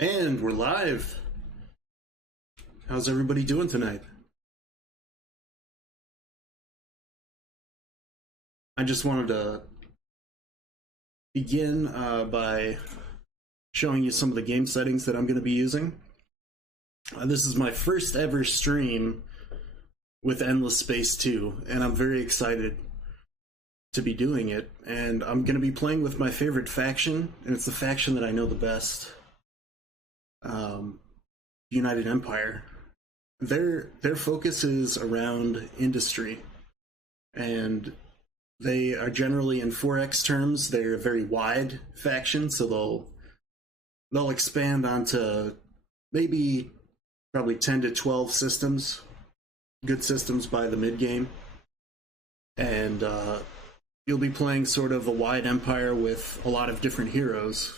And we're live. How's everybody doing tonight? I just wanted to begin by showing you some of the game settings that I'm going to be using. This is my first ever stream with Endless Space 2, and I'm very excited to be doing it. And I'm going to be playing with my favorite faction, and it's the faction that I know the best. United Empire. Their focus is around industry, and they are generally in 4X terms. They're a very wide faction, so they'll expand onto maybe probably 10 to 12 systems, good systems by the mid game, and you'll be playing sort of a wide empire with a lot of different heroes.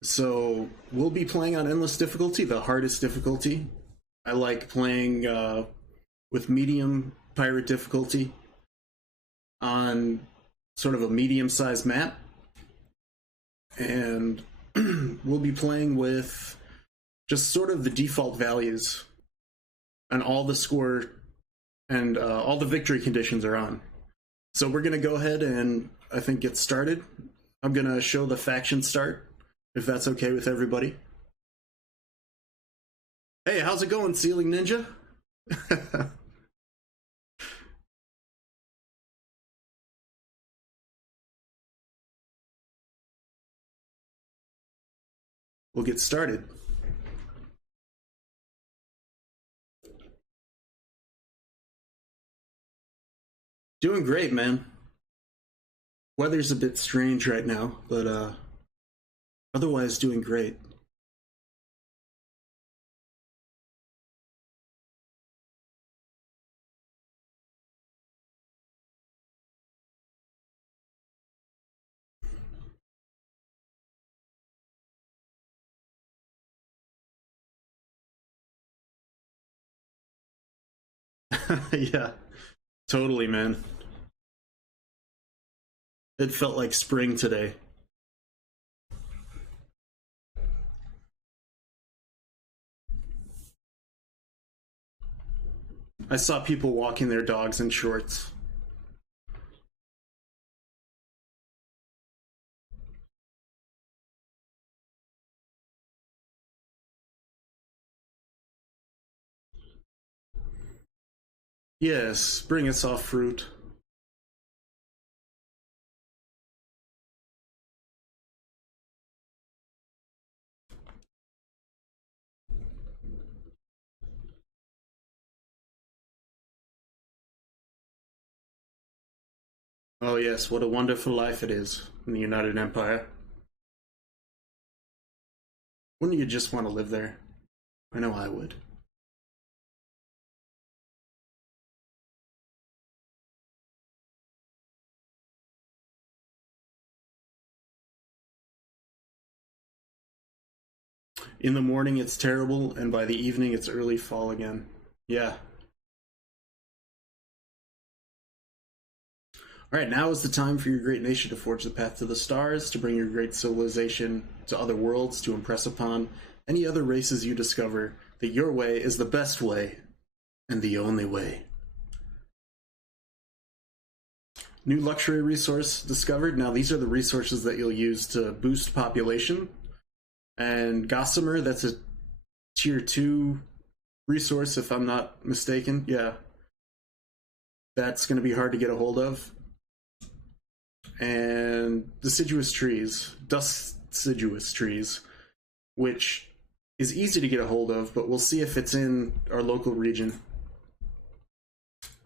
So we'll be playing on endless difficulty, the hardest difficulty. I like playing with medium pirate difficulty on sort of a medium-sized map. And we'll be playing with just sort of the default values, and all the score and all the victory conditions are on. So we're going to go ahead and, I think, get started. I'm going to show the faction start, if that's okay with everybody. Hey, how's it going, Ceiling Ninja? We'll get started. Doing great, man. Weather's a bit strange right now, but otherwise doing great. Yeah, totally, man. It felt like spring today. I saw people walking their dogs in shorts. Yes, bring us off fruit. Oh yes, what a wonderful life it is in the United Empire. Wouldn't you just want to live there? I know I would. In the morning it's terrible, and by the evening it's early fall again. Yeah. Alright, now is the time for your great nation to forge the path to the stars, to bring your great civilization to other worlds, to impress upon any other races you discover that your way is the best way, and the only way. New luxury resource discovered. Now these are the resources that you'll use to boost population. And Gossamer, that's a tier 2 resource, if I'm not mistaken. Yeah. That's going to be hard to get a hold of. And deciduous trees, deciduous trees, which is easy to get a hold of, but we'll see if it's in our local region.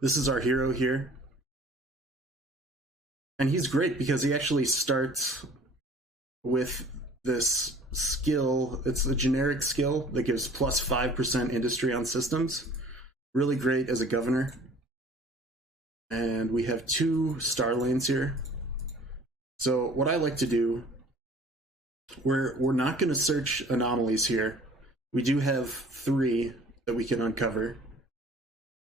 This is our hero here. And he's great because he actually starts with this skill. It's a generic skill that gives plus 5% industry on systems. Really great as a governor. And we have 2 star lanes here. So what I like to do, we're not going to search anomalies here. We do have 3 that we can uncover.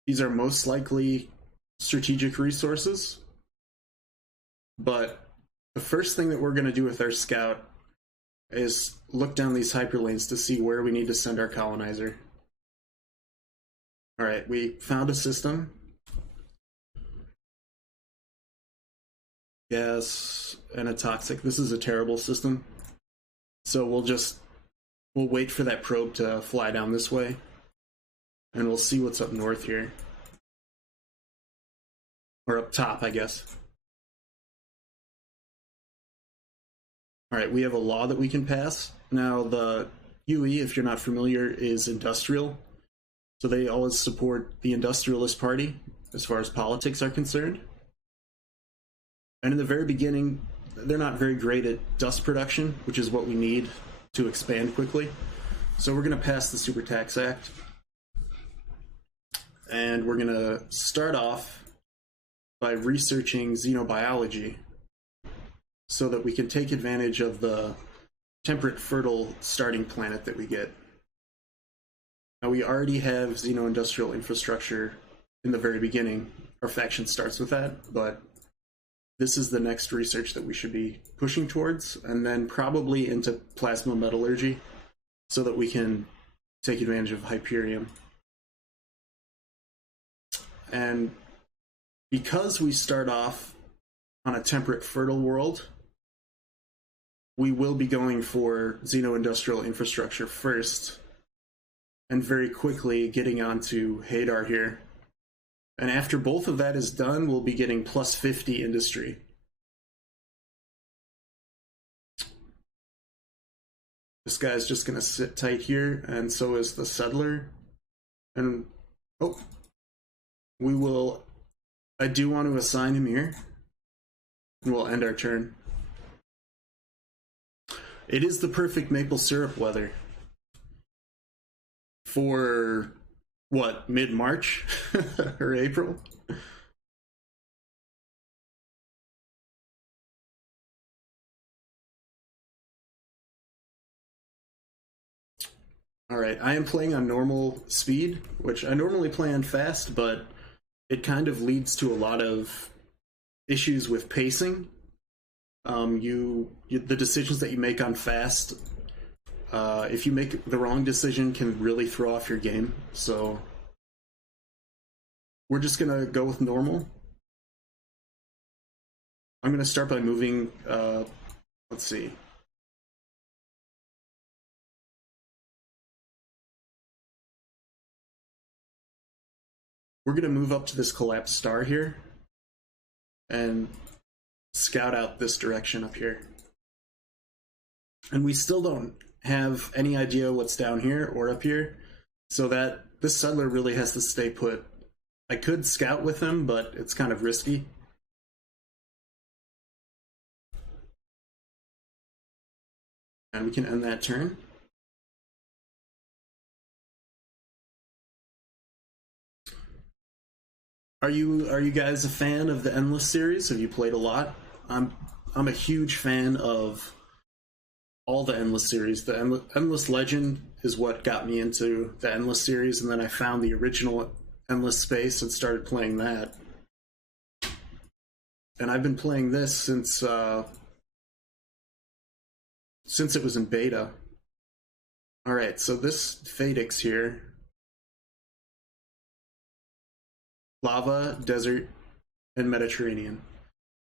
These are most likely strategic resources. But the first thing that we're going to do with our scout is look down these hyperlanes to see where we need to send our colonizer. All right, we found a system. Gas and a toxic. This is a terrible system. So we'll wait for that probe to fly down this way, and we'll see what's up north here. Or up top, I guess. All right, we have a law that we can pass. Now, the UE, if you're not familiar, is industrial. So they always support the industrialist party as far as politics are concerned. And in the very beginning, they're not very great at dust production, which is what we need to expand quickly. So we're going to pass the Super Tax Act. And we're going to start off by researching xenobiology so that we can take advantage of the temperate fertile starting planet that we get. Now, we already have xeno-industrial infrastructure in the very beginning. Our faction starts with that, but this is the next research that we should be pushing towards, and then probably into plasma metallurgy so that we can take advantage of Hyperium. And because we start off on a temperate fertile world, we will be going for xeno-industrial infrastructure first, and very quickly getting onto Hadar here. And after both of that is done, we'll be getting plus 50 industry. This guy's just going to sit tight here, and so is the settler. And, oh, I do want to assign him here, and we'll end our turn. It is the perfect maple syrup weather for, what, mid-March or April? All right, I am playing on normal speed, which I normally play on fast, but it kind of leads to a lot of issues with pacing. The decisions that you make on fast, if you make the wrong decision, can really throw off your game. So we're just gonna go with normal. I'm gonna start by moving, let's see. We're gonna move up to this collapsed star here and scout out this direction up here. And we still don't have any idea what's down here or up here, so that this settler really has to stay put. I could scout with him, but it's kind of risky. And we can end that turn. Are you guys a fan of the Endless series? Have you played a lot? I'm a huge fan of all the Endless series. The Endless Legend is what got me into the Endless series, and then I found the original Endless Space and started playing that. And I've been playing this since it was in beta. All right, so this Phaedix here, lava, desert, and Mediterranean.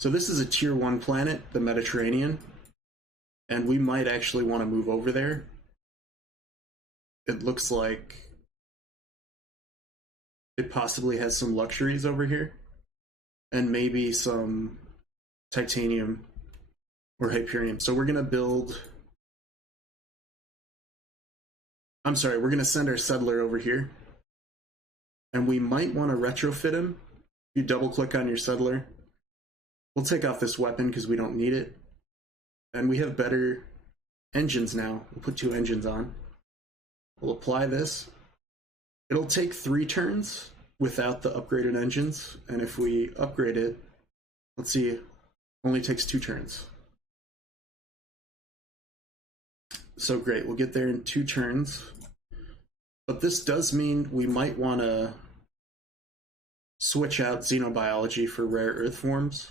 So this is a tier 1 planet, the Mediterranean, and we might actually want to move over there. It looks like it possibly has some luxuries over here, and maybe some titanium or Hyperium. So we're gonna we're gonna send our settler over here, and we might want to retrofit him. You double click on your settler. We'll take off this weapon because we don't need it. And we have better engines now. We'll put 2 engines on. We'll apply this. It'll take 3 turns without the upgraded engines. And if we upgrade it, let's see, only takes 2 turns. So great, we'll get there in 2 turns. But this does mean we might want to switch out xenobiology for rare earth forms.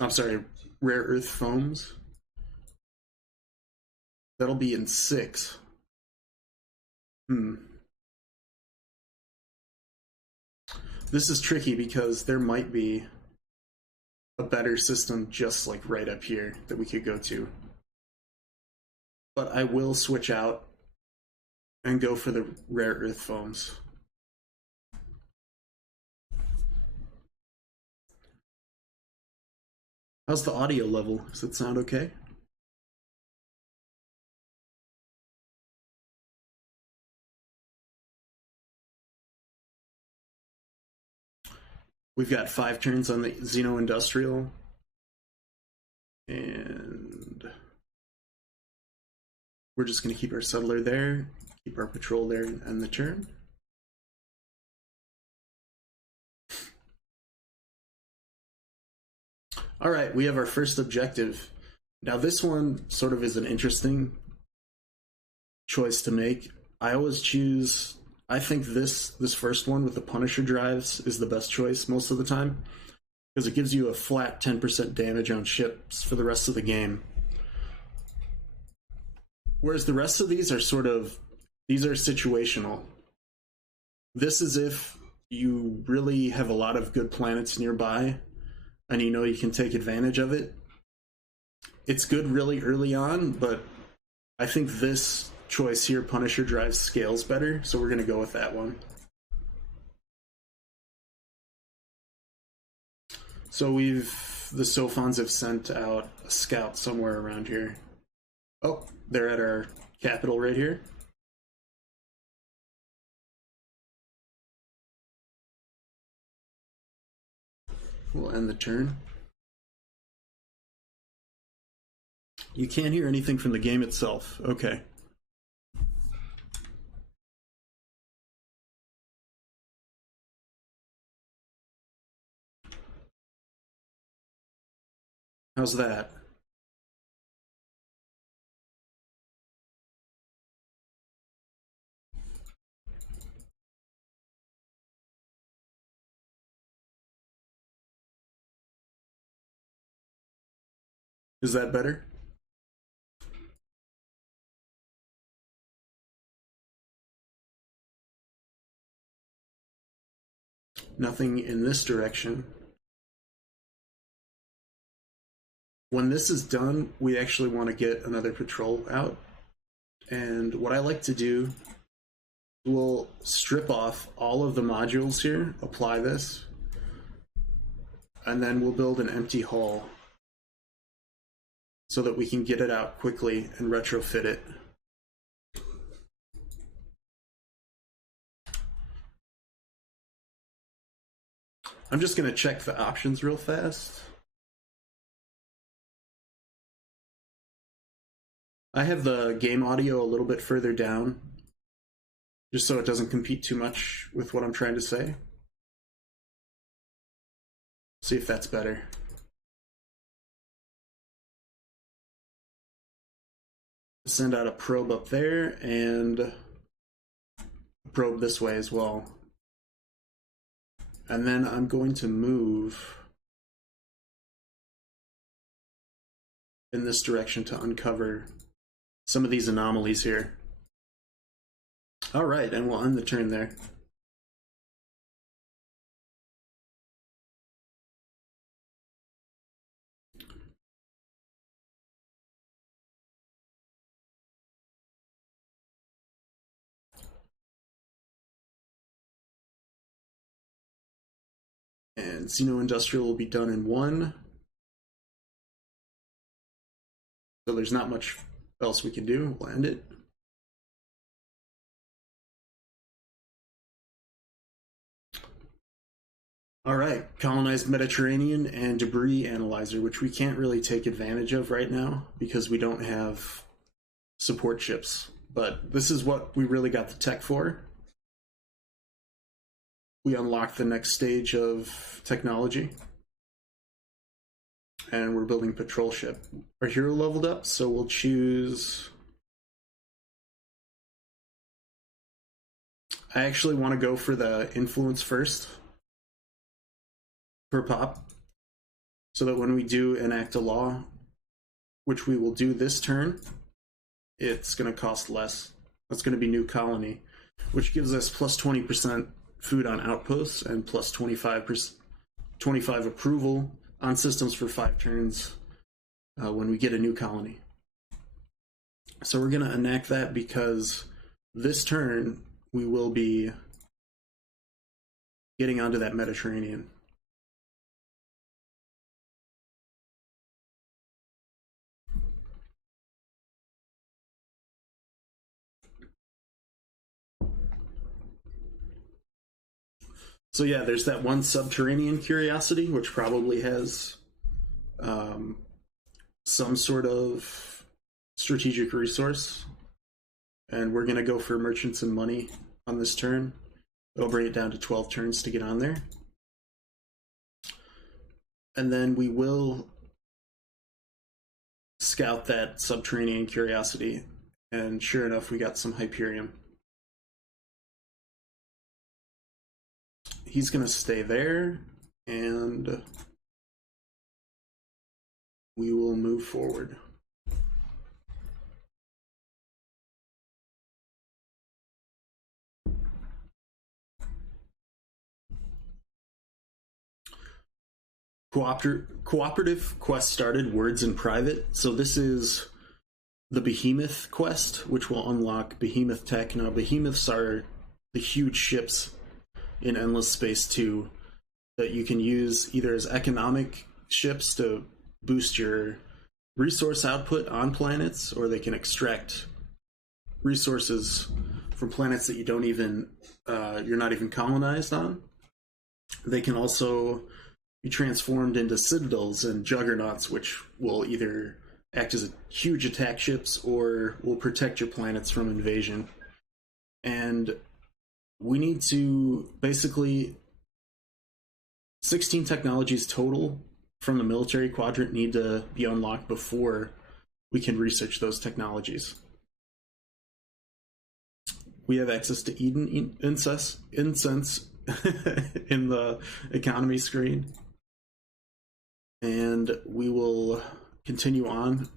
I'm sorry, rare earth foams. That'll be in 6. This is tricky because there might be a better system just like right up here that we could go to. But I will switch out and go for the rare earth foams. How's the audio level? Does it sound okay? We've got 5 turns on the Xeno Industrial. And we're just going to keep our settler there, keep our patrol there, and end the turn. All right, we have our first objective. Now this one sort of is an interesting choice to make. I always choose, I think this first one with the Punisher drives is the best choice most of the time, because it gives you a flat 10% damage on ships for the rest of the game. Whereas the rest of these are these are situational. This is if you really have a lot of good planets nearby and you know you can take advantage of it. It's good really early on, but I think this choice here, Punisher drives, scales better, so we're going to go with that one. So the Sophons have sent out a scout somewhere around here. Oh, they're at our capital right here. We'll end the turn. You can't hear anything from the game itself. Okay. How's that? Is that better? Nothing in this direction. When this is done, we actually want to get another patrol out. And what I like to do, we'll strip off all of the modules here, apply this, and then we'll build an empty hull so that we can get it out quickly and retrofit it. I'm just going to check the options real fast. I have the game audio a little bit further down, just so it doesn't compete too much with what I'm trying to say. See if that's better. Send out a probe up there and a probe this way as well. And then I'm going to move in this direction to uncover some of these anomalies here. All right, and we'll end the turn there. And Xeno Industrial will be done in 1. So there's not much else we can do. We'll end it. All right, colonized Mediterranean and debris analyzer, which we can't really take advantage of right now because we don't have support ships. But this is what we really got the tech for. We unlock the next stage of technology. And we're building patrol ship. Our hero leveled up, so we'll choose... I actually want to go for the influence first per pop, so that when we do enact a law, which we will do this turn, it's going to cost less. That's going to be new colony, which gives us plus 20% food on outposts and plus 25 approval on systems for 5 turns when we get a new colony. So we're going to enact that because this turn we will be getting onto that Mediterranean. So yeah, there's that one subterranean curiosity, which probably has some sort of strategic resource. And we're going to go for merchants and money on this turn. It'll bring it down to 12 turns to get on there. And then we will scout that subterranean curiosity. And sure enough, we got some Hyperion. He's going to stay there, and we will move forward. Cooperative quest started, words in private. So this is the Behemoth quest, which will unlock Behemoth tech. Now, Behemoths are the huge ships in Endless Space 2 that you can use either as economic ships to boost your resource output on planets, or they can extract resources from planets that you don't even you're not even colonized on. They can also be transformed into citadels and juggernauts, which will either act as huge attack ships or will protect your planets from invasion. And we need to basically 16 technologies total from the military quadrant need to be unlocked before we can research those technologies. We have access to Eden incense in the economy screen. And we will continue on.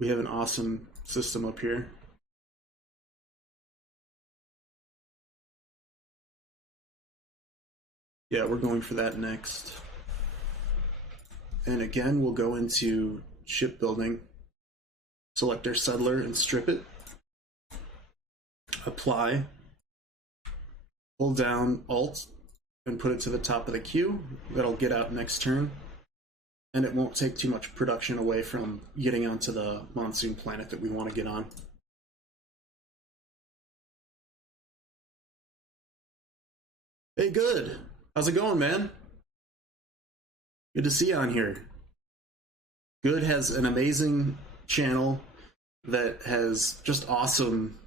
We have an awesome system up here. Yeah, we're going for that next. And again, we'll go into shipbuilding, select our settler and strip it, apply, hold down Alt and put it to the top of the queue. That'll get out next turn, and it won't take too much production away from getting onto the monsoon planet that we want to get on. Hey, good. How's it going, man? Good to see you on here. Good has an amazing channel that has just awesome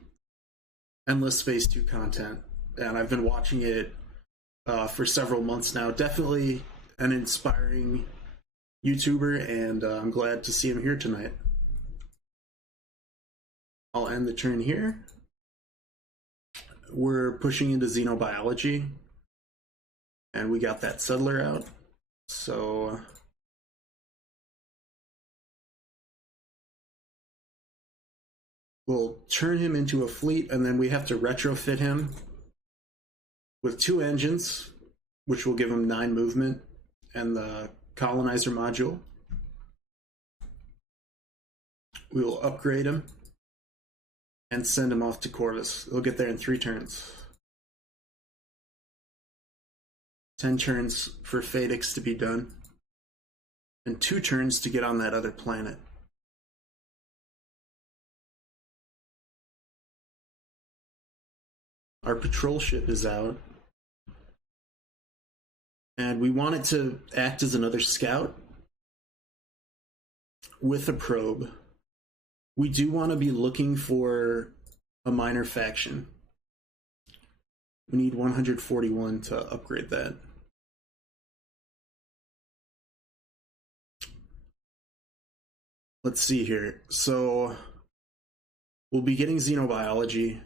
Endless Space 2 content, and I've been watching it for several months now. Definitely an inspiring YouTuber, and I'm glad to see him here tonight. I'll end the turn here. We're pushing into xenobiology, and we got that settler out, so we'll turn him into a fleet, and then we have to retrofit him with 2 engines, which will give him 9 movement, and the colonizer module. We will upgrade him and send him off to Corvus. He'll get there in 3 turns. 10 turns for Phaedix to be done, and 2 turns to get on that other planet. Our patrol ship is out, and we want it to act as another scout with a probe. We do want to be looking for a minor faction. We need 141 to upgrade that. Let's see here. So we'll be getting xenobiology.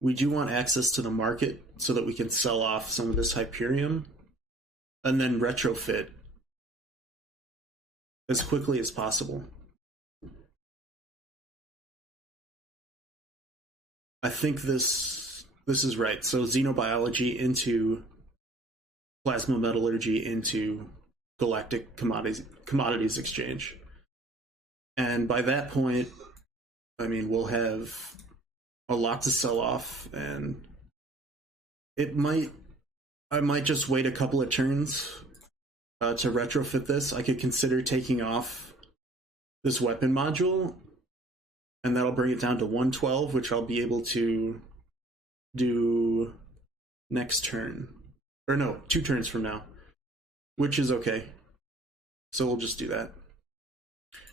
We do want access to the market so that we can sell off some of this Hyperion and then retrofit as quickly as possible. I think this is right. So xenobiology into plasma metallurgy into galactic commodities exchange. And by that point, I mean, we'll have a lot to sell off, and I might just wait a couple of turns to retrofit this. I could consider taking off this weapon module, and that'll bring it down to 112, which I'll be able to do next turn. Or no, 2 turns from now, which is okay. So we'll just do that.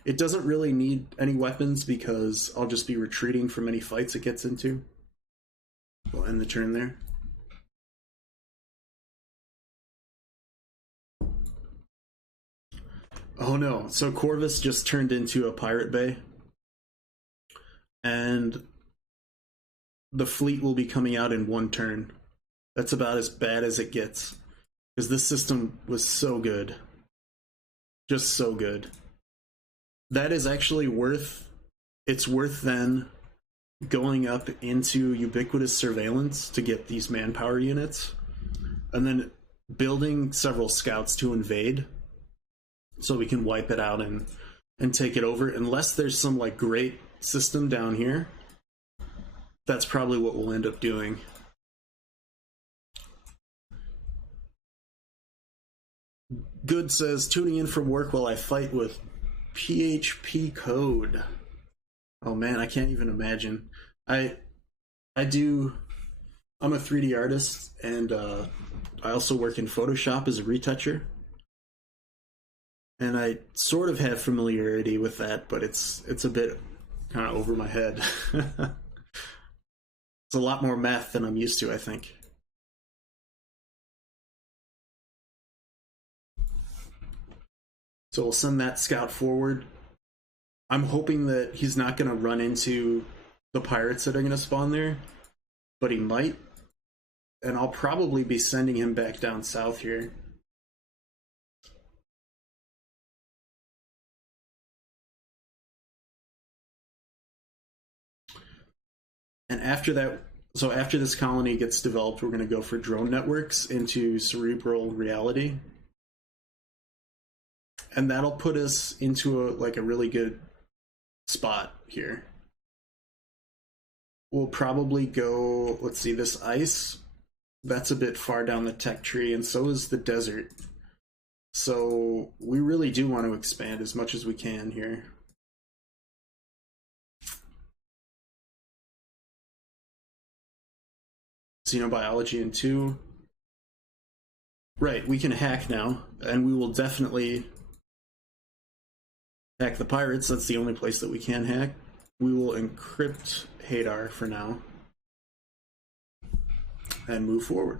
It doesn't really need any weapons because I'll just be retreating from any fights it gets into. We'll end the turn there. Oh no, so Corvus just turned into a pirate bay. And the fleet will be coming out in 1 turn. That's about as bad as it gets. Because this system was so good. Just so good. That is actually worth, it's worth then going up into ubiquitous surveillance to get these manpower units, and then building several scouts to invade so we can wipe it out and take it over. Unless there's some like great system down here, that's probably what we'll end up doing. Good says, tuning in from work while I fight with PHP code. Oh man, I can't even imagine. I'm a 3D artist, and I also work in Photoshop as a retoucher. And I sort of have familiarity with that, but it's a bit kind of over my head. It's a lot more math than I'm used to, I think. So we'll send that scout forward. I'm hoping that he's not going to run into the pirates that are going to spawn there, but he might. And I'll probably be sending him back down south here. And after that, so after this colony gets developed, we're going to go for drone networks into cerebral reality. And that'll put us into a really good spot here. We'll probably go, let's see, this ice, that's a bit far down the tech tree, and so is the desert. So we really do want to expand as much as we can here. Xenobiology in 2. Right, we can hack now, and we will definitely hack the pirates. That's the only place that we can hack. We will encrypt Hadar for now and move forward.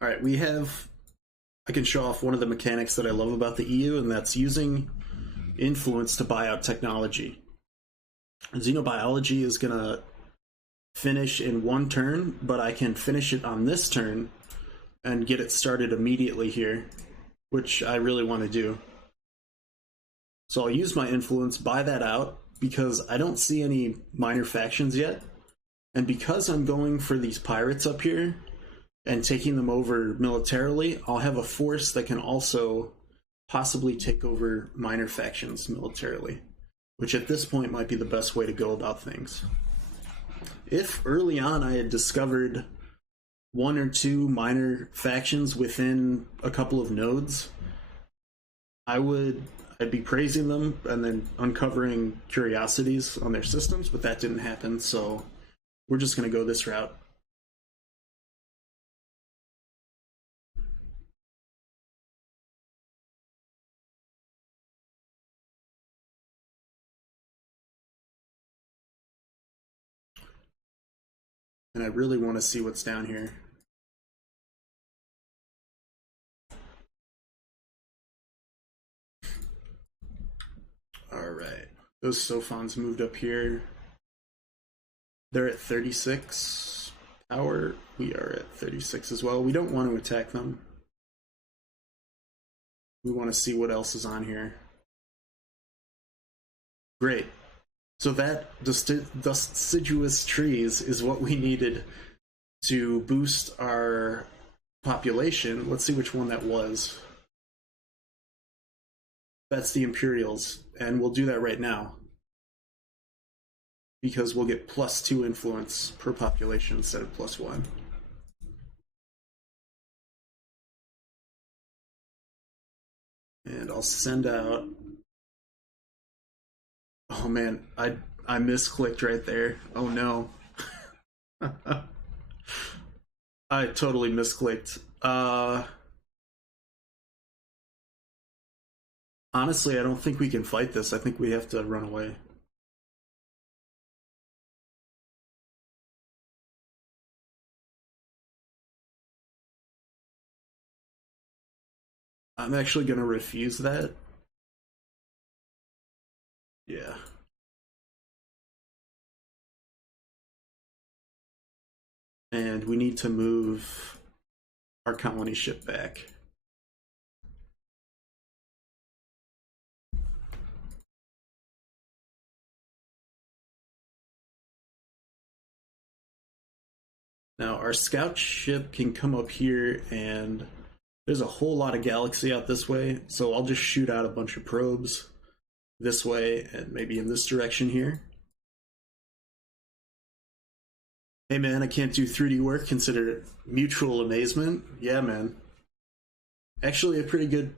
All right, I can show off one of the mechanics that I love about the EU, and that's using influence to buy out technology. Xenobiology is going to finish in 1 turn, but I can finish it on this turn and get it started immediately here, which I really want to do. So I'll use my influence, buy that out, because I don't see any minor factions yet. And because I'm going for these pirates up here and taking them over militarily, I'll have a force that can also possibly take over minor factions militarily, which at this point might be the best way to go about things. If early on I had discovered 1 or 2 minor factions within a couple of nodes, I'd be praising them and then uncovering curiosities on their systems, but that didn't happen, so we're just going to go this route. And I really want to see what's down here. All right, those Sophons moved up here. They're at 36 power. We are at 36 as well. We don't want to attack them. We want to see what else is on here. Great. So that deciduous trees is what we needed to boost our population. Let's see which one that was. That's the Imperials, and we'll do that right now. Because we'll get +2 influence per population instead of +1. And I'll send out... Oh man, I misclicked right there. Oh no. I totally misclicked. Honestly, I don't think we can fight this. I think we have to run away. I'm actually going to refuse that. Yeah. And we need to move our colony ship back. Now our scout ship can come up here, and there's a whole lot of galaxy out this way, so I'll just shoot out a bunch of probes this way and maybe in this direction here. Hey man, I can't do 3D work, consider mutual amazement. Yeah man. Actually a pretty good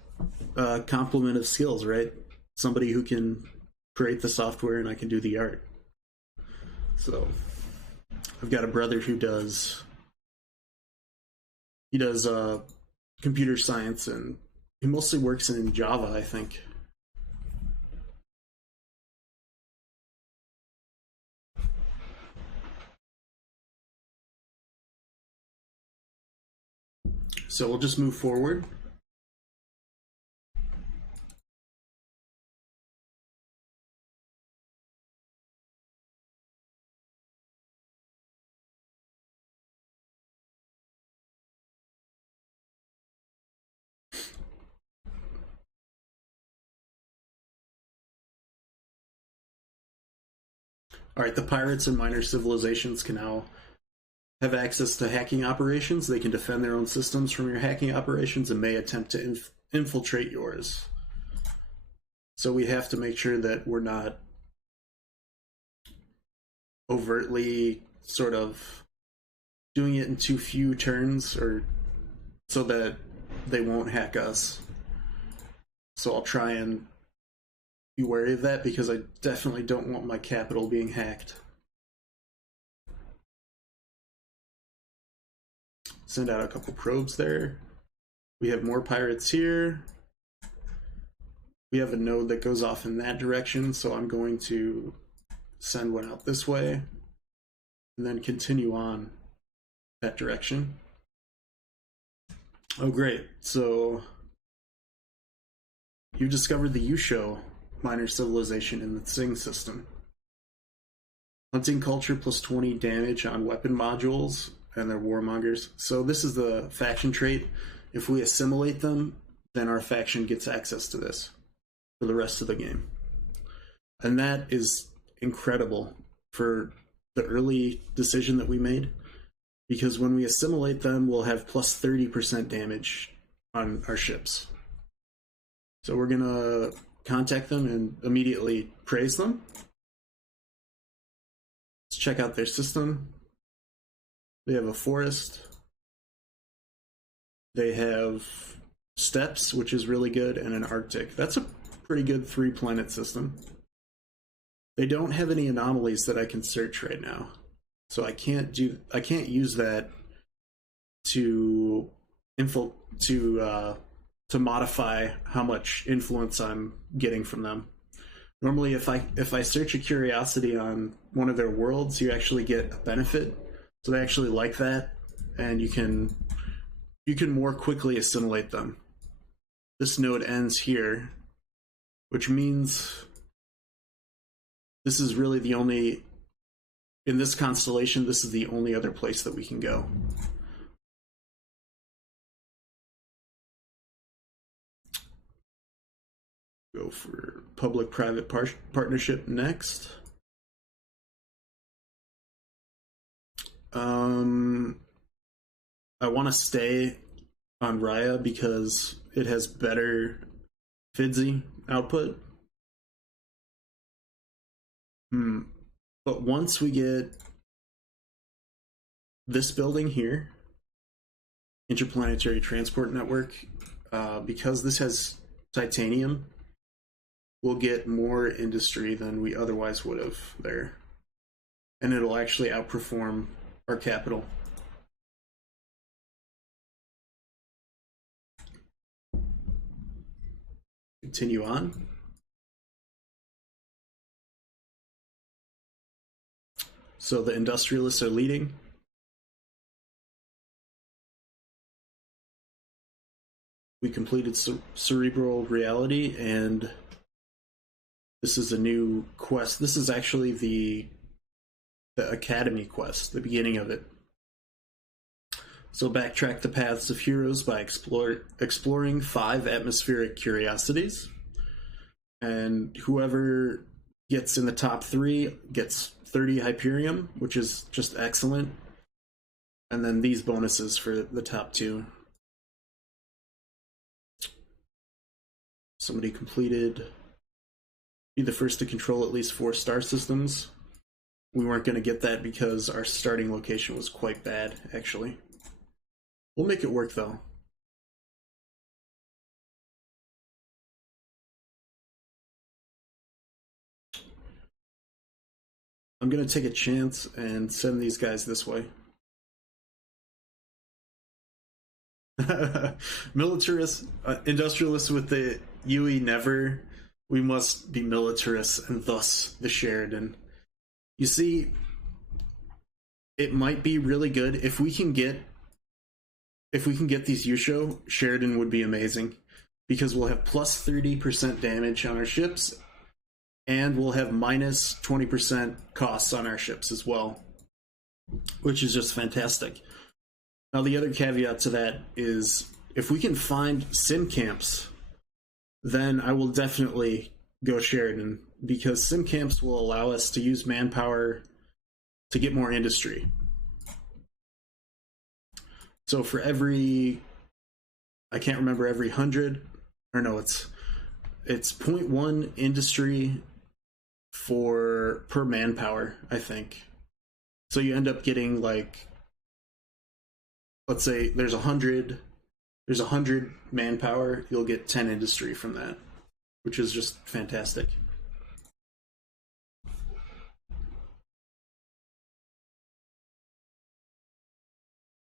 complement of skills, right? Somebody who can create the software and I can do the art. So I've got a brother who does computer science, and he mostly works in Java, I think. So we'll just move forward. All right, the pirates and minor civilizations can now have access to hacking operations. They can defend their own systems from your hacking operations and may attempt to infiltrate yours. So we have to make sure that we're not overtly sort of doing it in too few turns, or so that they won't hack us. So I'll try and be wary of that, because I definitely don't want my capital being hacked. Send out a couple probes there. We have more pirates here. We have a node that goes off in that direction, so I'm going to send one out this way and then continue on that direction. Oh great, so you discovered the Yusho minor civilization in the Sing system. Hunting culture plus 20 damage on weapon modules, and they're warmongers. So this is the faction trait. If we assimilate them, then our faction gets access to this for the rest of the game. And that is incredible for the early decision that we made, because when we assimilate them, we'll have plus 30% damage on our ships. So we're gonna contact them and immediately praise them. Let's check out their system. They have a forest. They have steppes, which is really good, and an Arctic. That's a pretty good 3-planet system. They don't have any anomalies that I can search right now, so I can't use that to modify how much influence I'm getting from them. Normally, if I search a curiosity on one of their worlds, you actually get a benefit. So they actually like that, and you can more quickly assimilate them. This node ends here, which means this is really the only, in this constellation, this is the only other place that we can go. Go for public-private partnership next. I want to stay on Raya because it has better FIDSI output. But once we get this building here, interplanetary transport network, because this has titanium, we'll get more industry than we otherwise would have there. And it'll actually outperform our capital. Continue on. So the industrialists are leading. We completed cerebral reality, and this is a new quest. This is actually the Academy quest, the beginning of it. So backtrack the paths of heroes by exploring 5 atmospheric curiosities. And whoever gets in the top 3 gets 30 Hyperium, which is just excellent. And then these bonuses for the top 2. Somebody completed. Be the first to control at least 4 star systems. We weren't going to get that because our starting location was quite bad, actually. We'll make it work, though. I'm going to take a chance and send these guys this way. Militarists, industrialists with the UE never. We must be militarists and thus the Sheridan. You see, it might be really good if we can get these Yusho. Sheridan would be amazing because we'll have plus 30% damage on our ships, and we'll have minus 20% costs on our ships as well, which is just fantastic. Now, the other caveat to that is if we can find sim camps, then I will definitely go Sheridan, because sim camps will allow us to use manpower to get more industry. So for every, I can't remember, every 100, or no, it's 0.1 industry per manpower, I think. So you end up getting, like, let's say there's 100 manpower, you'll get 10 industry from that, which is just fantastic.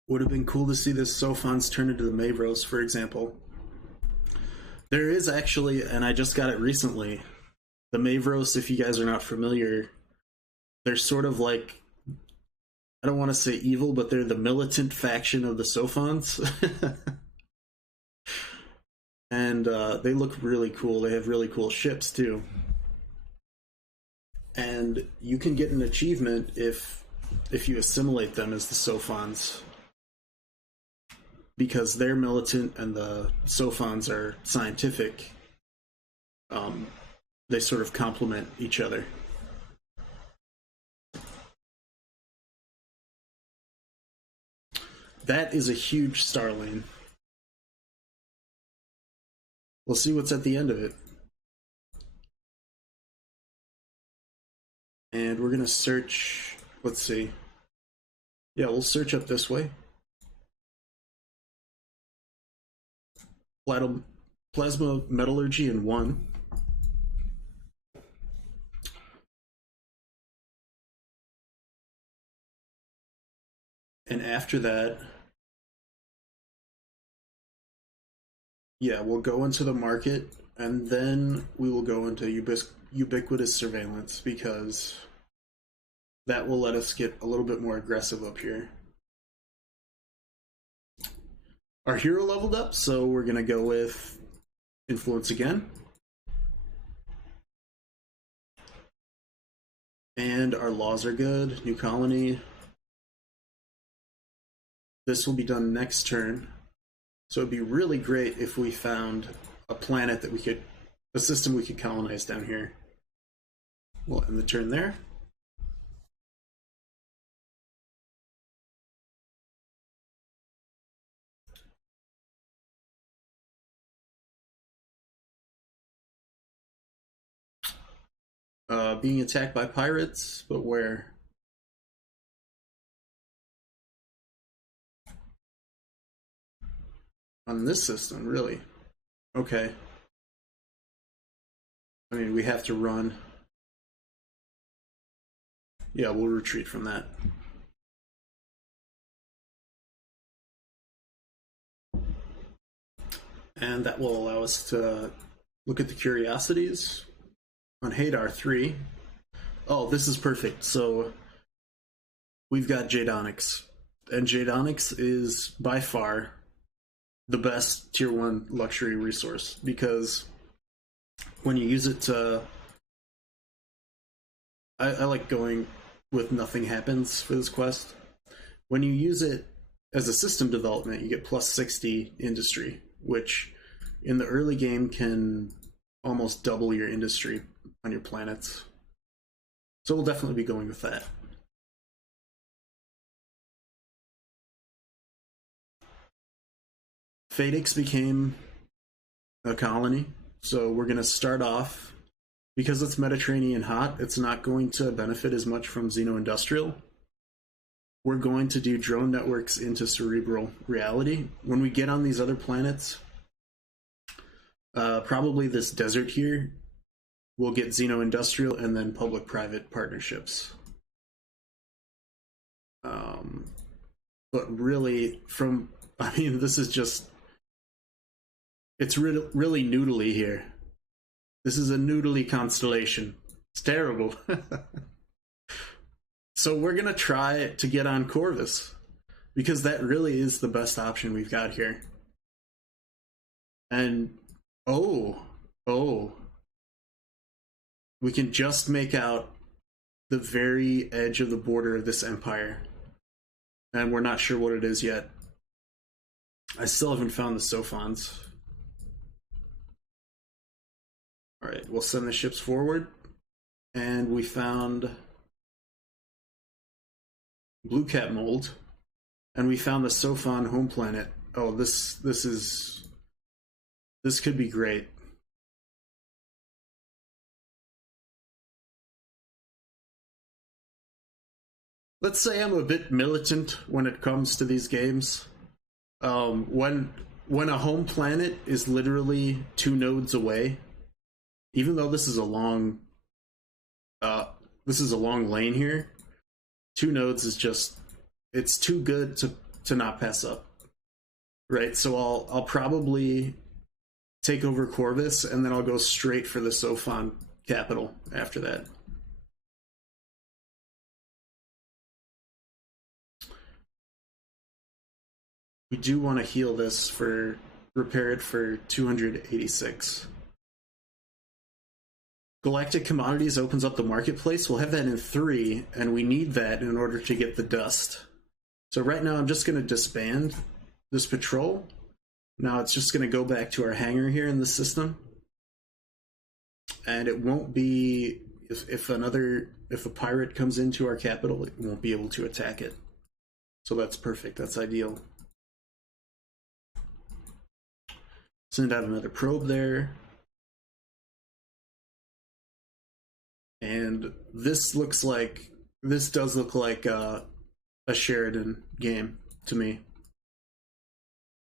Would have been cool to see this Sophons turn into the Mavros, for example. There is actually, and I just got it recently, the Mavros, if you guys are not familiar, they're sort of like, I don't want to say evil, but they're the militant faction of the Sophons. And they look really cool. They have really cool ships, too. And you can get an achievement if you assimilate them as the Sophons, because they're militant and the Sophons are scientific. They sort of complement each other. That is a huge star lane. We'll see what's at the end of it. And we're going to search, let's see. Yeah, we'll search up this way. Plasma metallurgy in 1. And after that, yeah, we'll go into the market, and then we will go into ubiquitous surveillance, because that will let us get a little bit more aggressive up here. Our hero leveled up, so we're going to go with influence again. And our laws are good. New colony. This will be done next turn. So it'd be really great if we found a planet that we could a system we could colonize down here. We'll end the turn there. Being attacked by pirates, but where? On this system, really? Okay. I mean, we have to run. Yeah, we'll retreat from that. And that will allow us to look at the curiosities on Hadar 3. Oh, this is perfect. So we've got Jadonics. And Jadonics is by far the best tier 1 luxury resource, because when you use it to... I like going with nothing happens for this quest. When you use it as a system development, you get plus 60 industry, which in the early game can almost double your industry on your planets. So we'll definitely be going with that. Fadix became a colony, so we're going to start off, because it's Mediterranean hot, it's not going to benefit as much from Xeno-Industrial. We're going to do drone networks into cerebral reality. When we get on these other planets, probably this desert here, we'll get Xeno-Industrial and then public-private partnerships. But really, I mean, this is just... It's really noodly here. This is a noodly constellation. It's terrible. So we're going to try to get on Corvus, because that really is the best option we've got here. And, oh, we can just make out the very edge of the border of this empire. And we're not sure what it is yet. I still haven't found the Sophons. Alright, we'll send the ships forward. And we found Blue Cat Mold. And we found the Sophon home planet. Oh, this could be great. Let's say I'm a bit militant when it comes to these games. When a home planet is literally 2 nodes away, even though this is a long lane here, 2 nodes is just, it's too good to not pass up, right? So I'll probably take over Corvus, and then I'll go straight for the Sophon capital after that. We do want to heal this repair it for 286. Galactic Commodities opens up the marketplace. We'll have that in 3, and we need that in order to get the dust. So right now I'm just going to disband this patrol. Now it's just going to go back to our hangar here in the system. And it won't be, if a pirate comes into our capital, it won't be able to attack it. So that's perfect, that's ideal. Send out another probe there. And this does look like a Sheridan game to me.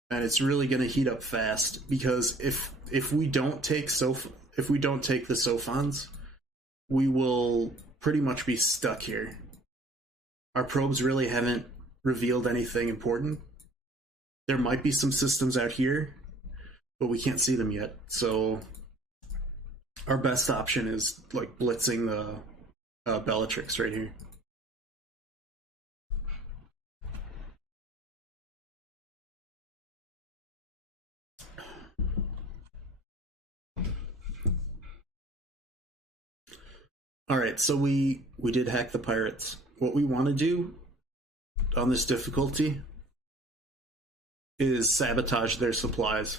And it's really going to heat up fast, because if we don't take the Sophons, we will pretty much be stuck here. Our probes really haven't revealed anything important. There might be some systems out here, but we can't see them yet. So our best option is like blitzing the Bellatrix right here. Alright, so we did hack the pirates. What we want to do on this difficulty is sabotage their supplies.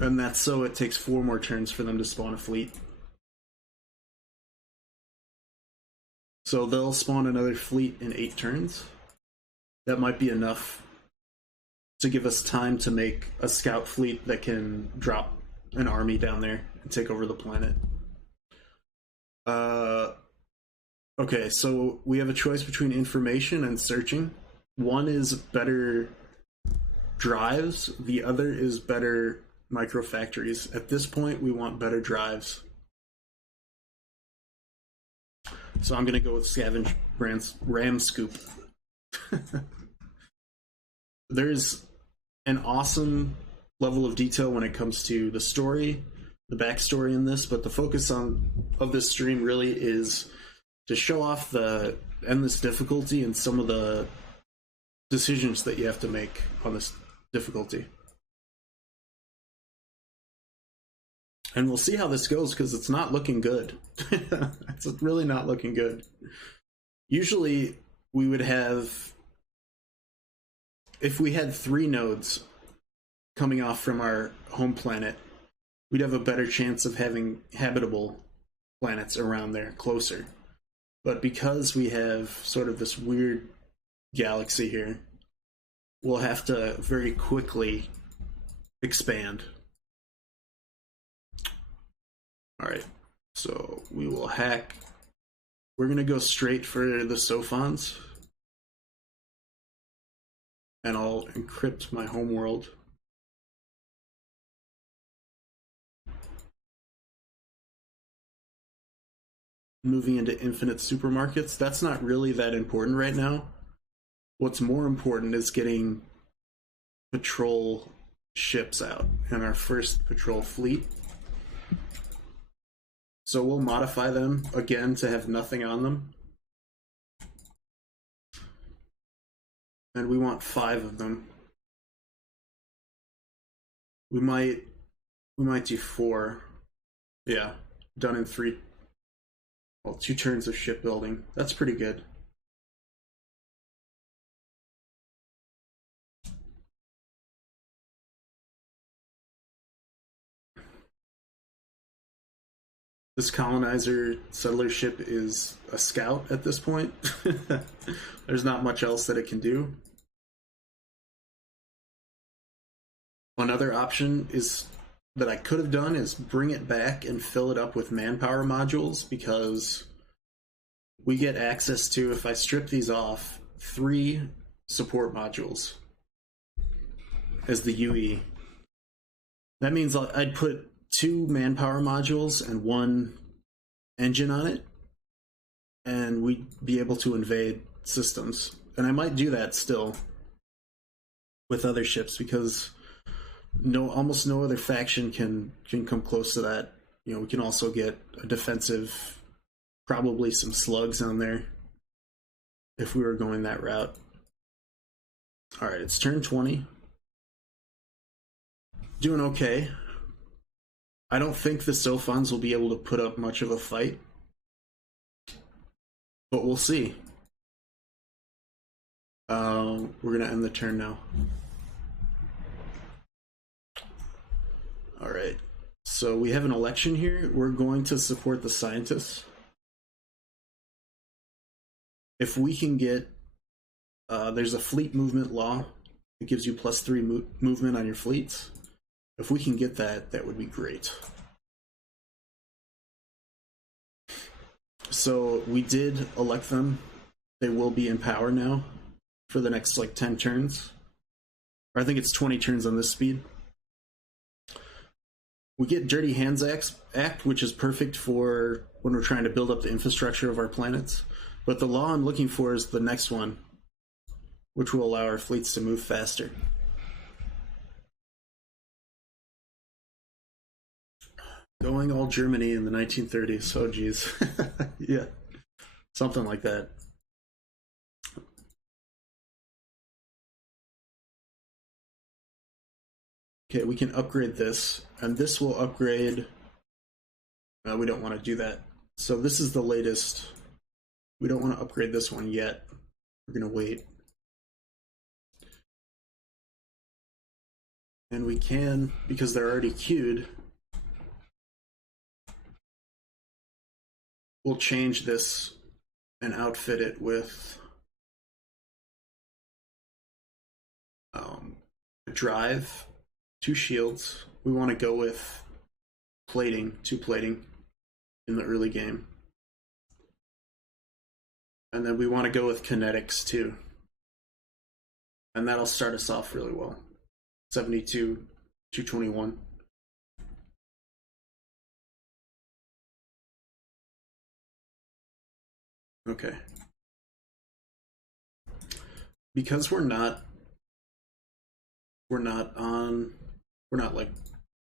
And that's so it takes 4 more turns for them to spawn a fleet. So they'll spawn another fleet in 8 turns. That might be enough to give us time to make a scout fleet that can drop an army down there and take over the planet. Okay, so we have a choice between information and searching. One is better drives, the other is better micro factories. At this point, we want better drives. So I'm gonna go with Scavenge Ram Scoop. There's an awesome level of detail when it comes to the story, the backstory in this, but the focus of this stream really is to show off the endless difficulty and some of the decisions that you have to make on this difficulty. And we'll see how this goes, because it's not looking good. It's really not looking good. Usually we would have, if we had 3 nodes coming off from our home planet, we'd have a better chance of having habitable planets around there, closer. But because we have sort of this weird galaxy here, we'll have to very quickly expand. Alright, so we will hack. We're going to go straight for the Sophons. And I'll encrypt my homeworld. Moving into infinite supermarkets, that's not really that important right now. What's more important is getting patrol ships out and our first patrol fleet. So we'll modify them again to have nothing on them. And we want 5 of them. We might do 4. Yeah, done in 3. Well, 2 turns of shipbuilding. That's pretty good. This colonizer settler ship is a scout at this point. There's not much else that it can do. Another option is that I could have done is bring it back and fill it up with manpower modules, because we get access to, if I strip these off, 3 support modules as the UE. That means I'd put 2 manpower modules and 1 engine on it, and we'd be able to invade systems. And I might do that still with other ships, because almost no other faction can come close to that. You know, we can also get a defensive, probably some slugs on there if we were going that route. All right, it's turn 20. Doing okay. I don't think the Sophons will be able to put up much of a fight, but we'll see. We're gonna end the turn now. All right, so we have an election here. We're going to support the scientists. If we can get, there's a fleet movement law that gives you +3 movement on your fleets. If we can get that, that would be great. So we did elect them. They will be in power now for the next like 10 turns. Or I think it's 20 turns on this speed. We get Dirty Hands Act, which is perfect for when we're trying to build up the infrastructure of our planets. But the law I'm looking for is the next one, which will allow our fleets to move faster. Going all Germany in the 1930s. Oh, geez. Yeah, something like that. Okay, we can upgrade this, and this will upgrade. We don't want to do that. So this is the latest. We don't want to upgrade this one yet. We're going to wait. And we can, because they're already queued, we'll change this and outfit it with a drive, 2 shields. We want to go with plating, 2 plating in the early game. And then we want to go with kinetics too. And that'll start us off really well. 72, 221. Okay. Because we're not like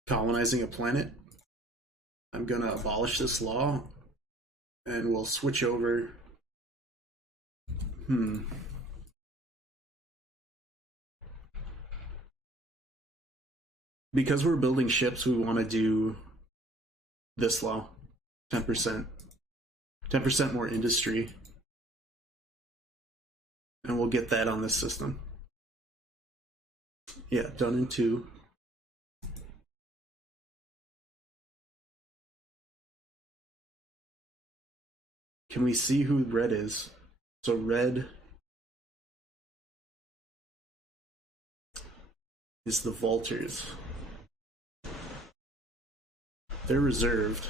colonizing a planet, I'm gonna abolish this law and we'll switch over. Because we're building ships, we want to do this law, 10%. 10% more industry. And we'll get that on this system. Yeah, done in 2. Can we see who red is? So red is the Vaulters. They're reserved.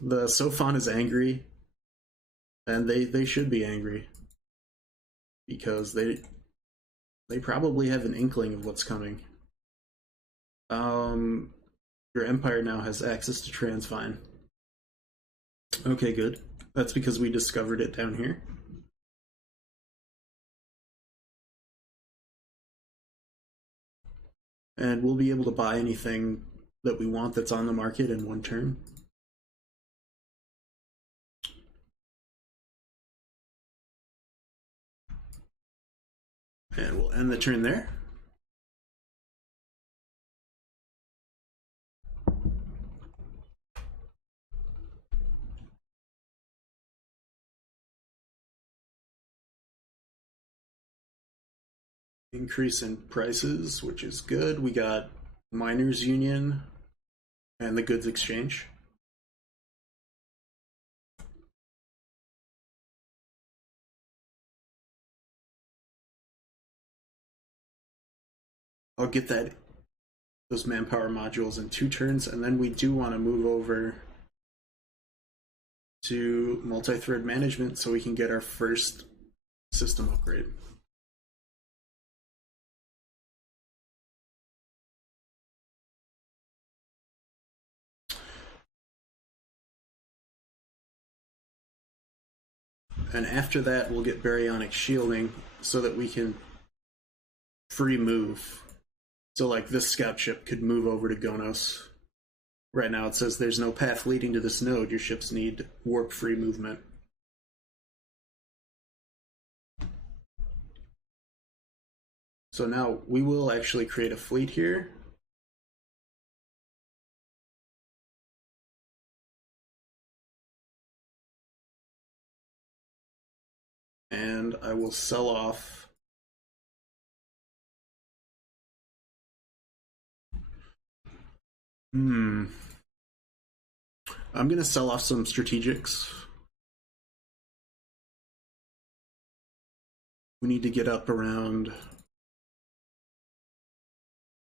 The Sophon is angry, and they should be angry because they probably have an inkling of what's coming. Your empire now has access to Transfine. Okay, good. That's because we discovered it down here. And we'll be able to buy anything that we want that's on the market in 1 turn. And we'll end the turn there. Increase in prices, which is good. We got miners union and the goods exchange. I'll get those manpower modules in 2 turns, and then we do want to move over to multi-thread management so we can get our first system upgrade. And after that, we'll get baryonic shielding so that we can free move. So like this scout ship could move over to Gonos. Right now it says there's no path leading to this node. Your ships need warp free movement. So now we will actually create a fleet here. And I will sell off I'm gonna sell off some strategics. We need to get up around, let's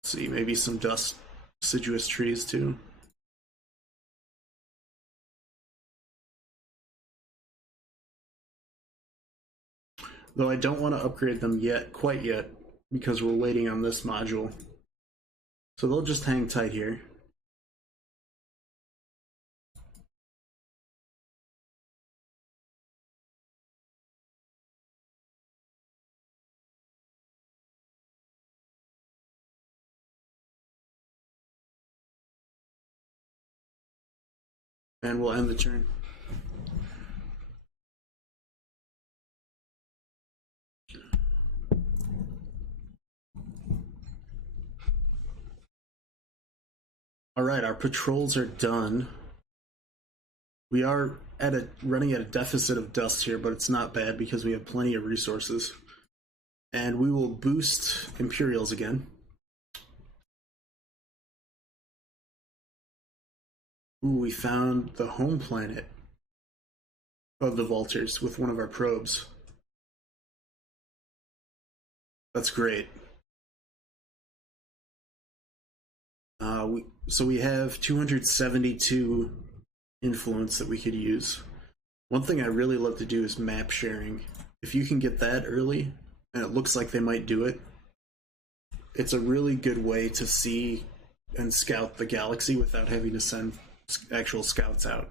see, maybe some dust deciduous trees too. Though I don't want to upgrade them yet, quite yet, because we're waiting on this module. So they'll just hang tight here. And we'll end the turn. All right, our patrols are done. We are running at a deficit of dust here, but it's not bad because we have plenty of resources. And we will boost Imperials again. Ooh, we found the home planet of the Vultures with one of our probes. That's great. So we have 272 influence that we could use. One thing I really love to do is map sharing. If you can get that early, and it looks like they might do it, it's a really good way to see and scout the galaxy without having to send actual scouts out.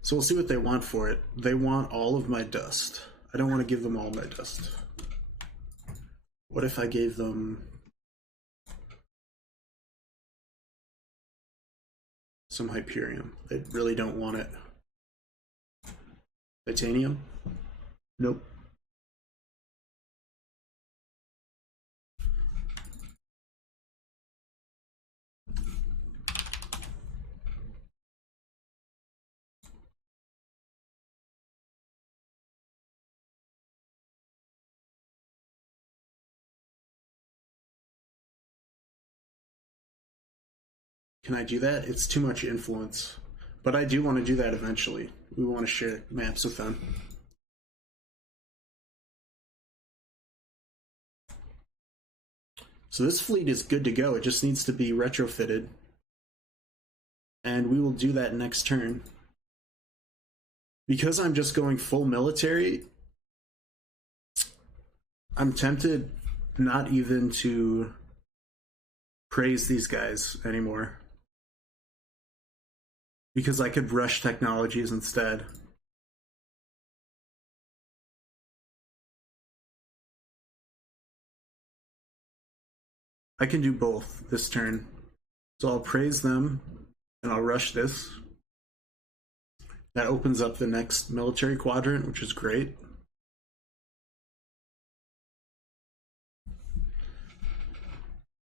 So we'll see what they want for it. They want all of my dust. I don't want to give them all my dust. What if I gave them some Hyperium? They really don't want it. Titanium? Nope. Can I do that? It's too much influence. But I do want to do that eventually. We want to share maps with them. So this fleet is good to go. It just needs to be retrofitted. And we will do that next turn. Because I'm just going full military, I'm tempted not even to praise these guys anymore. Because I could rush technologies instead. I can do both this turn. So I'll praise them and I'll rush this. That opens up the next military quadrant, which is great.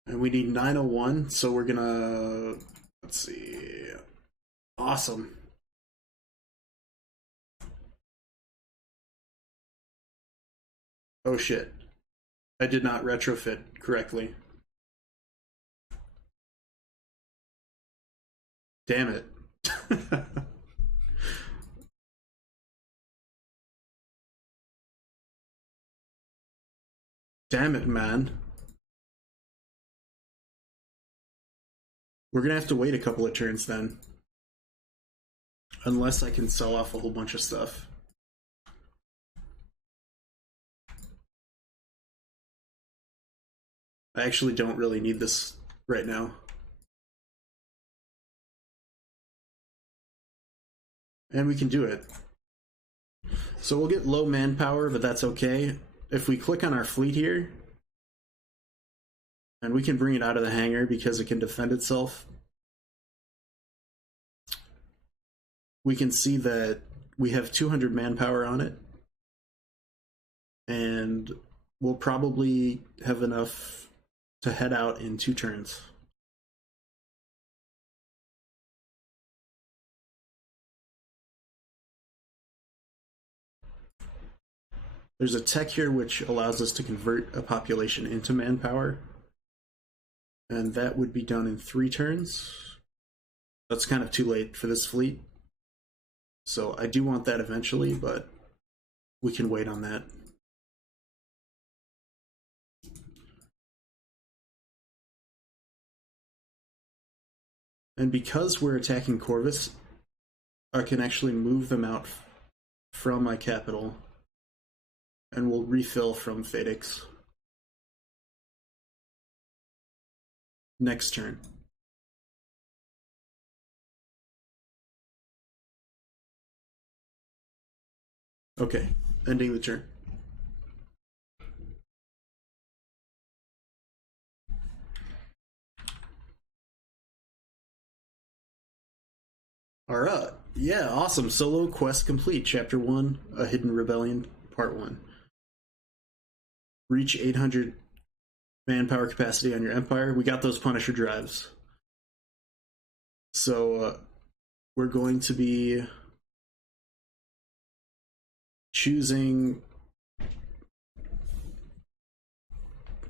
And we need 901, so we're gonna, let's see, awesome. Oh shit, I did not retrofit correctly. Damn it. Damn it, man. We're gonna have to wait a couple of turns then. Unless I can sell off a whole bunch of stuff. I actually don't really need this right now. And we can do it. So we'll get low manpower, but that's okay. If we click on our fleet here, and we can bring it out of the hangar because it can defend itself, we can see that we have 200 manpower on it, and we'll probably have enough to head out in 2 turns. There's a tech here which allows us to convert a population into manpower, and that would be done in 3 turns. That's kind of too late for this fleet. So I do want that eventually, but we can wait on that. And because we're attacking Corvus, I can actually move them out from my capital, and we'll refill from Phaedix. Next turn. Okay, ending the turn. Alright, yeah, awesome. Solo quest complete. Chapter 1, A Hidden Rebellion, Part 1. Reach 800 manpower capacity on your empire. We got those Punisher drives. So we're going to be choosing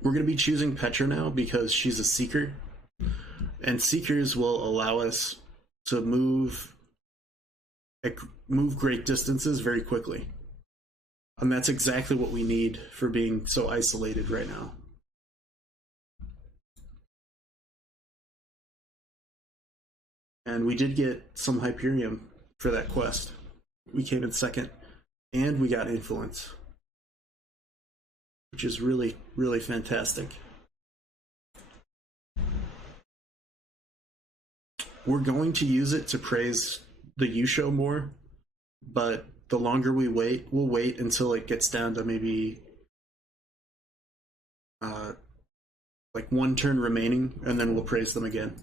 We're going to be choosing Petra now because she's a seeker, and seekers will allow us to move great distances very quickly. And that's exactly what we need for being so isolated right now. And we did get some Hyperium for that quest. We came in second, and we got influence, which is really, really fantastic. We're going to use it to praise the Yusho more, but the longer we wait, we'll wait until it gets down to maybe like one turn remaining, and then we'll praise them again.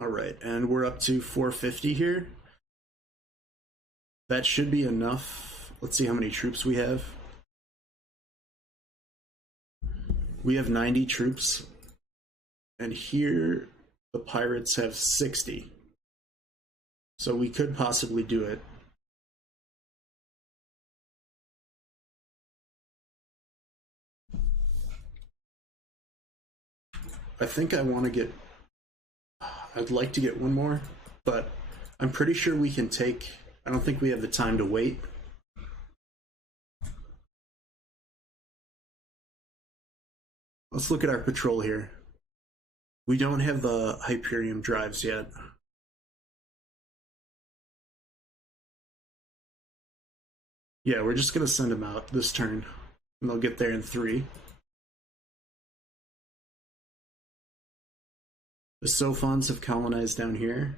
All right, and we're up to 450 here. That should be enough. Let's see how many troops we have. We have 90 troops, and here the pirates have 60. So we could possibly do it. I think I want to get... I'd like to get one more, but I'm pretty sure we can take... I don't think we have the time to wait. Let's look at our patrol here. We don't have the Hyperium drives yet. Yeah, we're just going to send them out this turn, and they'll get there in 3. The Sophons have colonized down here.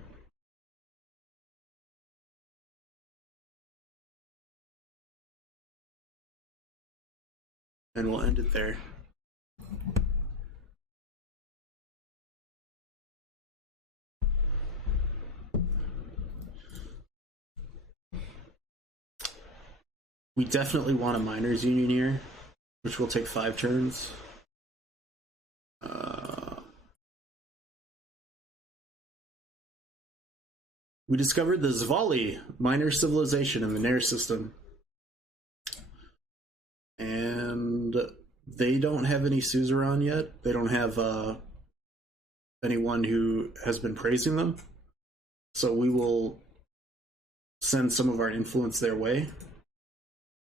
And we'll end it there. We definitely want a miners union here, which will take 5 turns. We discovered the Zvali miner civilization in the Nair system. And they don't have any suzerain yet. They don't have anyone who has been praising them. So we will send some of our influence their way.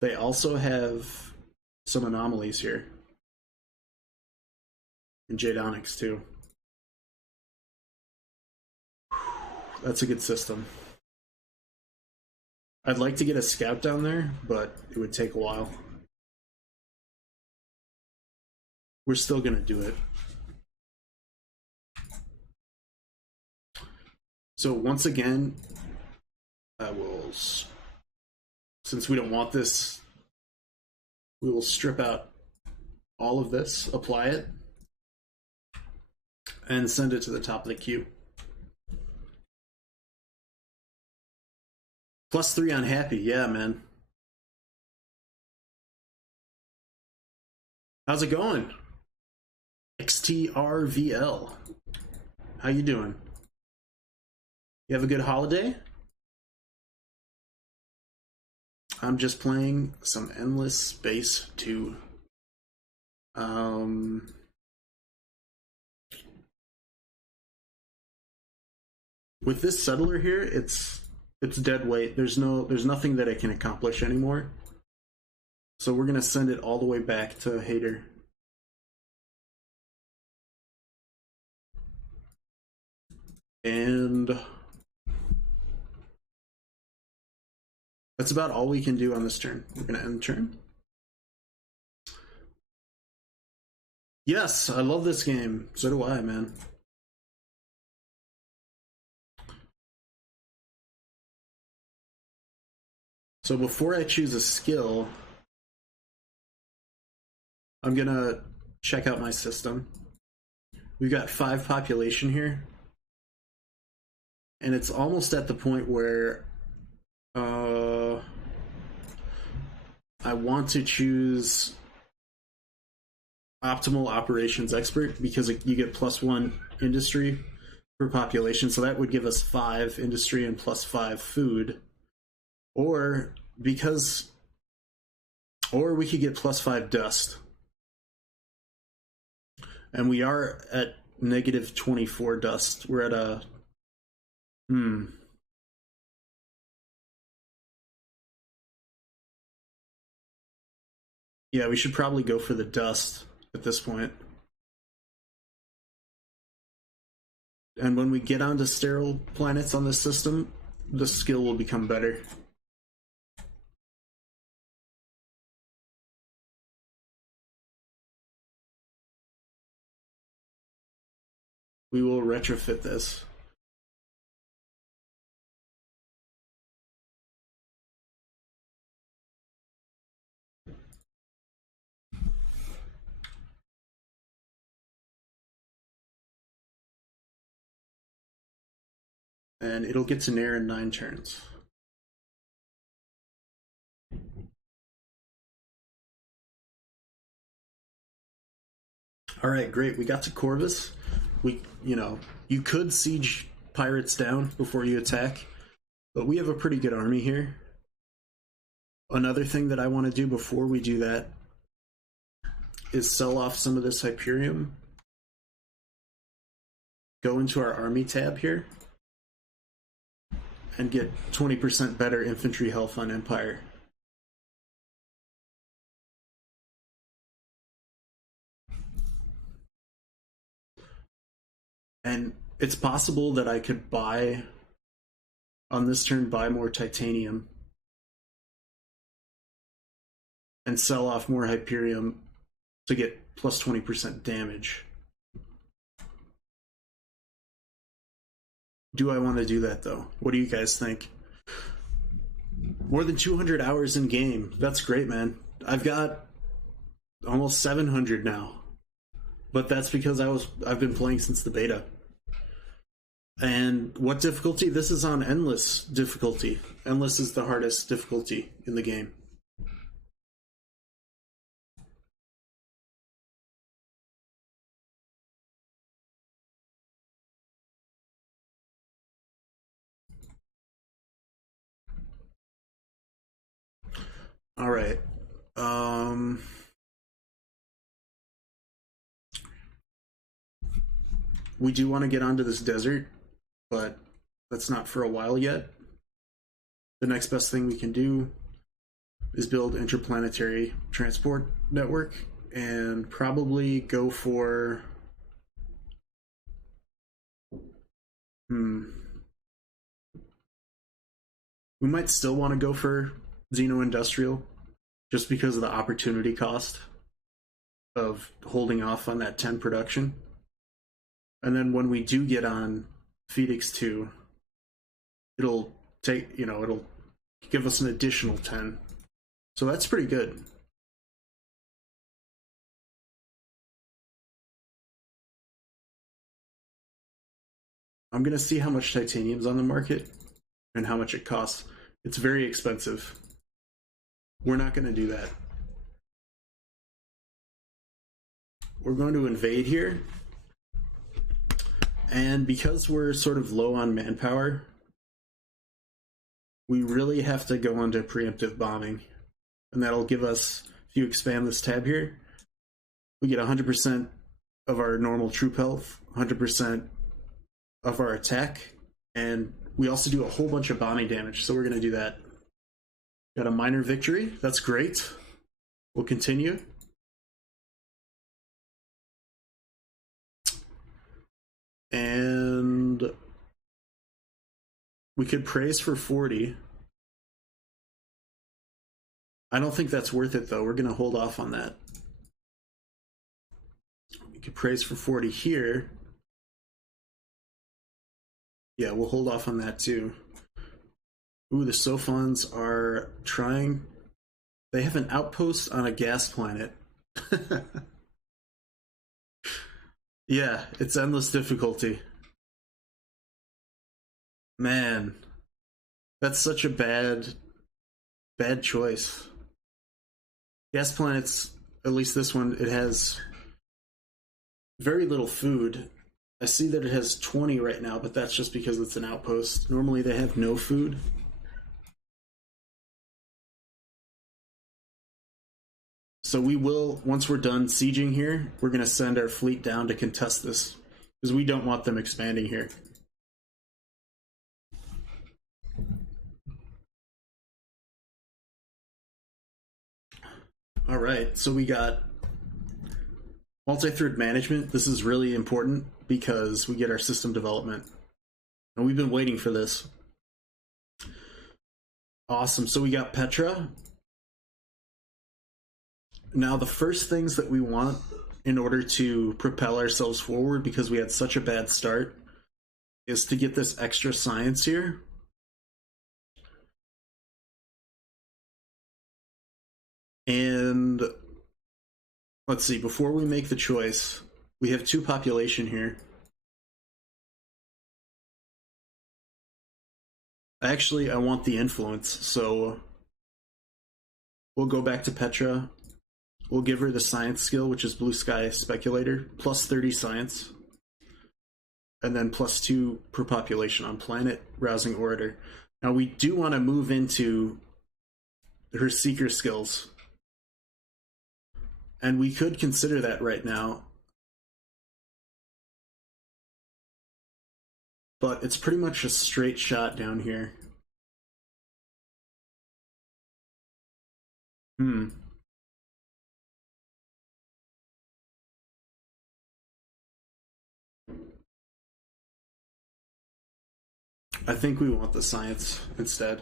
They also have some anomalies here. And Jadonics too. That's a good system. I'd like to get a scout down there, but it would take a while. We're still gonna do it. So once again, I will, since we don't want this, we will strip out all of this, apply it, and send it to the top of the queue. +3 on happy, yeah, man. How's it going? XTRVL. How you doing? You have a good holiday? I'm just playing some Endless Space 2. With this settler here, it's dead weight. There's nothing that it can accomplish anymore. So we're gonna send it all the way back to Hater. And that's about all we can do on this turn. We're gonna end the turn. Yes, I love this game. So do I, man. So before I choose a skill, I'm gonna check out my system. We've got 5 population here. And it's almost at the point where I want to choose optimal operations expert because you get +1 industry per population. So that would give us 5 industry and +5 food. Or because, or we could get +5 dust. And we are at -24 dust. We're at a, yeah, we should probably go for the dust at this point. And when we get onto sterile planets on this system, the skill will become better. We will retrofit this. And it'll get to Nair in 9 turns. All right, great. We got to Corvus. You could siege pirates down before you attack, but we have a pretty good army here. Another thing that I want to do before we do that is sell off some of this Hyperium. Go into our army tab here and get 20% better infantry health on Empire. And it's possible that I could buy, on this turn, buy more titanium and sell off more Hyperium to get plus 20% damage. Do I want to do that though? What do you guys think? More than 200 hours in game. That's great, man. I've got almost 700 now. But that's because I've been playing since the beta. And what difficulty? This is on endless difficulty. Endless is the hardest difficulty in the game. All right. We do want to get onto this desert, but that's not for a while yet. The next best thing we can do is build interplanetary transport network and probably go for we might still want to go for Xeno-Industrial just because of the opportunity cost of holding off on that 10 production. And then when we do get on Phoenix 2, it'll take, it'll give us an additional 10. So that's pretty good. I'm going to see how much titanium's on the market and how much it costs. It's very expensive. We're not going to do that. We're going to invade here. And because we're sort of low on manpower, we really have to go into preemptive bombing. And that'll give us, if you expand this tab here, we get 100% of our normal troop health, 100% of our attack, and we also do a whole bunch of bombing damage, so we're going to do that. Got a minor victory. That's great. We'll continue. And we could praise for 40. I don't think that's worth it, though. We're going to hold off on that. We could praise for 40 here. Yeah, we'll hold off on that, too. Ooh, the Sophons are trying. They have an outpost on a gas planet. Yeah, it's endless difficulty. Man, that's such a bad choice. Gas planets, at least this one, it has very little food. I see that it has 20 right now, but that's just because it's an outpost. Normally they have no food. So we will, once we're done sieging here, we're going to send our fleet down to contest this, because we don't want them expanding here. All right, so we got multi-thread management. This is really important because we get our system development. And we've been waiting for this. Awesome, so we got Petra. Now the first things that we want in order to propel ourselves forward, because we had such a bad start, is to get this extra science here. And let's see, before we make the choice, we have 2 population here. Actually, I want the influence, so we'll go back to Petra. We'll give her the science skill, which is Blue Sky Speculator, plus 30 science. And then plus 2 per population on planet, Rousing Orator. Now we do want to move into her Seeker skills. And we could consider that right now. But it's pretty much a straight shot down here. I think we want the science instead.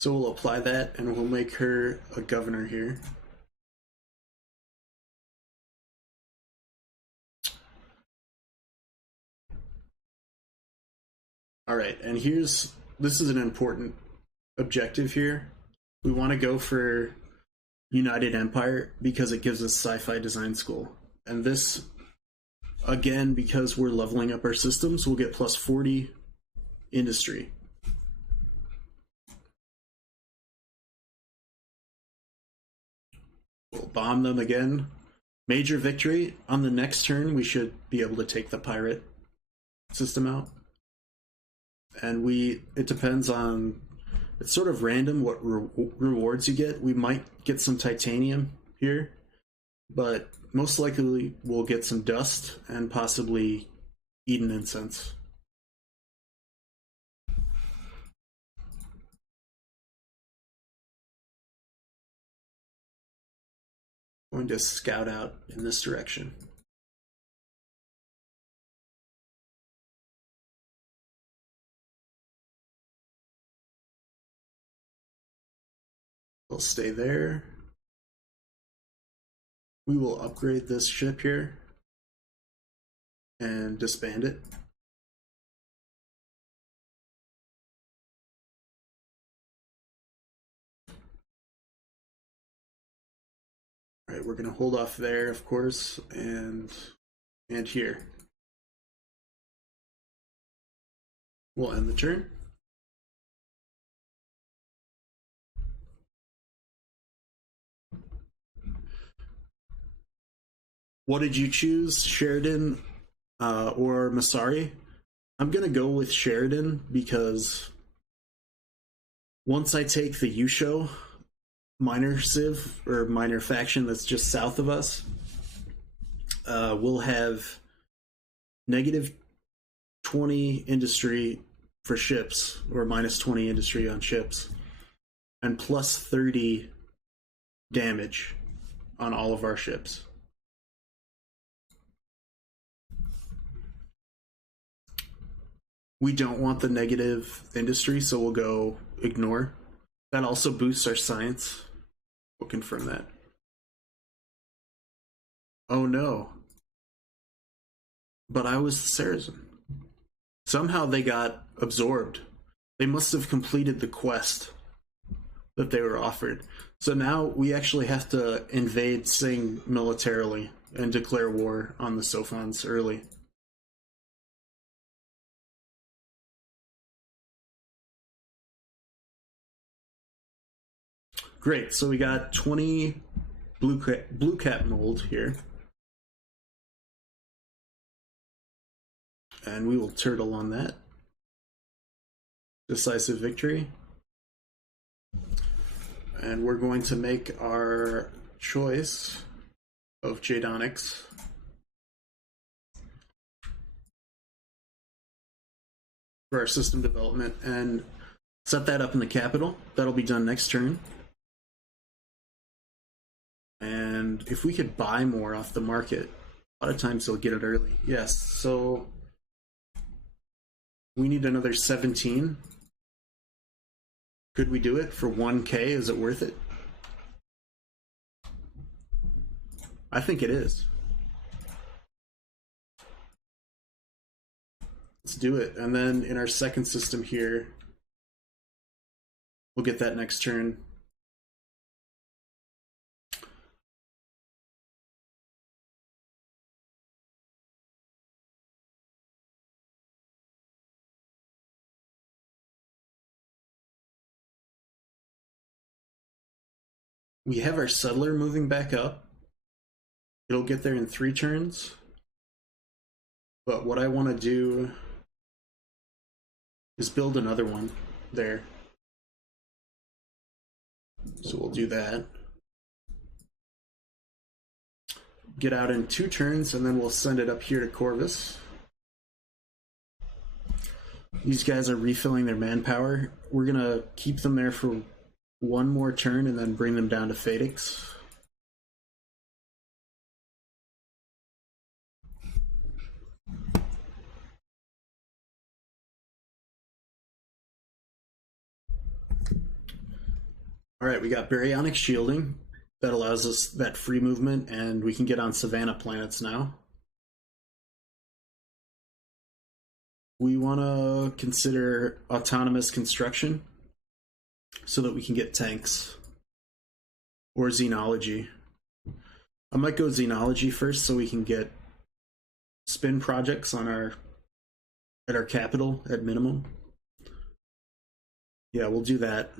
So we'll apply that and we'll make her a governor here. All right, and this is an important objective here. We want to go for United Empire because it gives us sci-fi design school. And this, again, because we're leveling up our systems, we'll get plus 40 industry. We'll bomb them again. Major victory. On the next turn, we should be able to take the pirate system out. And it depends on, it's sort of random what rewards you get. We might get some titanium here, but most likely we'll get some dust and possibly Eden incense. I'm going to scout out in this direction. We'll stay there. We will upgrade this ship here and disband it. All right, we're going to hold off there, of course, and here. We'll end the turn. What did you choose, Sheridan or Masari? I'm going to go with Sheridan because once I take the Yusho minor civ or minor faction that's just south of us, we'll have negative 20 industry for ships, or minus 20 industry on ships, and plus 30 damage on all of our ships. We don't want the negative industry, so we'll go ignore. That also boosts our science. We'll confirm that. Oh no. But I was the Saracen. Somehow they got absorbed. They must have completed the quest that they were offered. So now we actually have to invade Sing militarily and declare war on the Sophons early. Great, so we got 20 blue cap mold here. And we will turtle on that. Decisive victory. And we're going to make our choice of Jadonics. For our system development and set that up in the capital. That'll be done next turn. And if we could buy more off the market, a lot of times they'll get it early. Yes, so we need another 17. Could we do it for 1K? Is it worth it? I think it is. Let's do it. And then in our second system here, we'll get that next turn. We have our settler moving back up. It'll get there in 3 turns. But what I want to do is build another one there. So we'll do that. Get out in 2 turns, and then we'll send it up here to Corvus. These guys are refilling their manpower. We're going to keep them there for 1 more turn and then bring them down to Fadix. Alright, we got baryonic shielding. That allows us that free movement, and we can get on Savannah planets now. We want to consider autonomous construction so that we can get tanks or xenology. I might go xenology first so we can get spin projects on at our capital at minimum. Yeah, we'll do that.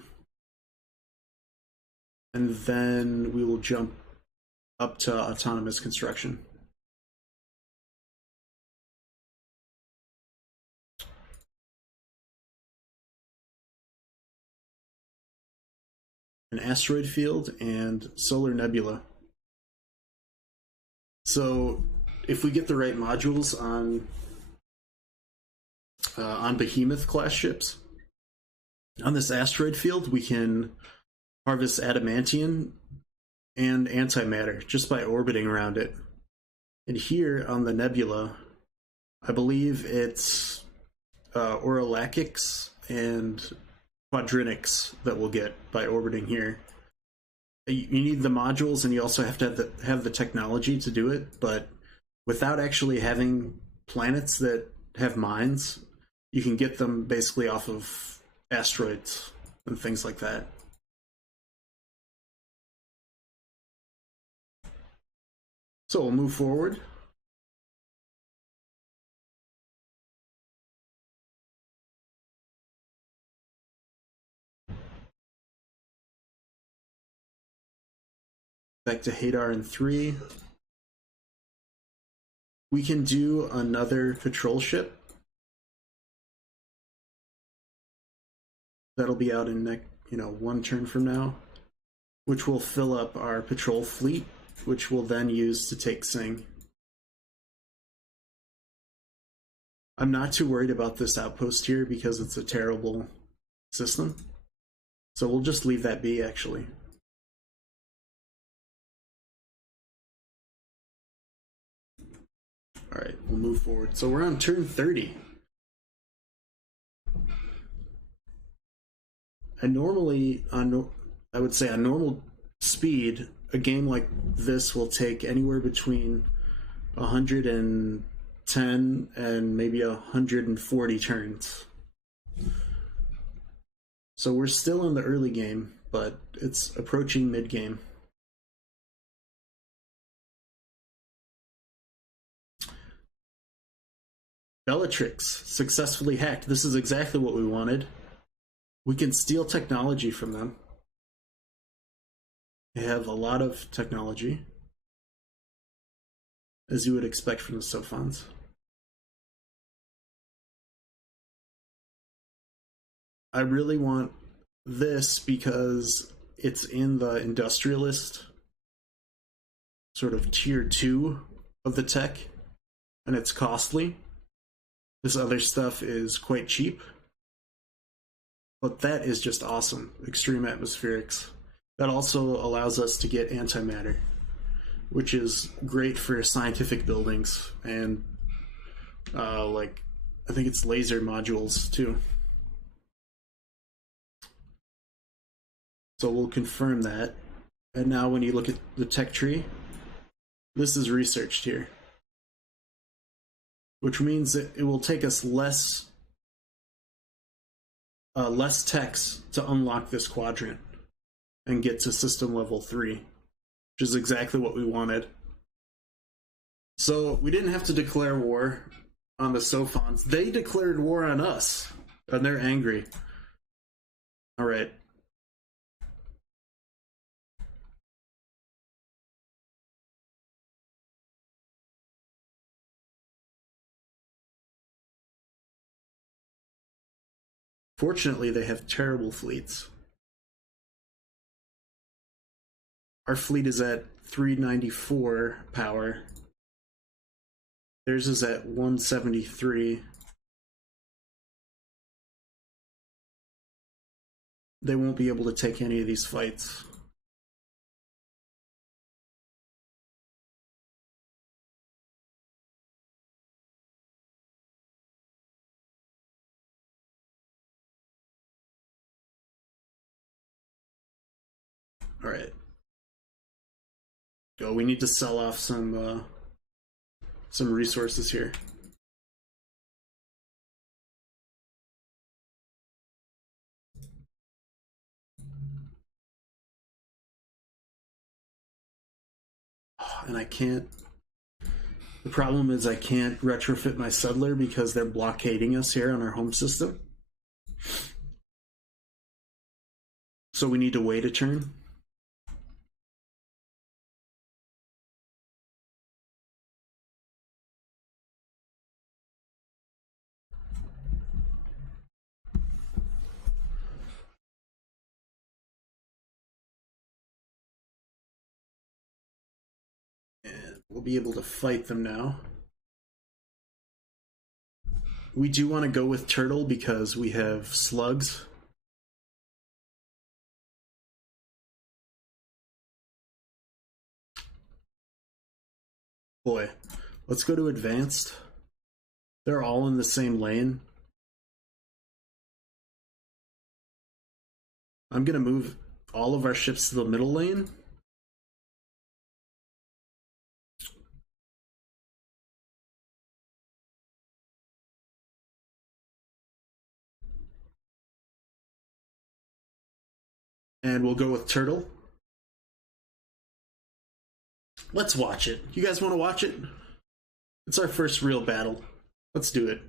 And then we will jump up to autonomous construction. An asteroid field and solar nebula. So if we get the right modules on Behemoth class ships, on this asteroid field, we can harvest adamantium and antimatter just by orbiting around it. And here on the nebula, I believe it's Orolacics and Quadrinics that we'll get by orbiting here. You need the modules, and you also have to have the technology to do it, but without actually having planets that have mines, you can get them basically off of asteroids and things like that. So we'll move forward. Back to Hadar in 3. We can do another patrol ship. That'll be out in 1 turn from now, which will fill up our patrol fleet, which we'll then use to take Sing. I'm not too worried about this outpost here because it's a terrible system. So we'll just leave that be, actually. Alright, we'll move forward. So we're on turn 30. And normally, I would say on normal speed, a game like this will take anywhere between 110 and maybe 140 turns. So we're still in the early game, but it's approaching mid-game. Bellatrix successfully hacked. This is exactly what we wanted. We can steal technology from them. They have a lot of technology, as you would expect from the Sophons. I really want this because it's in the industrialist sort of tier 2 of the tech, and it's costly. This other stuff is quite cheap. But that is just awesome. Extreme atmospherics. That also allows us to get antimatter, which is great for scientific buildings and like I think it's laser modules too. So we'll confirm that. And now when you look at the tech tree, this is researched here, which means that it will take us less techs to unlock this quadrant and get to system level 3, which is exactly what we wanted. So we didn't have to declare war on the Sophons. They declared war on us, and they're angry. All right. Fortunately, they have terrible fleets. Our fleet is at 394 power. Theirs is at 173. They won't be able to take any of these fights. All right. Go. We need to sell off some resources here. And I can't. The problem is I can't retrofit my settler because they're blockading us here on our home system. So we need to wait a turn. And we'll be able to fight them now. We do want to go with turtle because we have slugs. Boy, let's go to advanced. They're all in the same lane. I'm gonna move all of our ships to the middle lane. And we'll go with turtle. Let's watch it. You guys want to watch it? It's our first real battle. Let's do it.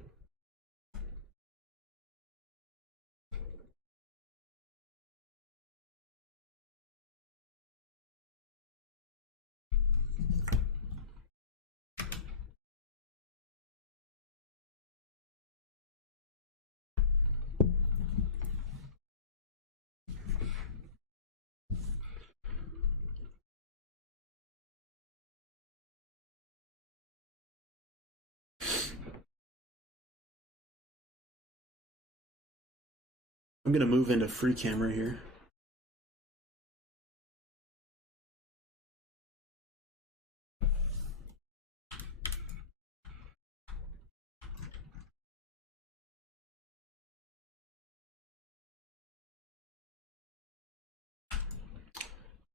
I'm gonna move into free camera here.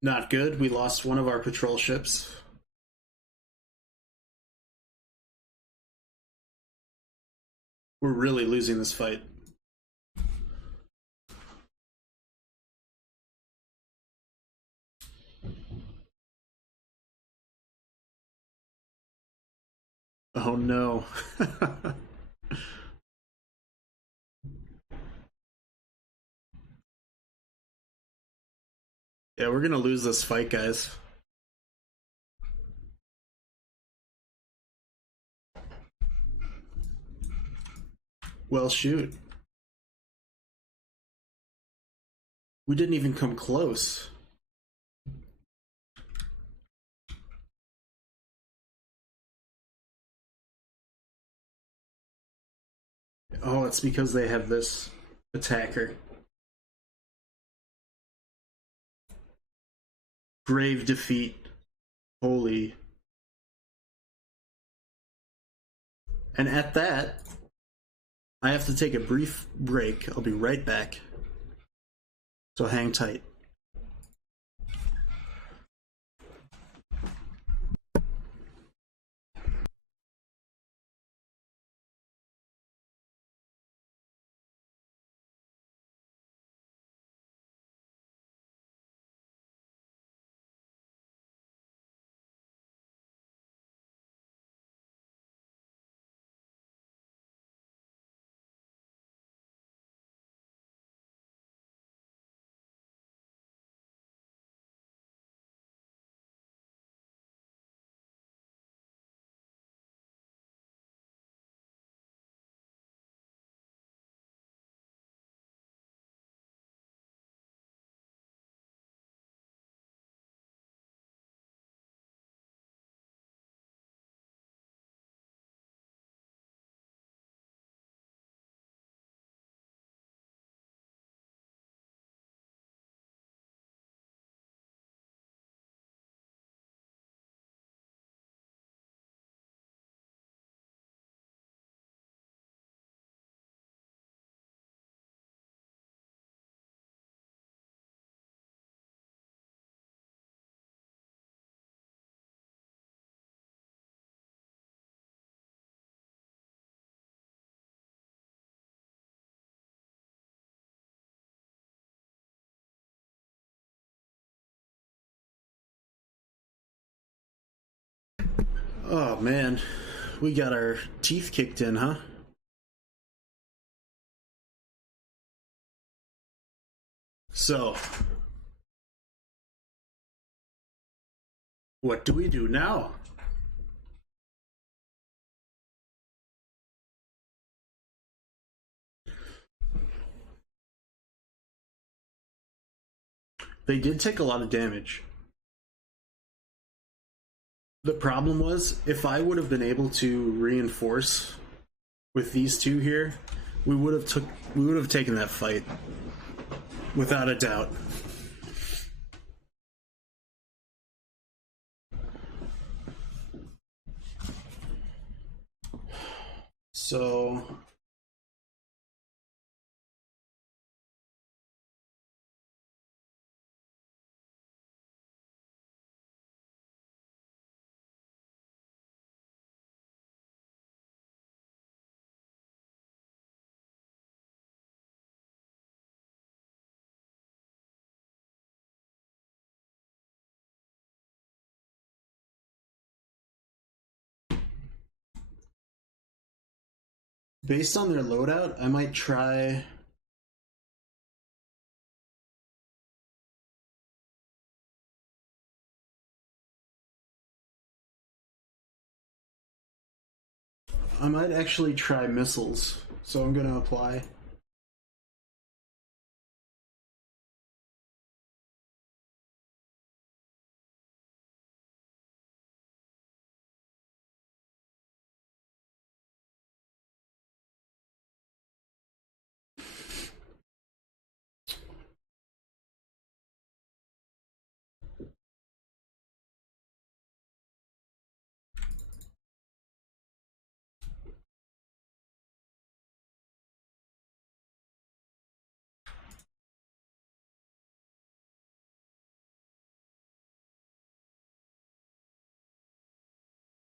Not good. We lost one of our patrol ships. We're really losing this fight. Oh no. Yeah, we're gonna lose this fight, guys. Well, shoot. We didn't even come close. Oh, it's because they have this attacker. Grave defeat. Holy. And at that, I have to take a brief break. I'll be right back. So hang tight. Oh man, we got our teeth kicked in, huh? So, what do we do now? They did take a lot of damage. The problem was, if I would have been able to reinforce with these two here, we would have taken that fight without a doubt. So based on their loadout, I might try. I might actually try missiles. So I'm gonna apply.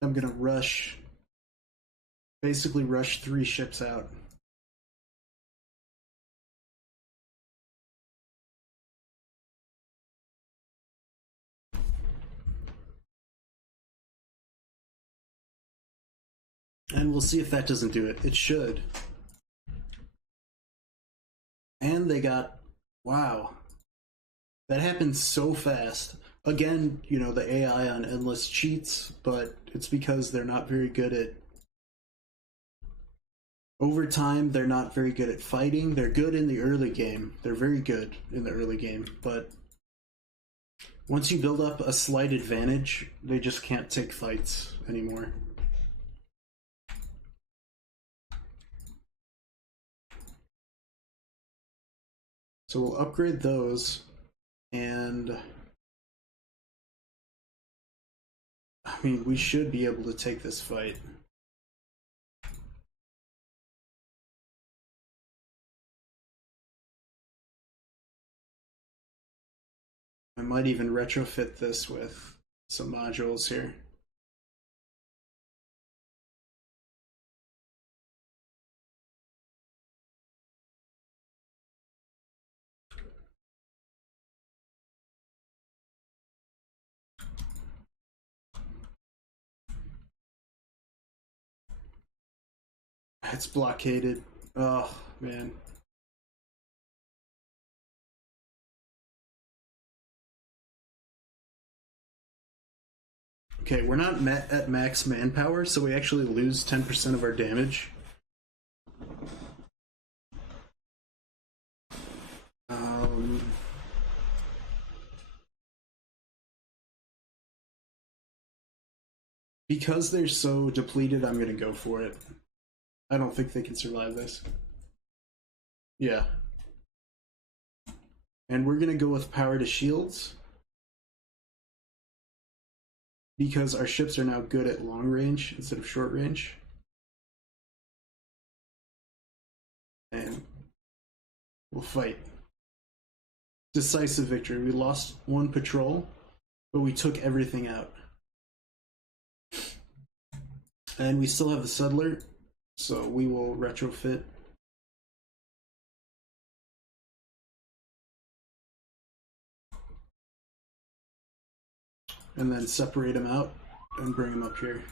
I'm gonna rush, basically rush 3 ships out. And we'll see if that doesn't do it. It should. And they got, wow. That happened so fast. Again, you know, the AI on Endless cheats, but it's because they're not very good at Over time, they're not very good at fighting. They're good in the early game. They're very good in the early game, but once you build up a slight advantage, they just can't take fights anymore. So we'll upgrade those, and I mean, we should be able to take this fight. I might even retrofit this with some modules here. It's blockaded. Oh, man. Okay, we're not at max manpower, so we actually lose 10% of our damage. Because they're so depleted, I'm gonna go for it. I don't think they can survive this. Yeah. And we're gonna go with power to shields, because our ships are now good at long range instead of short range. And we'll fight. Decisive victory. We lost one patrol, but we took everything out. And we still have the settler, so we will retrofit. And then separate them out and bring them up here.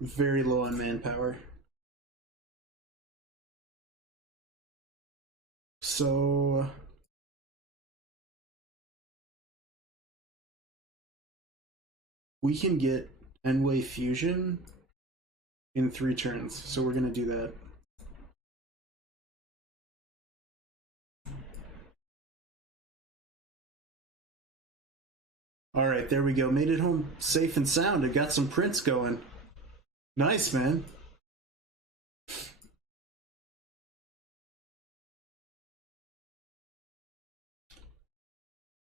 Very low on manpower. So we can get N-Way fusion in 3 turns, so we're gonna do that. All right, there we go. Made it home safe and sound. It got some prints going. Nice, man.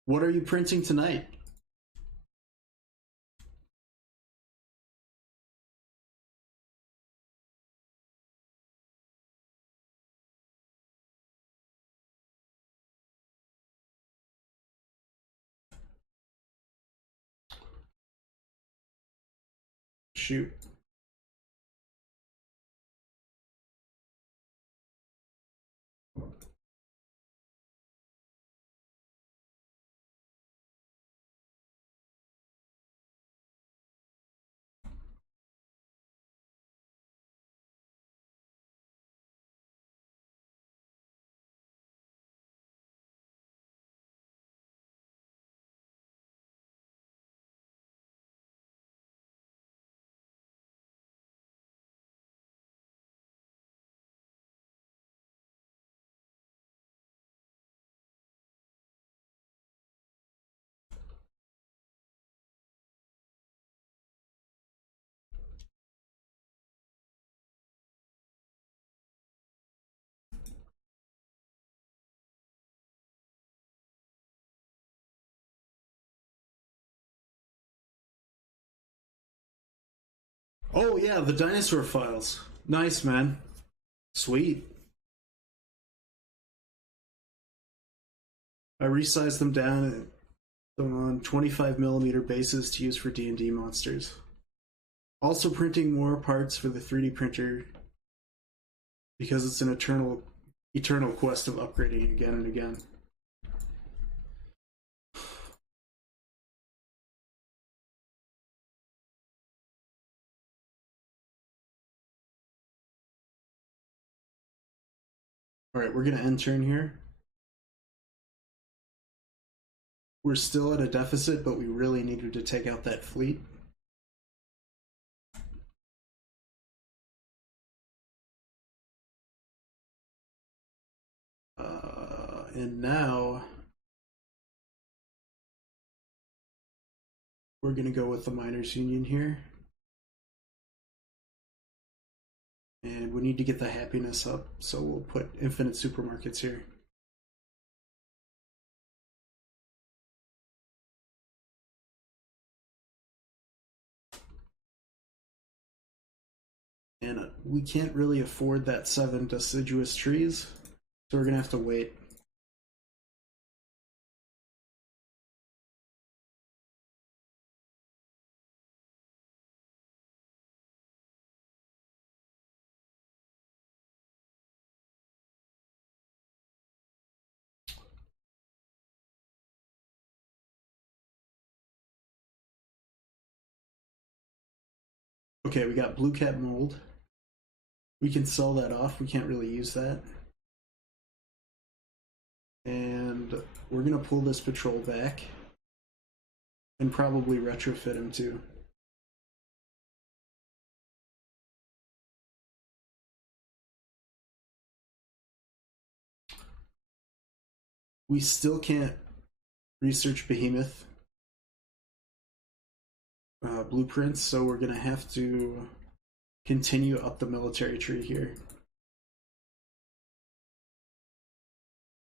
What are you printing tonight? Shoot. Oh yeah, the dinosaur files. Nice, man. Sweet. I resized them down on 25mm bases to use for D&D monsters. Also printing more parts for the 3D printer because it's an eternal quest of upgrading again and again. All right, we're gonna end turn here. we're still at a deficit, but we really needed to take out that fleet. And now we're going to go with the miners union here. And we need to get the happiness up, so we'll put infinite supermarkets here. And we can't really afford that 7 deciduous trees, so we're going to have to wait. Okay, we got blue cat mold. We can sell that off. We can't really use that. And we're going to pull this patrol back and probably retrofit him too. We still can't research behemoth blueprints, so we're going to have to continue up the military tree here.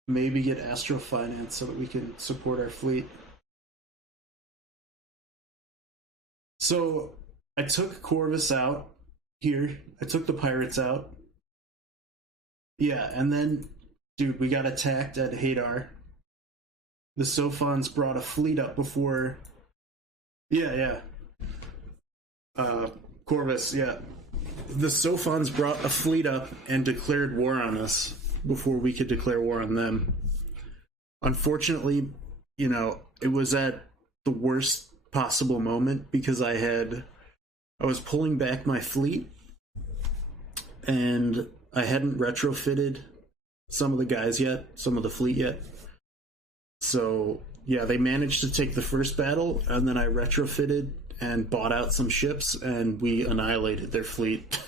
Maybe get Astro Finance so that we can support our fleet. So I took Corvus out here. I took the pirates out. Yeah, and then, dude, we got attacked at Hadar. The Sophons brought a fleet up before. Yeah. Corvus, yeah. The Sophons brought a fleet up and declared war on us before we could declare war on them. Unfortunately, you know, it was at the worst possible moment because I was pulling back my fleet and I hadn't retrofitted some of the guys yet, some of the fleet yet. So yeah, they managed to take the first battle, and then I retrofitted and bought out some ships, and we annihilated their fleet.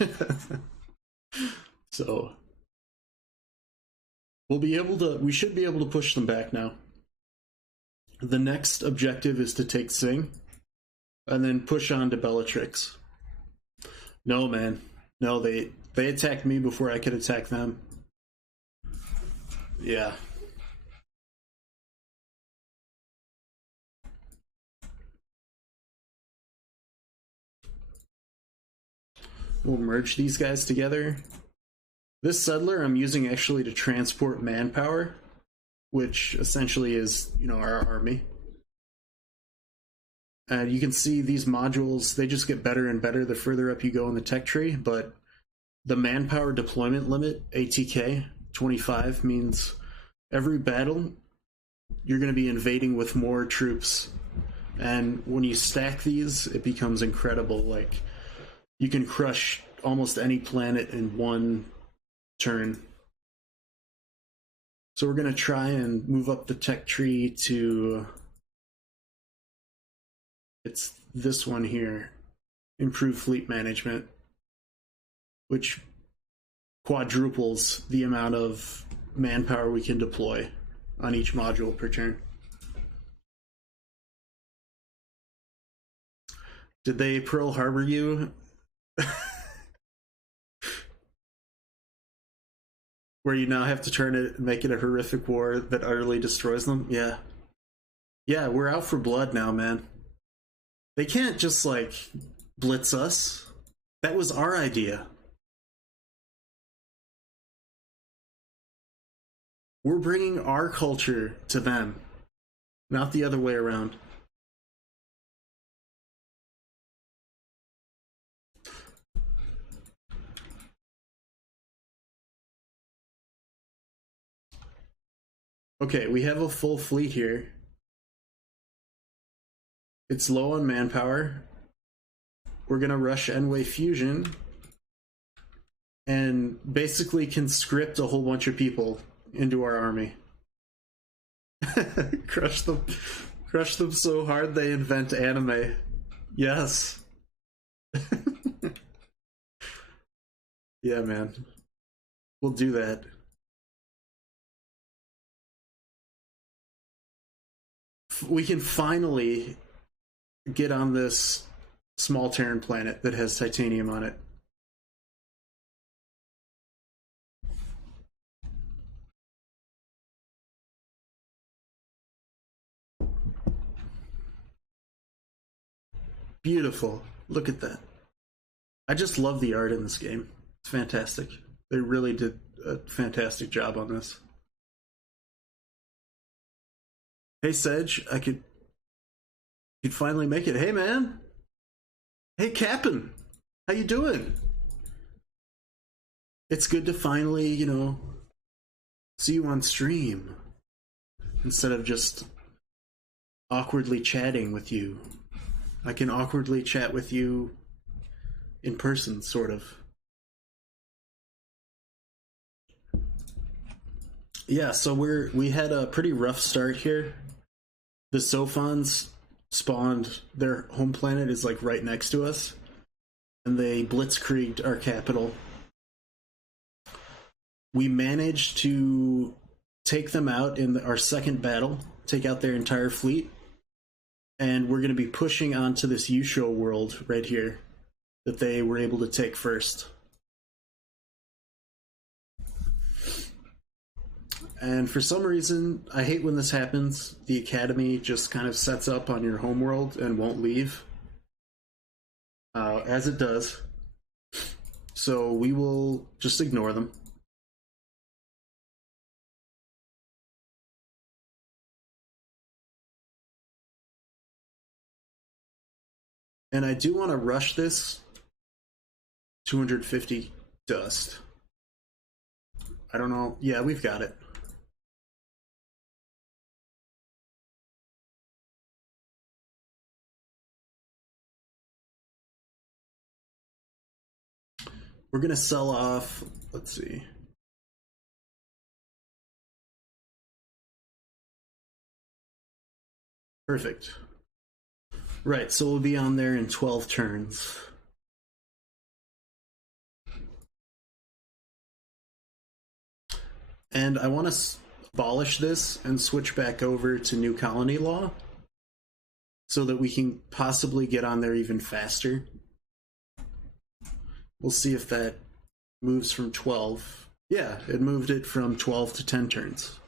So we should be able to push them back now. The next objective is to take Sing, and then push on to Bellatrix. No, man. No, they attacked me before I could attack them. Yeah. We'll merge these guys together. This settler I'm using actually to transport manpower, which essentially is, you know, our army. And you can see these modules, they just get better and better the further up you go in the tech tree, but the manpower deployment limit, ATK, 25, means every battle you're going to be invading with more troops. And when you stack these, it becomes incredible. Like, you can crush almost any planet in one turn. So we're going to try and move up the tech tree to, it's this one here, improve fleet management, which quadruples the amount of manpower we can deploy on each module per turn. Did they Pearl Harbor you? Where you now have to turn it and make it a horrific war that utterly destroys them? Yeah. Yeah, we're out for blood now, man. They can't just, like, blitz us. That was our idea. We're bringing our culture to them, not the other way around. Okay, we have a full fleet here. It's low on manpower. We're gonna rush N-Way Fusion and basically conscript a whole bunch of people into our army. Crush them. Crush them so hard they invent anime. Yes. Yeah, man. We'll do that. We can finally get on this small Terran planet that has titanium on it. Beautiful. Look at that. I just love the art in this game. It's fantastic. They really did a fantastic job on this. Hey Sedge, I could finally make it. Hey man. Hey Captain. How you doing? It's good to finally, you know, see you on stream instead of just awkwardly chatting with you. I can awkwardly chat with you in person, sort of. Yeah, so we had a pretty rough start here. The Sophons spawned, their home planet is like right next to us, and they blitzkrieged our capital. We managed to take them out in our second battle, take out their entire fleet, and we're going to be pushing onto this Yusho world right here that they were able to take first. And for some reason, I hate when this happens. The Academy just kind of sets up on your homeworld and won't leave. As it does. So we will just ignore them. And I do want to rush this 250 dust. I don't know. Yeah, we've got it. We're going to sell off, let's see. Perfect. Right, so we'll be on there in 12 turns. And I want to abolish this and switch back over to new colony law so that we can possibly get on there even faster. We'll see if that moves from 12. Yeah, it moved it from 12 to 10 turns.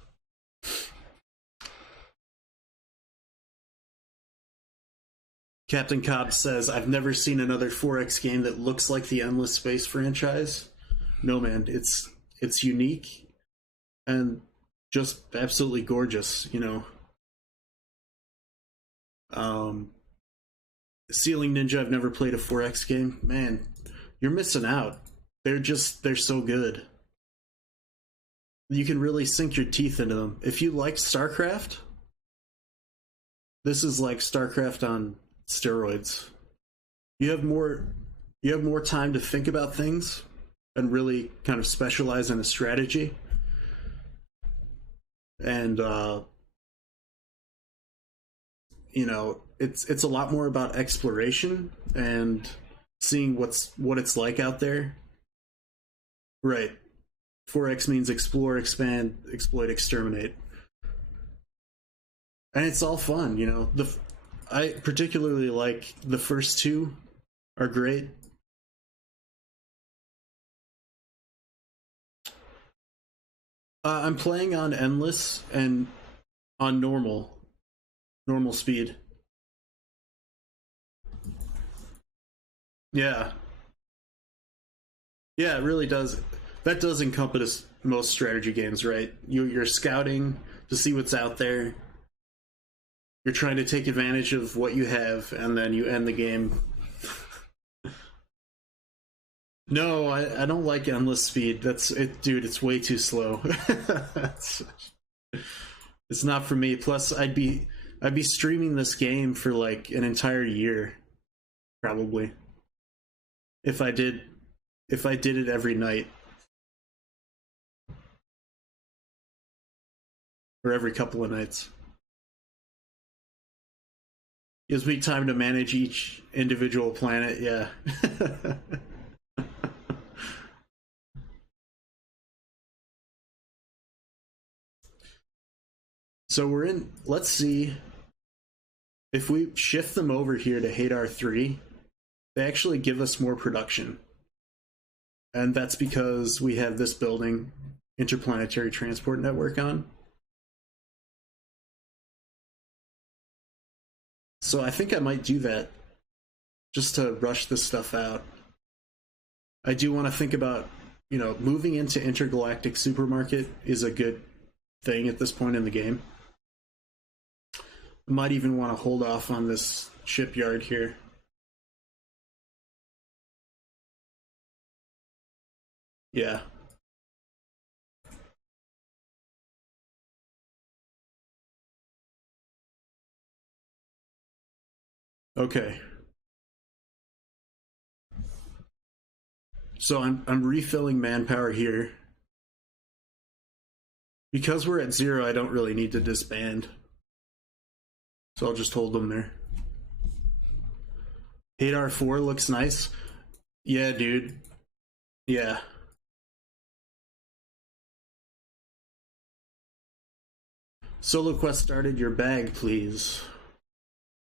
Captain Cobb says, I've never seen another 4X game that looks like the Endless Space franchise. No, man, it's unique and just absolutely gorgeous, you know. Ceiling Ninja, I've never played a 4X game. Man, you're missing out. They're so good. You can really sink your teeth into them. If you like StarCraft, this is like StarCraft on steroids. You have more time to think about things and really kind of specialize in a strategy. And you know, it's a lot more about exploration and seeing what it's like out there. Right. 4X means explore, expand, exploit, exterminate. And it's all fun, you know. I particularly like the first two are great. I'm playing on endless and on normal speed. Yeah. Yeah, it really does. That does encompass most strategy games, right? You're scouting to see what's out there. You're trying to take advantage of what you have, and then you end the game. No, I don't like endless speed. That's it, dude. It's way too slow. It's not for me. Plus, I'd be streaming this game for like an entire year, probably. If I did it every night. Or every couple of nights. Gives me time to manage each individual planet, yeah. So we're in, let's see if we shift them over here to Hadar 3, they actually give us more production. And that's because we have this building, Interplanetary Transport Network, on. So I think I might do that just to rush this stuff out. I do want to think about, you know, moving into intergalactic supermarket is a good thing at this point in the game. I might even want to hold off on this shipyard here. Yeah. Okay. So I'm refilling manpower here. Because we're at 0, I don't really need to disband. So I'll just hold them there. Hadar 4 looks nice. Yeah, dude. Yeah. Solo quest started, your bag, please.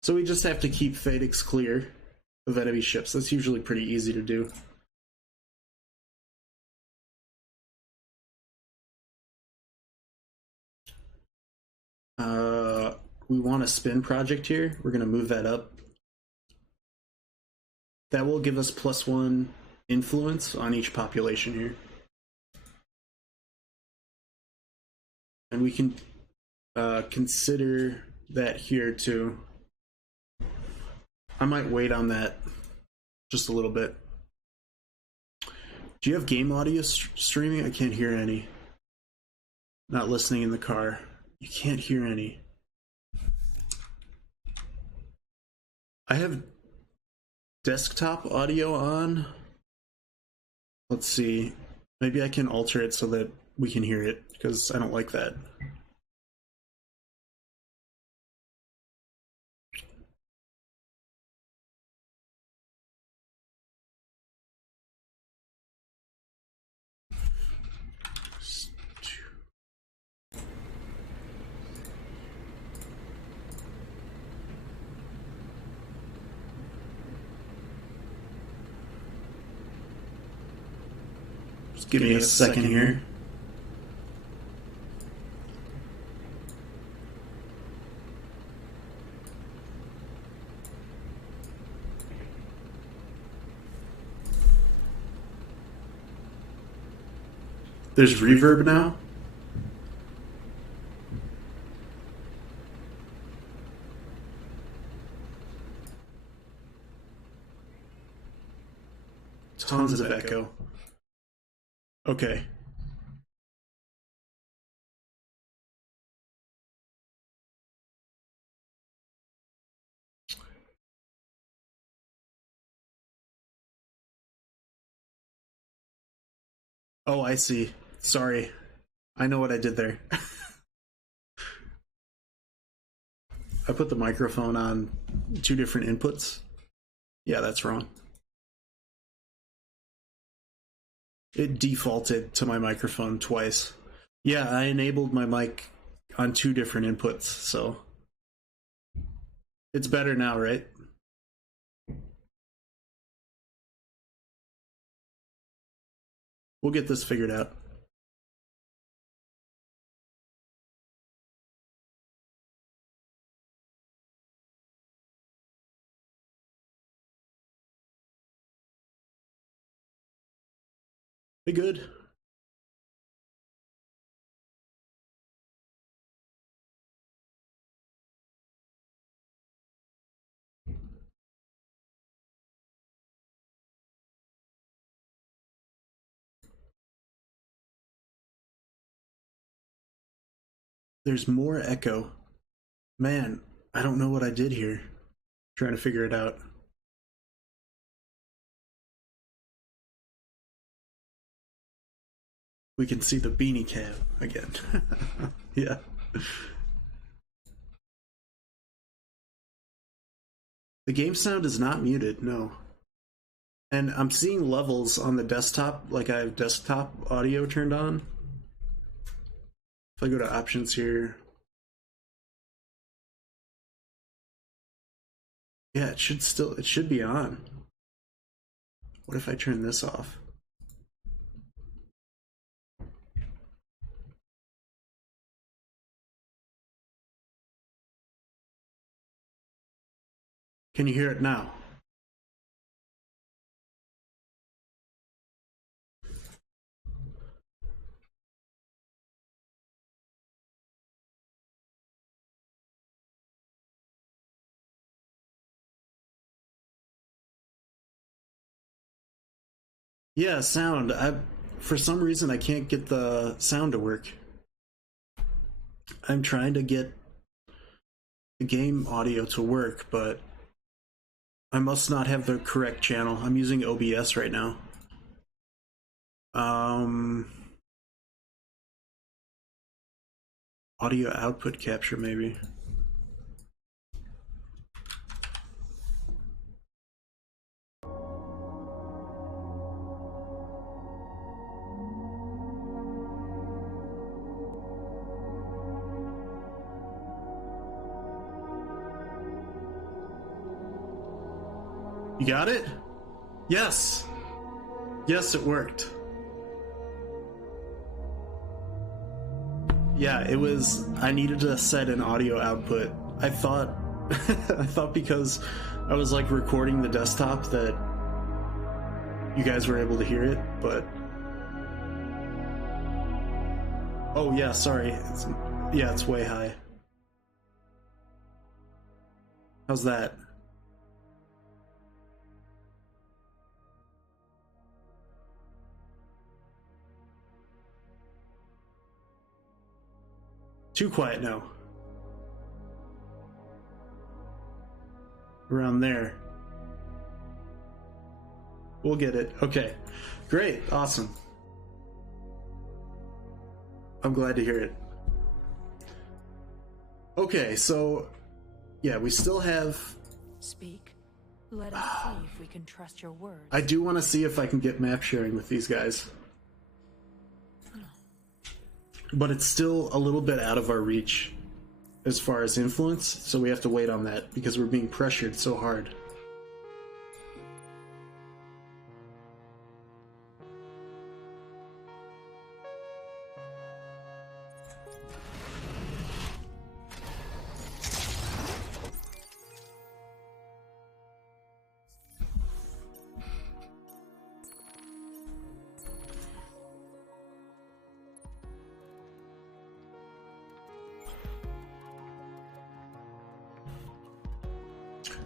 So we just have to keep Thadix clear of enemy ships. That's usually pretty easy to do. We want a spin project here. We're going to move that up. That will give us +1 influence on each population here. And we can consider that here too. I might wait on that just a little bit. Do you have game audio streaming? I can't hear any. Not listening in the car. You can't hear any. I have desktop audio on. Let's see. Maybe I can alter it so that we can hear it, because I don't like that. Just give me a second here. There's reverb now? Tons of echo. Okay. Oh, I see. Sorry. I know what I did there. I put the microphone on 2 different inputs. Yeah, that's wrong. It defaulted to my microphone twice. Yeah, I enabled my mic on 2 different inputs, so it's better now, right? We'll get this figured out. Be good. There's more echo. Man, I don't know what I did here. Trying to figure it out. We can see the beanie cab again. Yeah. The game sound is not muted, no. And I'm seeing levels on the desktop, like I have desktop audio turned on. If I go to options here. Yeah, it should be on. What if I turn this off? Can you hear it now? Yeah, sound. For some reason I can't get the sound to work. I'm trying to get the game audio to work, but I must not have the correct channel. I'm using OBS right now. Audio output capture, maybe. You got it? Yes. Yes, it worked. Yeah, it was. I needed to set an audio output. I thought, I thought because I was like recording the desktop that you guys were able to hear it, but oh yeah, sorry. It's way high. How's that? Too quiet now. Around there. We'll get it. Okay. Great. Awesome. I'm glad to hear it. Okay, so yeah, we still have... Speak. Let us see if we can trust your words. I do want to see if I can get map sharing with these guys. But it's still a little bit out of our reach as far as influence, so we have to wait on that because we're being pressured so hard.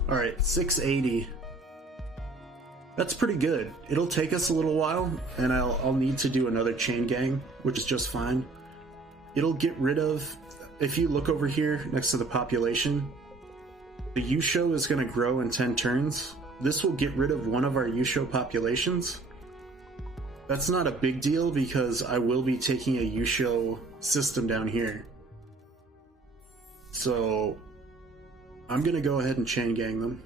Alright, 680. That's pretty good. It'll take us a little while, and I'll need to do another chain gang, which is just fine. It'll get rid of... If you look over here next to the population, the Yusho is going to grow in 10 turns. This will get rid of one of our Yusho populations. That's not a big deal because I will be taking a Yusho system down here. So... I'm gonna go ahead and chain gang them.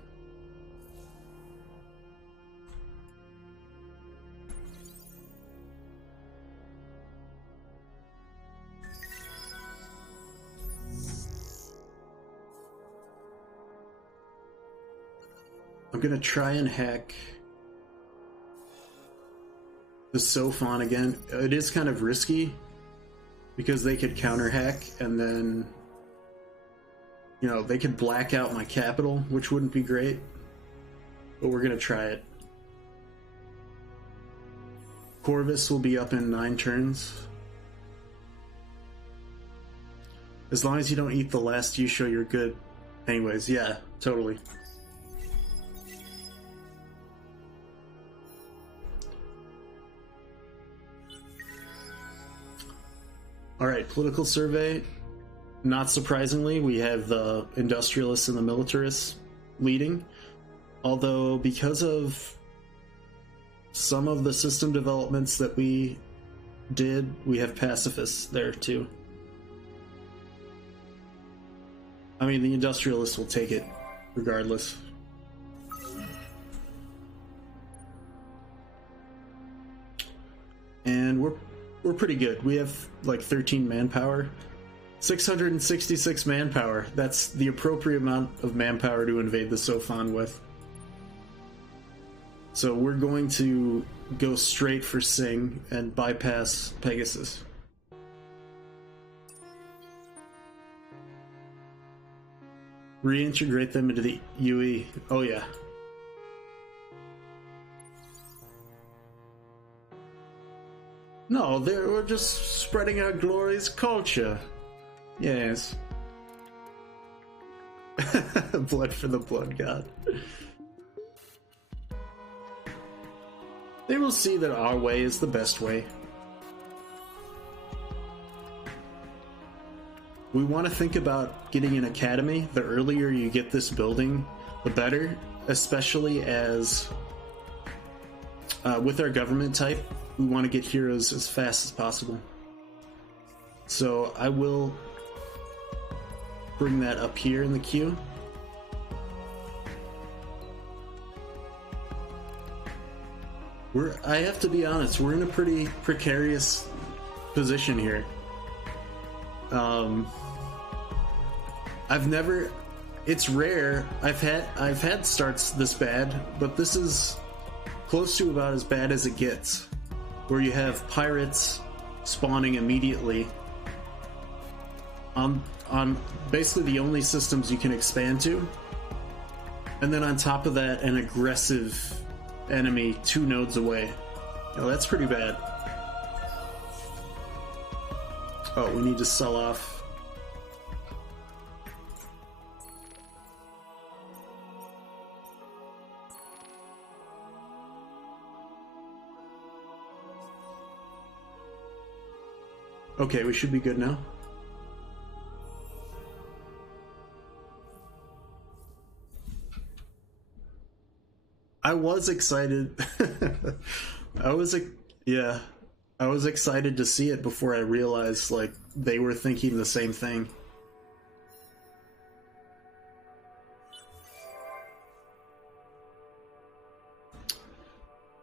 I'm gonna try and hack the Sophon again. It is kind of risky because they could counter hack and then... You know, they could black out my capital, which wouldn't be great. But we're going to try it. Corvus will be up in 9 turns. As long as you don't eat the last Yusho, you're good. Anyways, yeah, totally. Alright, political survey. Not surprisingly, we have the industrialists and the militarists leading, although because of some of the system developments that we did, we have pacifists there too. I mean, the industrialists will take it regardless. And we're pretty good. We have like 13 manpower. 666 manpower. That's the appropriate amount of manpower to invade the Sophon with. So we're going to go straight for Sing and bypass Pegasus. Reintegrate them into the UE. Oh yeah. No, we're just spreading our glorious culture. Yes. Blood for the blood god. They will see that our way is the best way. We want to think about getting an academy. The earlier you get this building, the better, especially as with our government type, we want to get heroes as fast as possible. So I will bring that up here in the queue. I have to be honest, we're in a pretty precarious position here. It's rare. I've had starts this bad, but this is close to about as bad as it gets, where you have pirates spawning immediately on basically the only systems you can expand to, and then on top of that, an aggressive enemy 2 nodes away. Now that's pretty bad. Oh, we need to sell off. Okay, we should be good now. I was excited. I was excited to see it before I realized like they were thinking the same thing.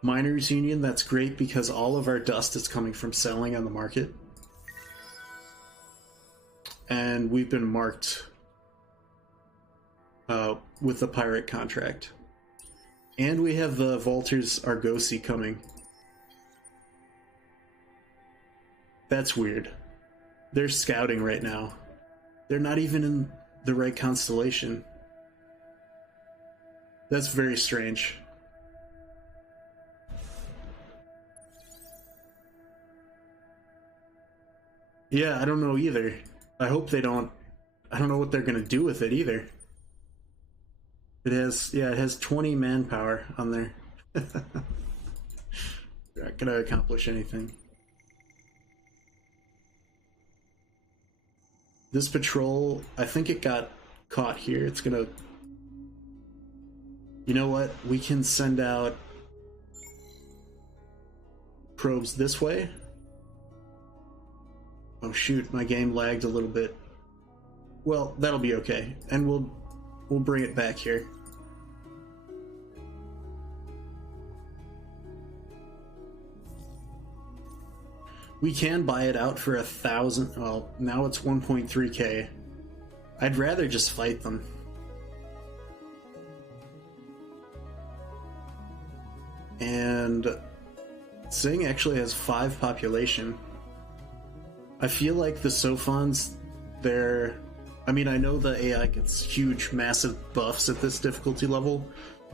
Miners Union, that's great because all of our dust is coming from selling on the market. And we've been marked with the pirate contract. And we have the Volters Argosy coming. That's weird. They're scouting right now. They're not even in the right constellation. That's very strange. Yeah, I don't know either. I hope they don't... I don't know what they're gonna do with it either. It has 20 manpower on there. Not gonna accomplish anything. This patrol, I think it got caught here. It's gonna... You know what? We can send out probes this way. Oh shoot, my game lagged a little bit. Well, that'll be okay. And we'll bring it back here. We can buy it out for 1,000. Well, now it's 1.3k. I'd rather just fight them. And Sing actually has 5 population. I feel like the Sophons, they're... I mean, I know the AI gets huge, massive buffs at this difficulty level,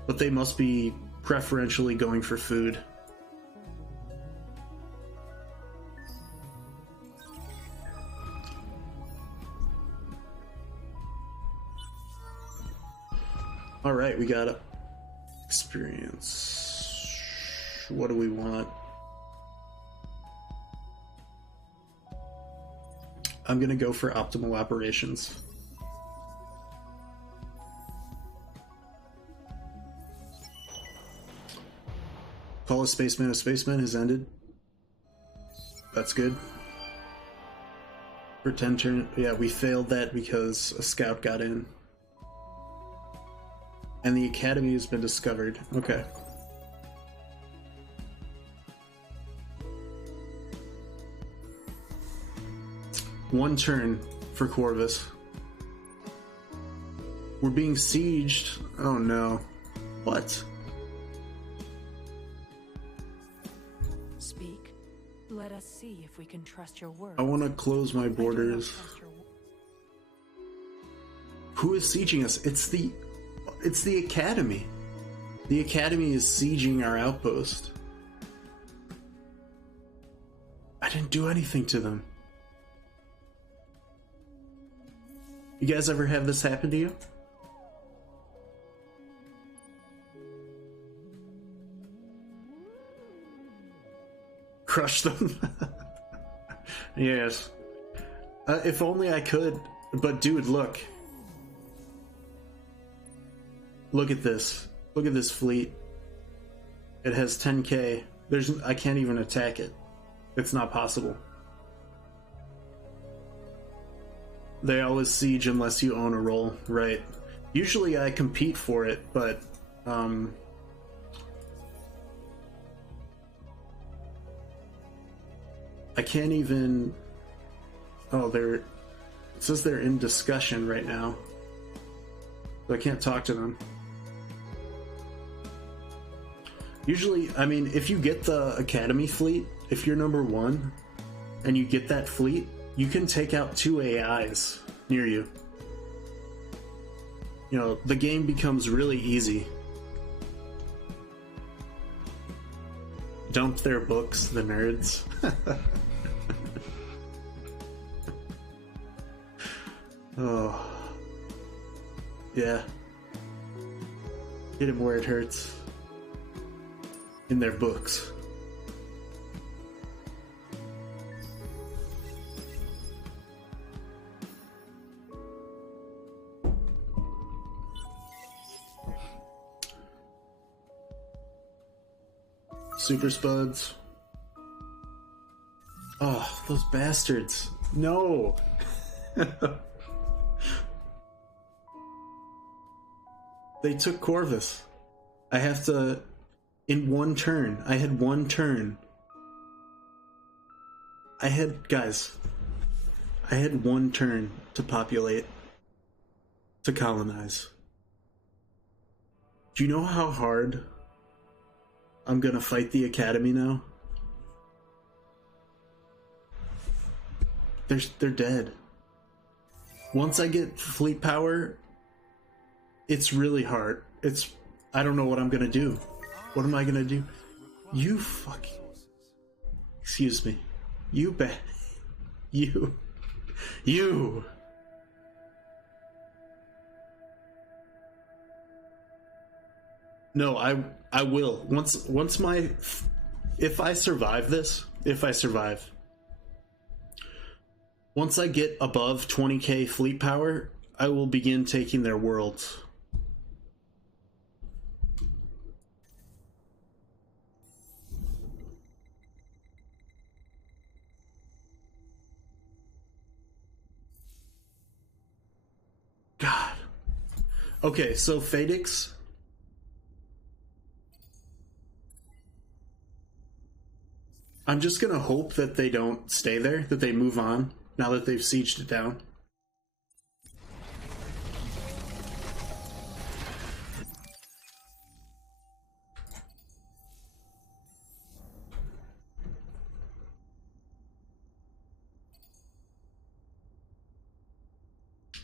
but they must be preferentially going for food. Alright, we got it. Experience. What do we want? I'm gonna go for optimal operations. Call a spaceman has ended. That's good. For 10 turn, yeah, we failed that because a scout got in. And the academy has been discovered. Okay. 1 turn for Corvus. We're being sieged. Oh no. What? Speak. Let us see if we can trust your word. I want to close my borders. Who is sieging us? It's the Academy. The Academy is sieging our outpost. I didn't do anything to them. You guys ever have this happen to you? Crush them? Yes. If only I could. But dude, look. Look at this. Look at this fleet. It has 10k. I can't even attack it. It's not possible. They always siege unless you own a role, right? Usually I compete for it, but I can't even. Oh, it says they're in discussion right now, so I can't talk to them. Usually, I mean, if you get the Academy fleet, if you're number 1 and you get that fleet, you can take out 2 AIs near you. You know, the game becomes really easy. Dump their books, the nerds. Oh. Yeah. Hit him where it hurts. In their books. Super Spuds. Oh, those bastards. No! They took Corvus. I have to... In 1 turn. I had 1 turn. Guys, I had 1 turn to populate. To colonize. Do you know how hard I'm gonna fight the Academy now? They're dead. Once I get fleet power, it's really hard. I don't know what I'm gonna do. What am I gonna do? You fucking... Excuse me. You bet. You. No, I will. Once my... If I survive this, once I get above 20k fleet power, I will begin taking their worlds. God. Okay, so Fadix. I'm just gonna hope that they don't stay there, that they move on, now that they've sieged it down.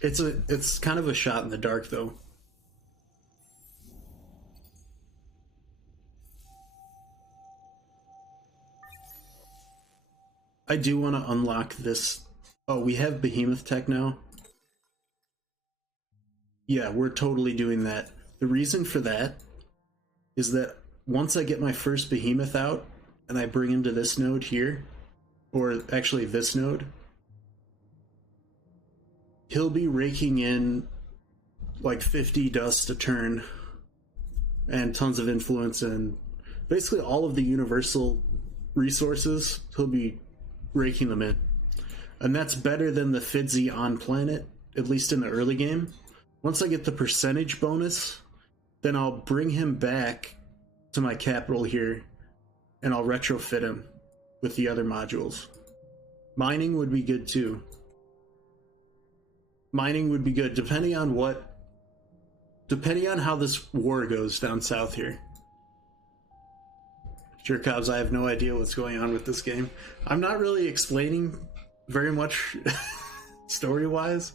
It's kind of a shot in the dark, though. I do want to unlock this. Oh, we have Behemoth Tech now. Yeah, we're totally doing that. The reason for that is that once I get my first Behemoth out and I bring him to this node here, or actually this node, he'll be raking in like 50 dust a turn and tons of influence and basically all of the universal resources. He'll be raking them in. And that's better than the Fidzy on planet, at least in the early game. Once I get the percentage bonus, then I'll bring him back to my capital here and I'll retrofit him with the other modules. Mining would be good too. mining would be good, depending on how this war goes down south here. Sure, Cobbs, I have no idea what's going on with this game. I'm not really explaining very much story-wise.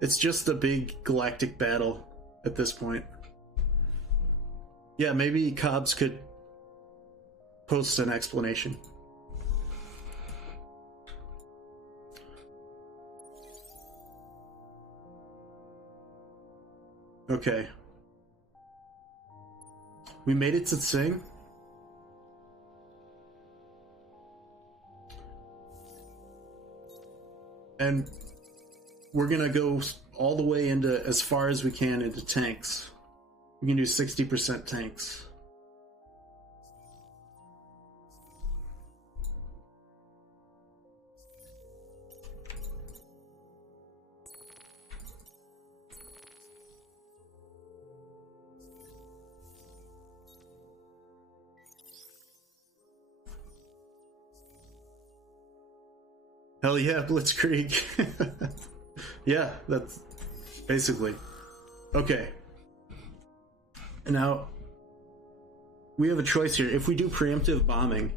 It's just a big galactic battle at this point. Yeah, maybe Cobbs could post an explanation. Okay. We made it to Tsing. And we're gonna go all the way into, as far as we can, into tanks. We can do 60% tanks. Hell yeah, Blitzkrieg. Yeah, that's basically. Okay. Now, we have a choice here. If we do preemptive bombing,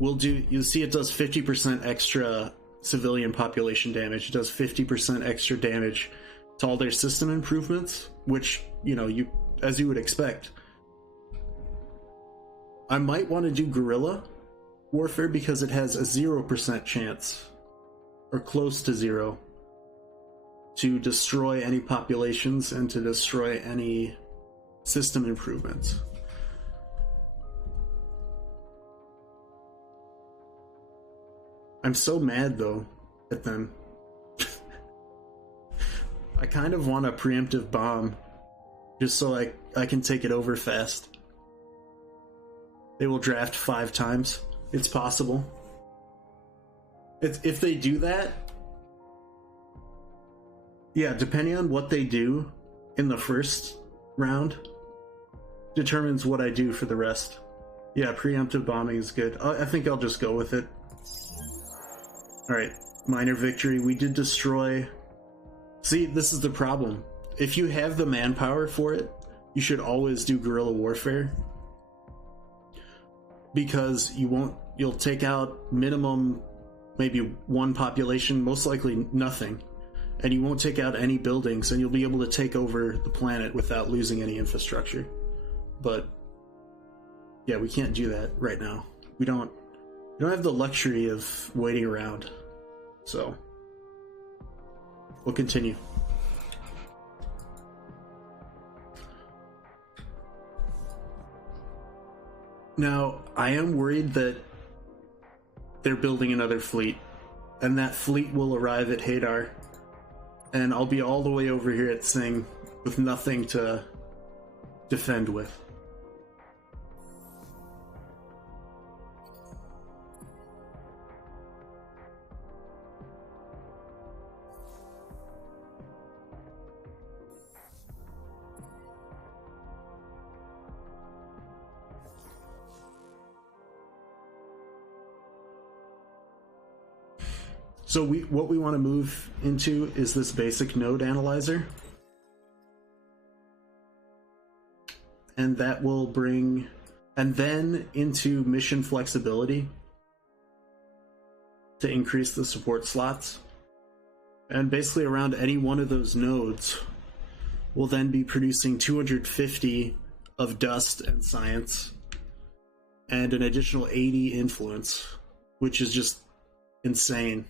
you'll see it does 50% extra civilian population damage. It does 50% extra damage to all their system improvements, which, as you would expect. I might want to do guerrilla warfare because it has a 0% chance, or close to 0, to destroy any populations and to destroy any system improvements. I'm so mad though at them. I kind of want a preemptive bomb just so I can take it over fast. They will draft 5 times. It's possible. If they do that, yeah, depending on what they do in the first round, determines what I do for the rest. Yeah, preemptive bombing is good. I think I'll just go with it. Alright, minor victory. We did destroy... See, this is the problem. If you have the manpower for it, you should always do guerrilla warfare. Because you'll take out minimum maybe 1 population, most likely nothing. And you won't take out any buildings, and you'll be able to take over the planet without losing any infrastructure. But yeah, we can't do that right now. We don't have the luxury of waiting around. So we'll continue. Now, I am worried that they're building another fleet, and that fleet will arrive at Hadar, and I'll be all the way over here at Tsing with nothing to defend with. So what we want to move into is this basic node analyzer. And that will bring... And then into mission flexibility to increase the support slots. And basically around any one of those nodes will then be producing 250 of dust and science and an additional 80 influence, which is just insane.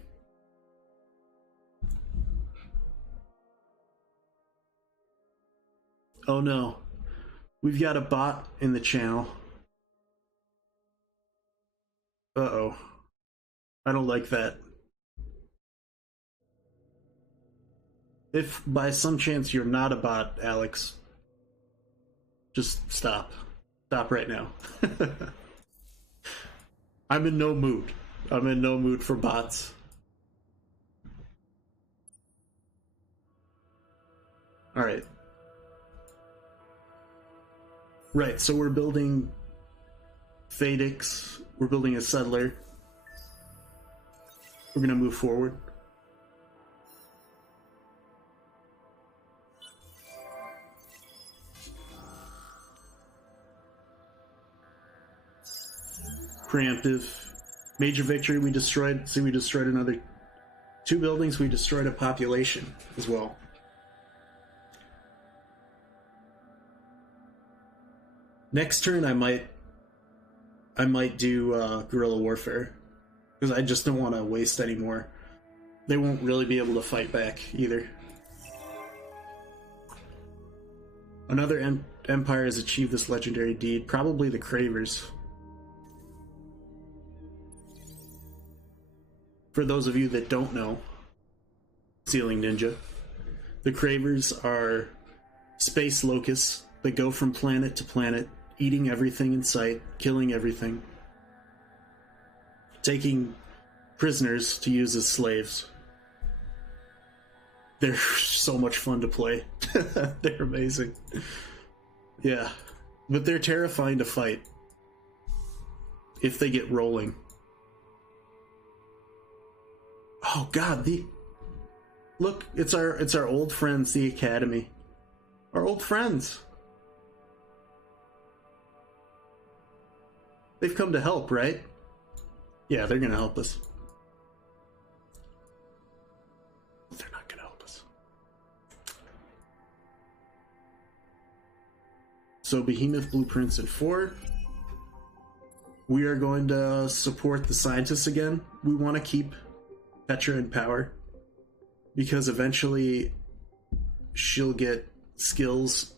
Oh no, we've got a bot in the channel. Uh-oh. I don't like that. If by some chance you're not a bot, Alex, just stop. Stop right now. I'm in no mood. I'm in no mood for bots. Alright. Right, so we're building Fadix, we're building a settler. We're gonna move forward. preemptive. Major victory, we destroyed another 2 buildings, we destroyed a population as well. Next turn I might do guerrilla warfare, because I just don't want to waste any more. They won't really be able to fight back either. Another empire has achieved this legendary deed, probably the Cravers. For those of you that don't know, Ceiling Ninja, the Cravers are space locusts that go from planet to planet, eating everything in sight, killing everything, taking prisoners to use as slaves. They're so much fun to play. They're amazing. Yeah. But they're terrifying to fight if they get rolling. Oh god, look, it's our old friends, the Academy. Our old friends. They've come to help, right? Yeah, they're gonna help us. They're not gonna help us. So Behemoth Blueprints in 4. We are going to support the scientists again. We want to keep Petra in power, because eventually she'll get skills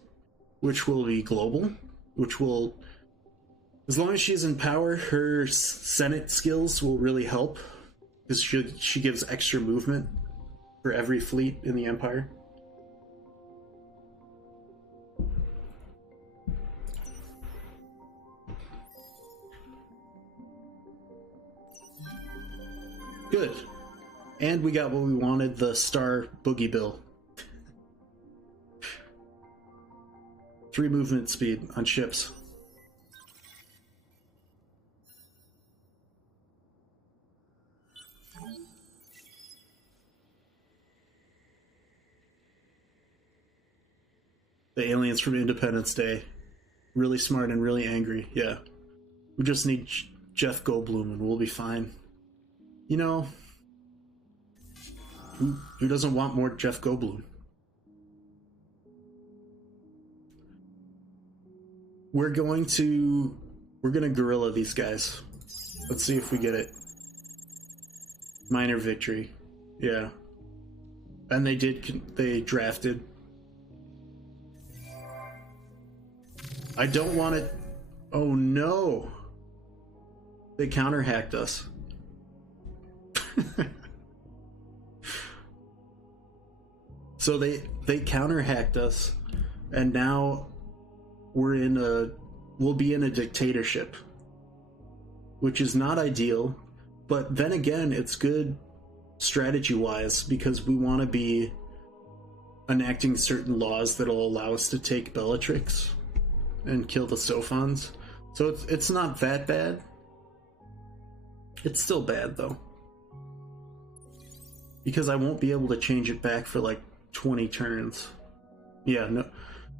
which will be global, which will, as long as she's in power, her Senate skills will really help, because she gives extra movement for every fleet in the Empire. Good. And we got what we wanted, the Star Boogie Bill. 3 movement speed on ships. The aliens from Independence Day. Really smart and really angry, yeah. We just need Jeff Goldblum and we'll be fine. You know, who doesn't want more Jeff Goldblum? We're gonna guerrilla these guys. Let's see if we get it. Minor victory. Yeah. And they drafted. I don't want it. Oh no. They counter-hacked us. So they counter-hacked us, and now we'll be in a dictatorship, which is not ideal, but then again, it's good strategy-wise, because we want to be enacting certain laws that'll allow us to take Bellatrix and kill the Sophons. So it's not that bad. It's still bad, though, because I won't be able to change it back for like 20 turns. Yeah, no,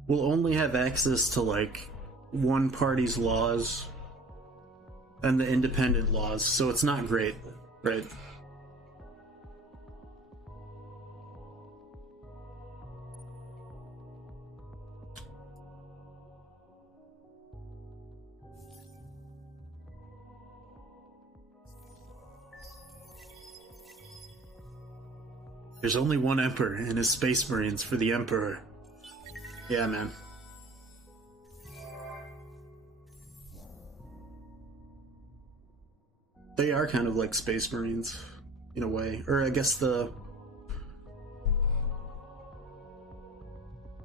we'll only have access to like one party's laws and the independent laws, so it's not great, right? There's only one Emperor and his Space Marines for the Emperor. Yeah, man. They are kind of like Space Marines, in a way. Or I guess they're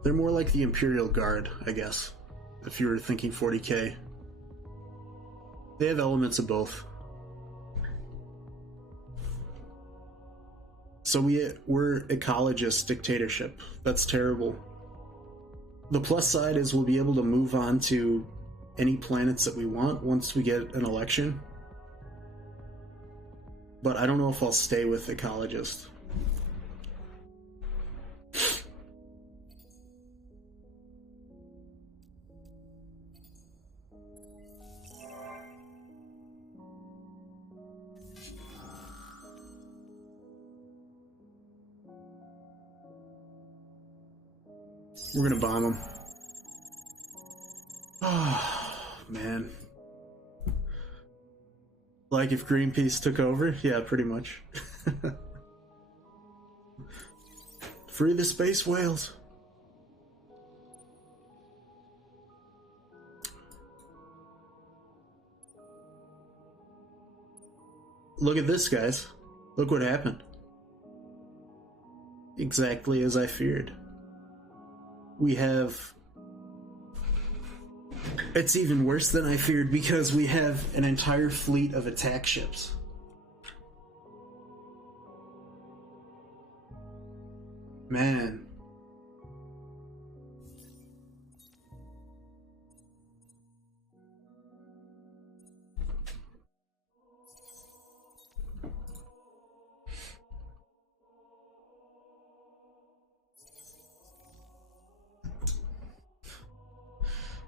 more like the Imperial Guard, I guess, if you were thinking 40k. They have elements of both. So we're ecologist dictatorship. That's terrible. The plus side is we'll be able to move on to any planets that we want once we get an election. But I don't know if I'll stay with ecologist. We're gonna bomb him. Oh, man. Like if Greenpeace took over? Yeah, pretty much. Free the space whales. Look at this, guys. Look what happened. Exactly as I feared. We have... It's even worse than I feared because we have an entire fleet of attack ships. Man.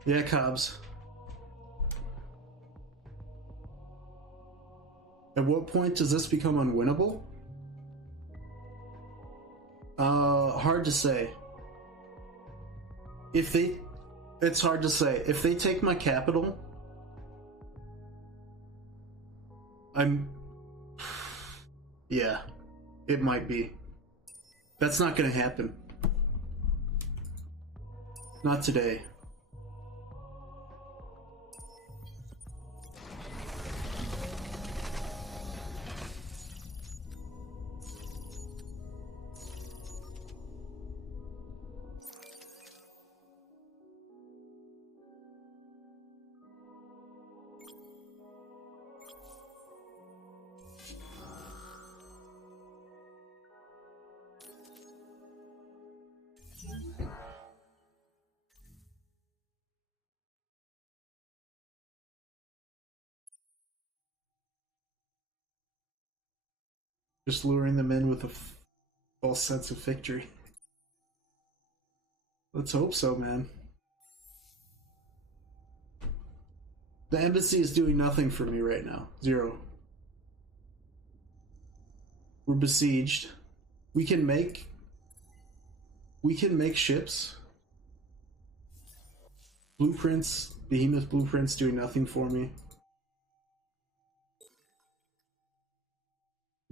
Yeah, Cobbs. At what point does this become unwinnable? Hard to say. It's hard to say. If they take my capital, yeah, it might be. That's not gonna happen. Not today. Just luring them in with a false sense of victory. Let's hope so, man. The embassy is doing nothing for me right now. Zero. We're besieged. We can make ships. Blueprints, behemoth blueprints doing nothing for me.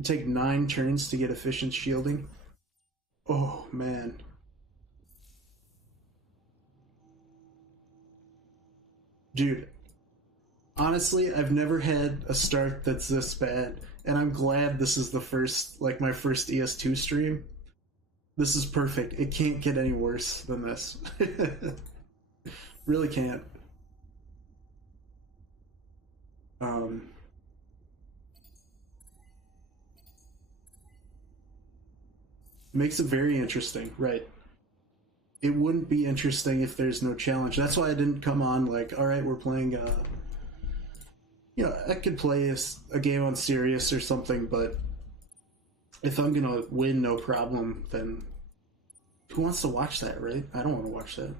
Take 9 turns to get efficient shielding. Oh, man. Dude, honestly, I've never had a start that's this bad, and I'm glad this is the first, like, my first ES2 stream. This is perfect. It can't get any worse than this. Really can't. Makes it very interesting, right? It wouldn't be interesting if there's no challenge. That's why I didn't come on like, all right, we're playing, you know, I could play a game on Sirius or something, but if I'm gonna win no problem, then who wants to watch that, right? I don't want to watch that.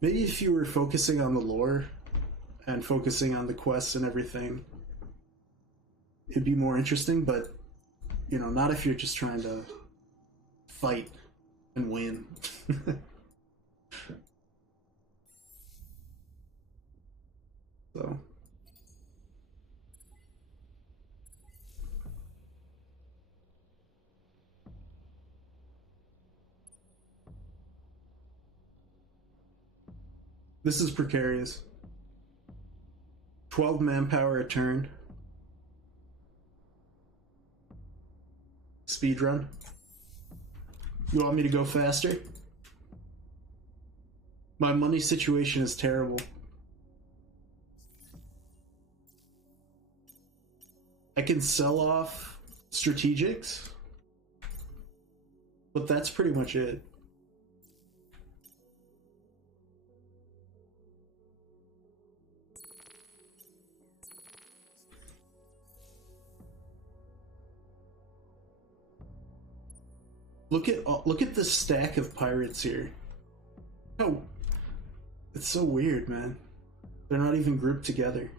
Maybe if you were focusing on the lore and focusing on the quests and everything, it'd be more interesting, but, you know, not if you're just trying to fight and win. So. This is precarious. 12 manpower a turn. Speedrun. You want me to go faster? My money situation is terrible. I can sell off strategics, but that's pretty much it. Look at this stack of pirates here. Oh, it's so weird, man. They're not even grouped together.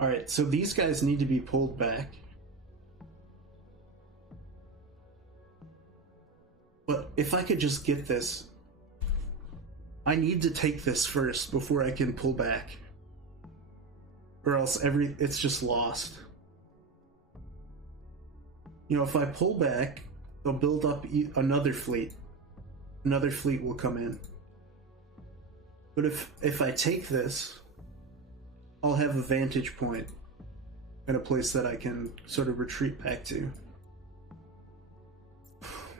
Alright, so these guys need to be pulled back. if I could just get this, I need to take this first before I can pull back, or else it's just lost. You know, if I pull back, they'll build up another fleet. Another fleet will come in. But if I take this, I'll have a vantage point and a place that I can sort of retreat back to.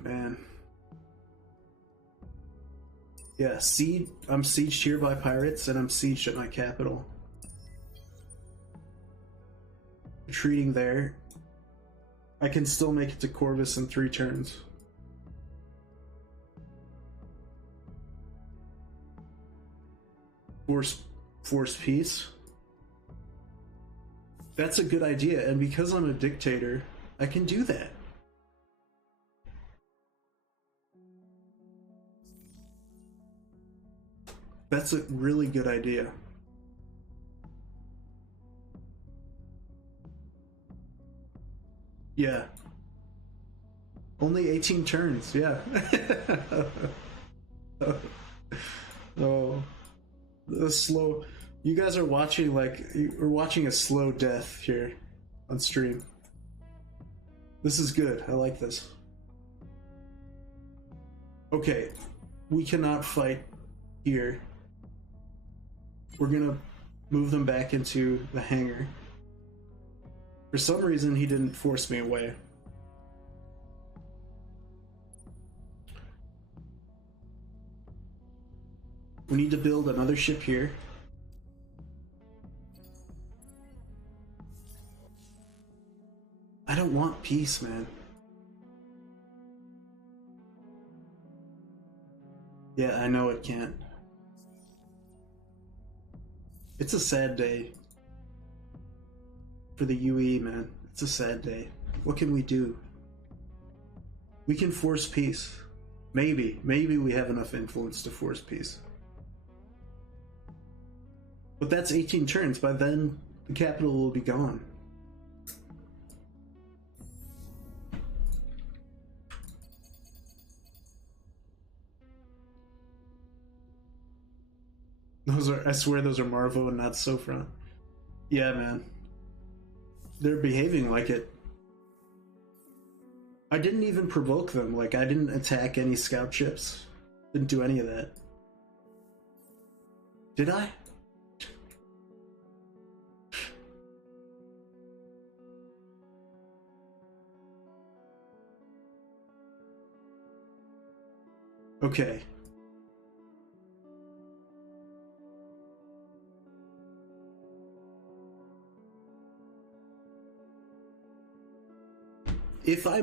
Man. Yeah, I'm sieged here by pirates, and I'm sieged at my capital. Retreating there. I can still make it to Corvus in 3 turns. Force peace. That's a good idea, and because I'm a dictator, I can do that. That's a really good idea. Yeah. Only 18 turns, yeah. Oh. The slow... You guys are watching, like, we're watching a slow death here on stream. This is good. I like this. Okay. We cannot fight here. We're gonna move them back into the hangar. For some reason, he didn't force me away. We need to build another ship here. I don't want peace, man. Yeah, I know it can't. It's a sad day. For the UE, man. It's a sad day. What can we do? We can force peace. Maybe we have enough influence to force peace. But that's 18 turns. By then, the capital will be gone. I swear those are Marvo and not Sophron. Yeah, man. They're behaving like it. I didn't even provoke them. Like, I didn't attack any scout ships. Didn't do any of that. Did I? Okay. If I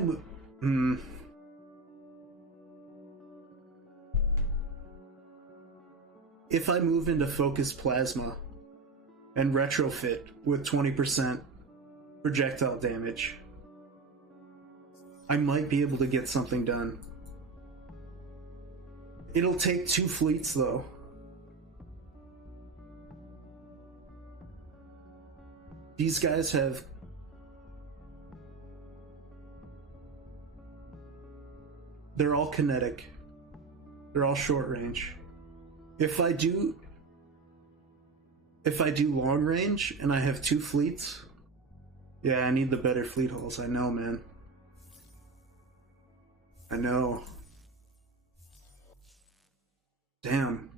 if I move into focus plasma and retrofit with 20% projectile damage, I might be able to get something done. It'll take 2 fleets though. These guys have... They're all kinetic. They're all short range. If I do long range and I have 2 fleets, yeah, I need the better fleet hulls. I know, man. I know. Damn.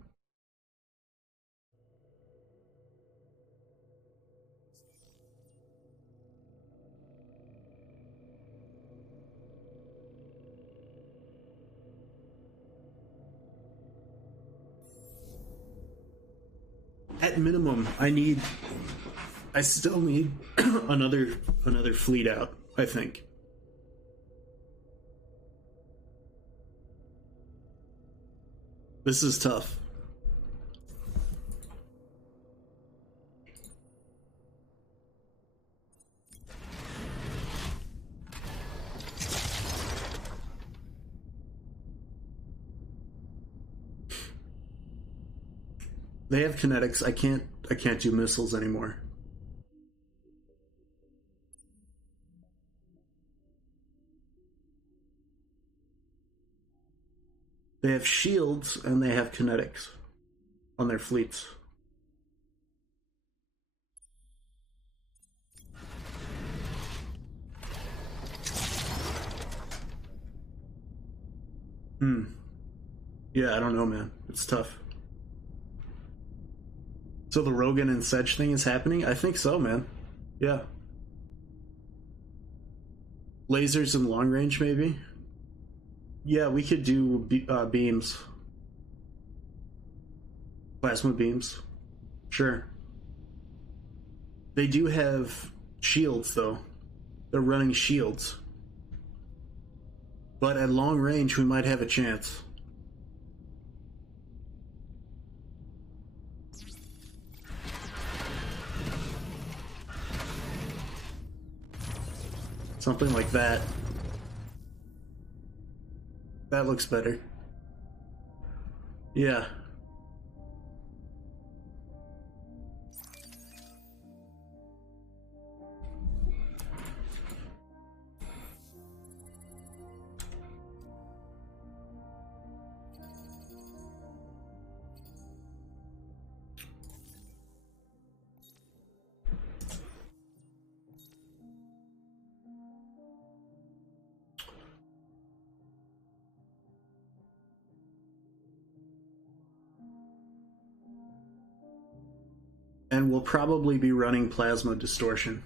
At minimum, I still need another fleet out, I think. This is tough. They have kinetics. I can't do missiles anymore. They have shields and they have kinetics on their fleets. Yeah, I don't know, man. It's tough. So the Rogan and Sedge thing is happening? I think so, man. Yeah. Lasers and long range, maybe? Yeah, we could do beams. Plasma beams. Sure. They do have shields, though. They're running shields. But at long range, we might have a chance. Something like that. That looks better. Yeah. And we'll probably be running plasma distortion.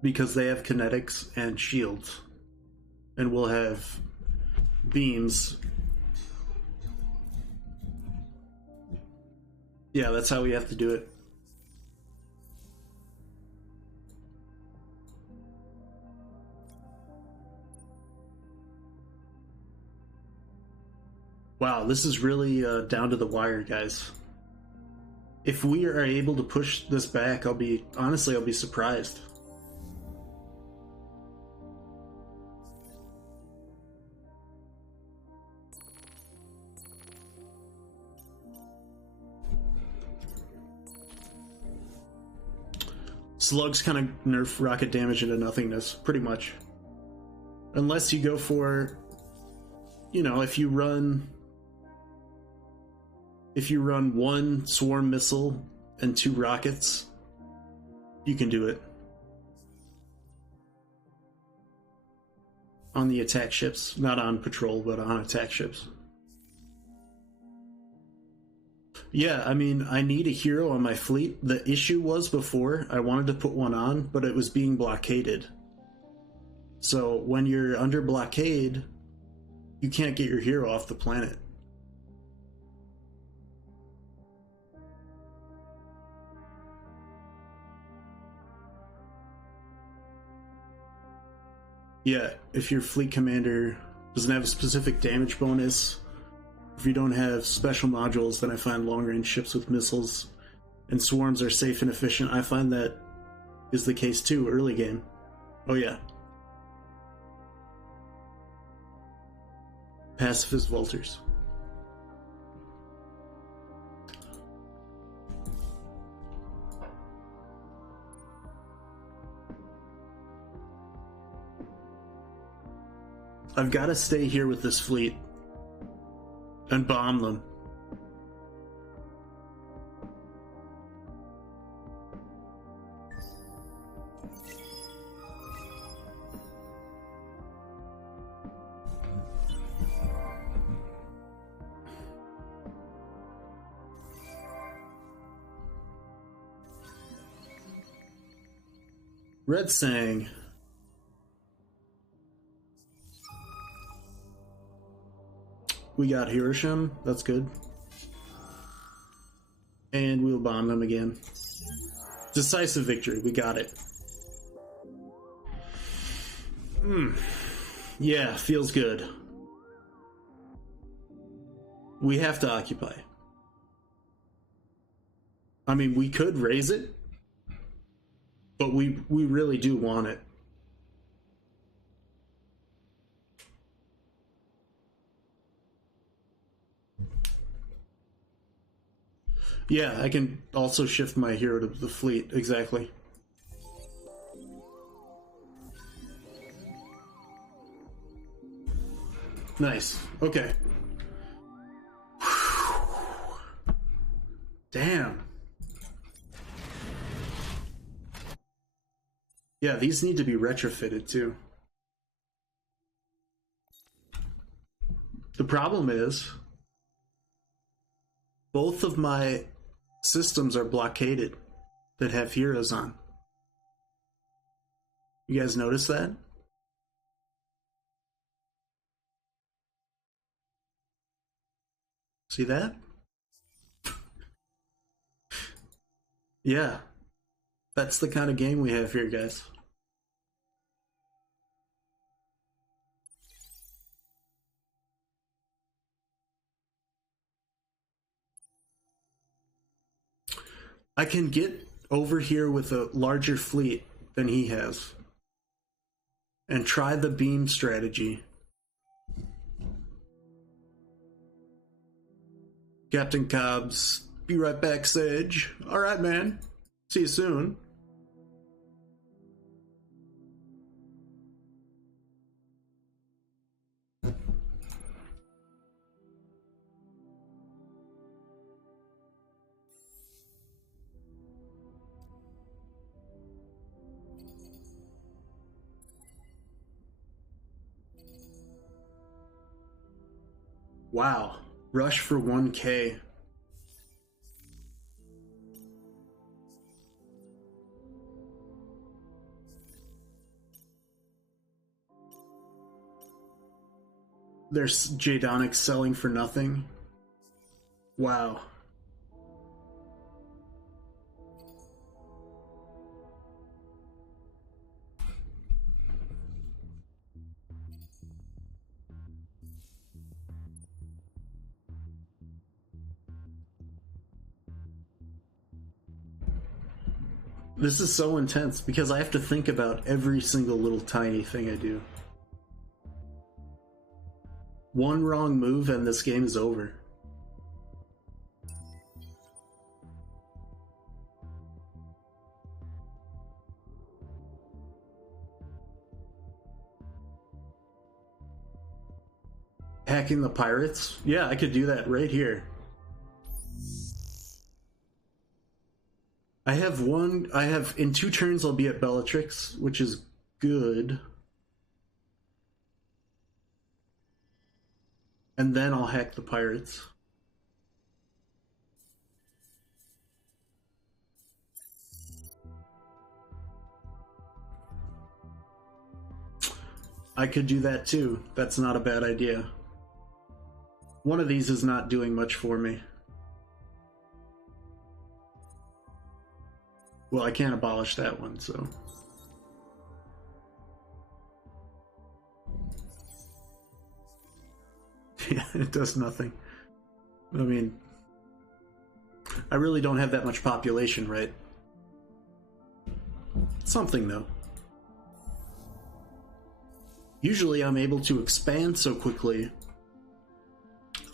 Because they have kinetics and shields. And we'll have beams. Yeah, that's how we have to do it. Wow, this is really down to the wire, guys. If we are able to push this back, I'll be surprised. Slugs kind of nerf rocket damage into nothingness, pretty much. Unless you go for, you know, if you run one swarm missile and 2 rockets, you can do it. On the attack ships. Not on patrol, but on attack ships. Yeah, I mean, I need a hero on my fleet. The issue was before, I wanted to put one on, but it was being blockaded. So when you're under blockade, you can't get your hero off the planet. Yeah, if your fleet commander doesn't have a specific damage bonus, if you don't have special modules, then I find long-range ships with missiles and swarms are safe and efficient. I find that is the case too, early game. Oh yeah. Pacifist Vultures. I've got to stay here with this fleet and bomb them. Red Sang. We got Hiroshima, that's good. And we'll bomb them again. Decisive victory, we got it. Yeah, feels good. We have to occupy. I mean, we could raise it, but we really do want it. Yeah, I can also shift my hero to the fleet, exactly. Nice. Okay. Damn. Yeah, these need to be retrofitted too. The problem is both of my systems are blockaded that have heroes on. You guys notice that? See that? Yeah. That's the kind of game we have here, guys. I can get over here with a larger fleet than he has and try the beam strategy. Captain Cobbs, be right back, Sage. All right, man. See you soon. Wow. Rush for 1K. There's Jadonic selling for nothing. Wow. This is so intense because I have to think about every single little tiny thing I do. One wrong move and this game is over. Hacking the pirates? Yeah, I could do that right here. I have in 2 turns I'll be at Bellatrix, which is good. And then I'll hack the pirates. I could do that too. That's not a bad idea. One of these is not doing much for me. Well, I can't abolish that one, so... Yeah, it does nothing. I mean, I really don't have that much population, right? Something, though. Usually I'm able to expand so quickly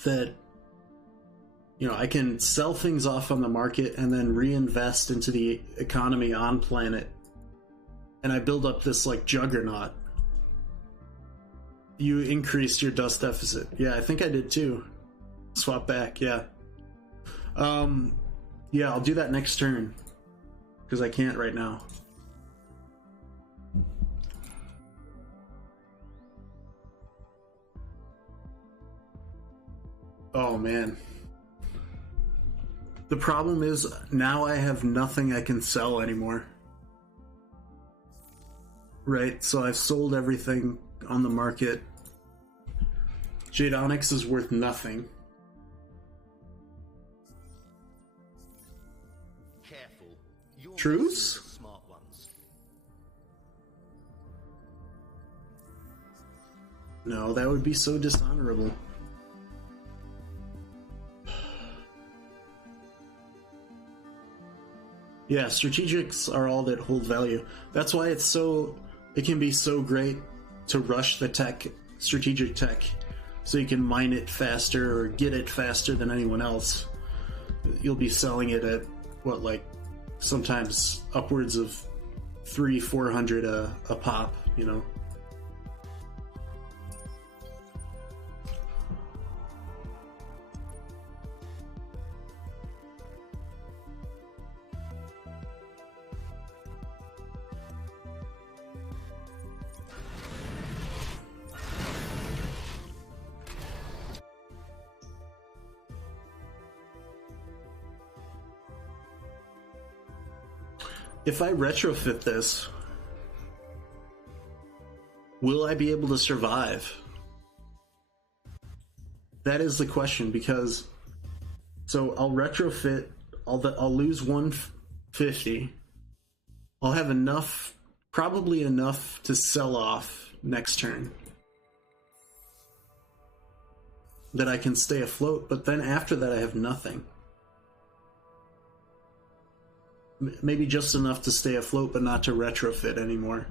that, you know, I can sell things off on the market and then reinvest into the economy on planet. And I build up this, like, juggernaut. You increased your dust deficit. Yeah, I think I did too. Swap back, yeah. Yeah, I'll do that next turn. Because I can't right now. Oh, man. The problem is, now I have nothing I can sell anymore. Right, so I've sold everything on the market. Jade Onyx is worth nothing. Careful. Truce? Smart ones. No, that would be so dishonorable. Yeah, strategics are all that hold value. That's why it can be so great to rush the tech, strategic tech, so you can mine it faster or get it faster than anyone else. You'll be selling it at, what, like, sometimes upwards of 300-400 a pop, you know? if I retrofit this, will I be able to survive? That is the question, because so I'll retrofit, I'll lose 150. I'll have enough, probably enough to sell off next turn that I can stay afloat, but then after that I have nothing. Maybe just enough to stay afloat, but not to retrofit anymore.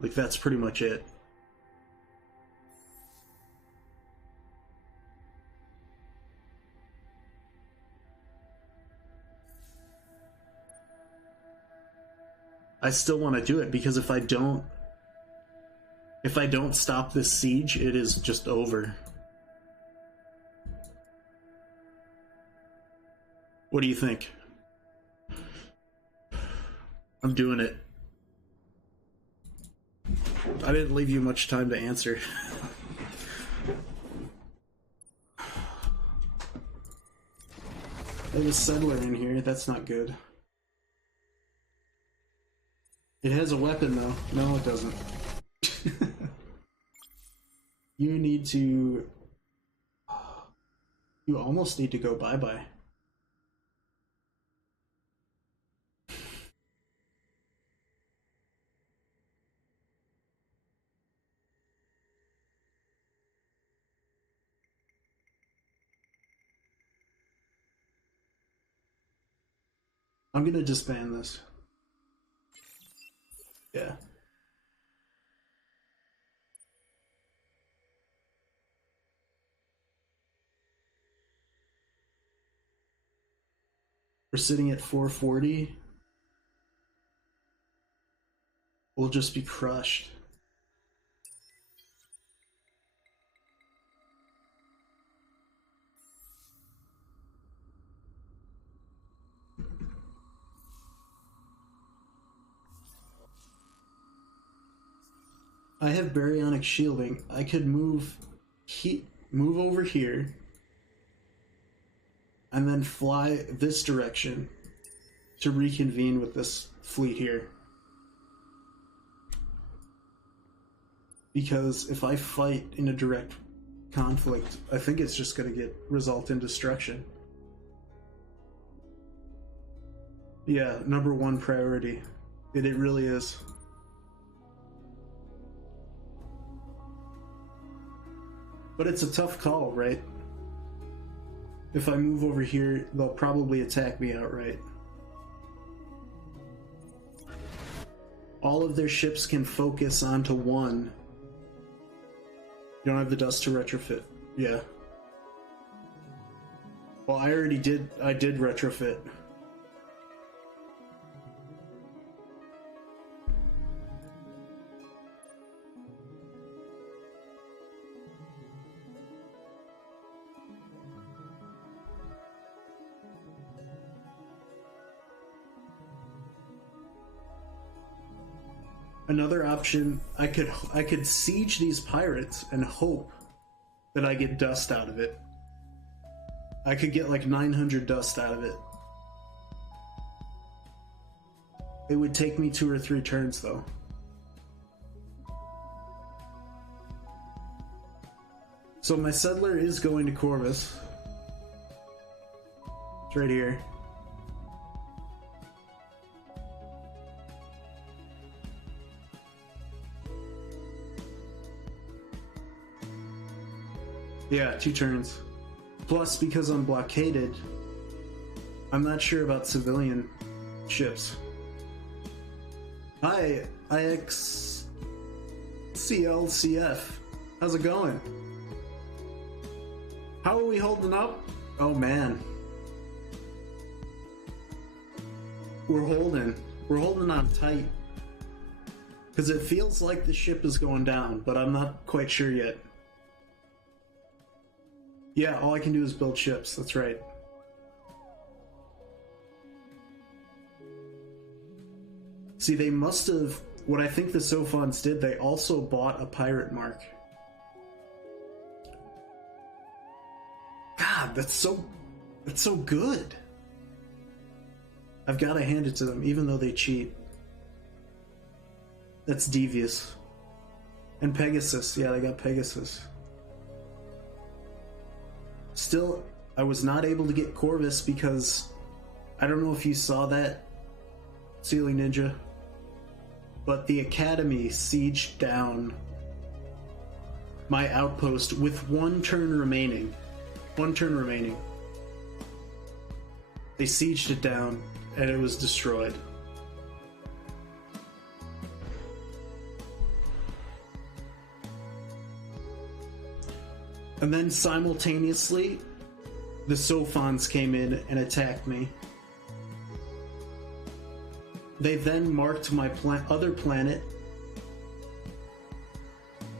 Like, that's pretty much it. I still want to do it, because if I don't stop this siege, it is just over. What do you think? I'm doing it. I didn't leave you much time to answer. There's a settler in here. That's not good. It has a weapon, though. No, it doesn't. You need to... You almost need to go bye-bye. I'm gonna disband this. Yeah. We're sitting at 440. We'll just be crushed. I have baryonic shielding. I could move over here and then fly this direction to reconvene with this fleet here. Because if I fight in a direct conflict, I think it's just going to result in destruction. Yeah, #1 priority. It really is. But it's a tough call, right? If I move over here, they'll probably attack me outright. All of their ships can focus onto one. You don't have the dust to retrofit. Yeah. Well, I did retrofit. Another option, I could siege these pirates and hope that I get dust out of it. I could get like 900 dust out of it. It would take me 2 or 3 turns though. So my settler is going to Corvus. It's right here. Yeah, 2 turns. Plus, because I'm blockaded, I'm not sure about civilian ships. Hi, IXCLCF. How's it going? How are we holding up? Oh man. We're holding on tight. Because it feels like the ship is going down, but I'm not quite sure yet. Yeah, all I can do is build ships, that's right. See, they must have... What I think the Sophons did, they also bought a pirate mark. God, that's so good. I've got to hand it to them, even though they cheat. That's devious. And Pegasus, yeah, they got Pegasus. Still, I was not able to get Corvus because I don't know if you saw that, Ceiling Ninja, but the Academy sieged down my outpost with 1 turn remaining. 1 turn remaining. They sieged it down and it was destroyed. And then simultaneously, the Sophons came in and attacked me. They then marked my other planet,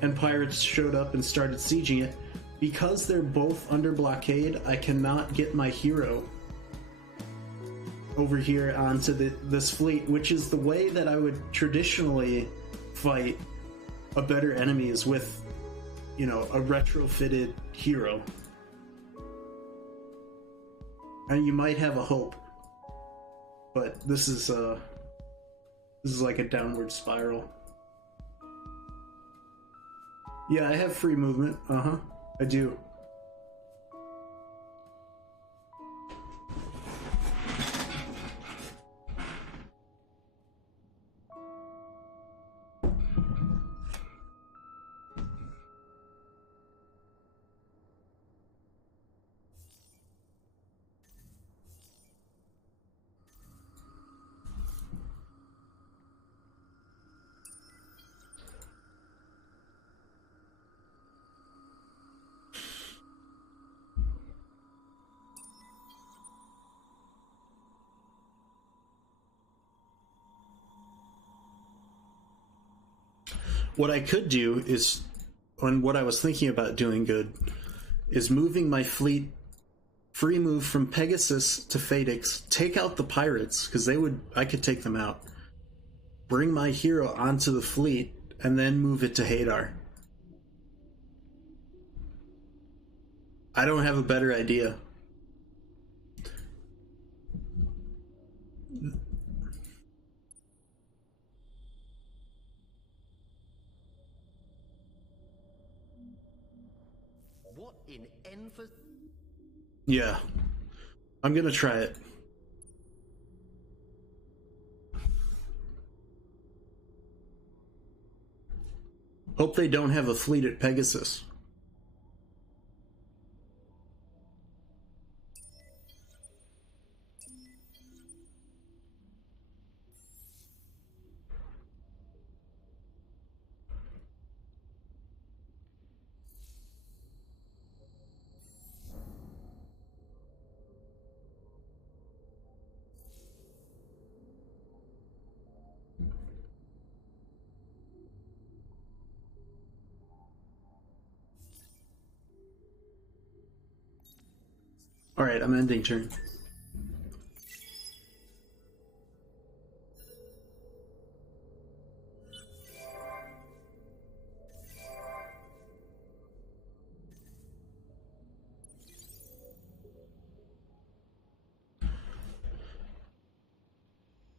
and pirates showed up and started sieging it. Because they're both under blockade, I cannot get my hero over here onto this fleet, which is the way that I would traditionally fight a better enemy, is with, you know, a retrofitted hero. And you might have a hope, but this is like a downward spiral. Yeah, I have free movement. I do. What I could do is, and what I was thinking about doing good, is moving my fleet, free move from Pegasus to Phaedix, take out the pirates, because I could take them out, bring my hero onto the fleet, and then move it to Hadar. I don't have a better idea. What in Enfer? Yeah, I'm gonna try it. Hope they don't have a fleet at Pegasus. Alright, I'm ending turn.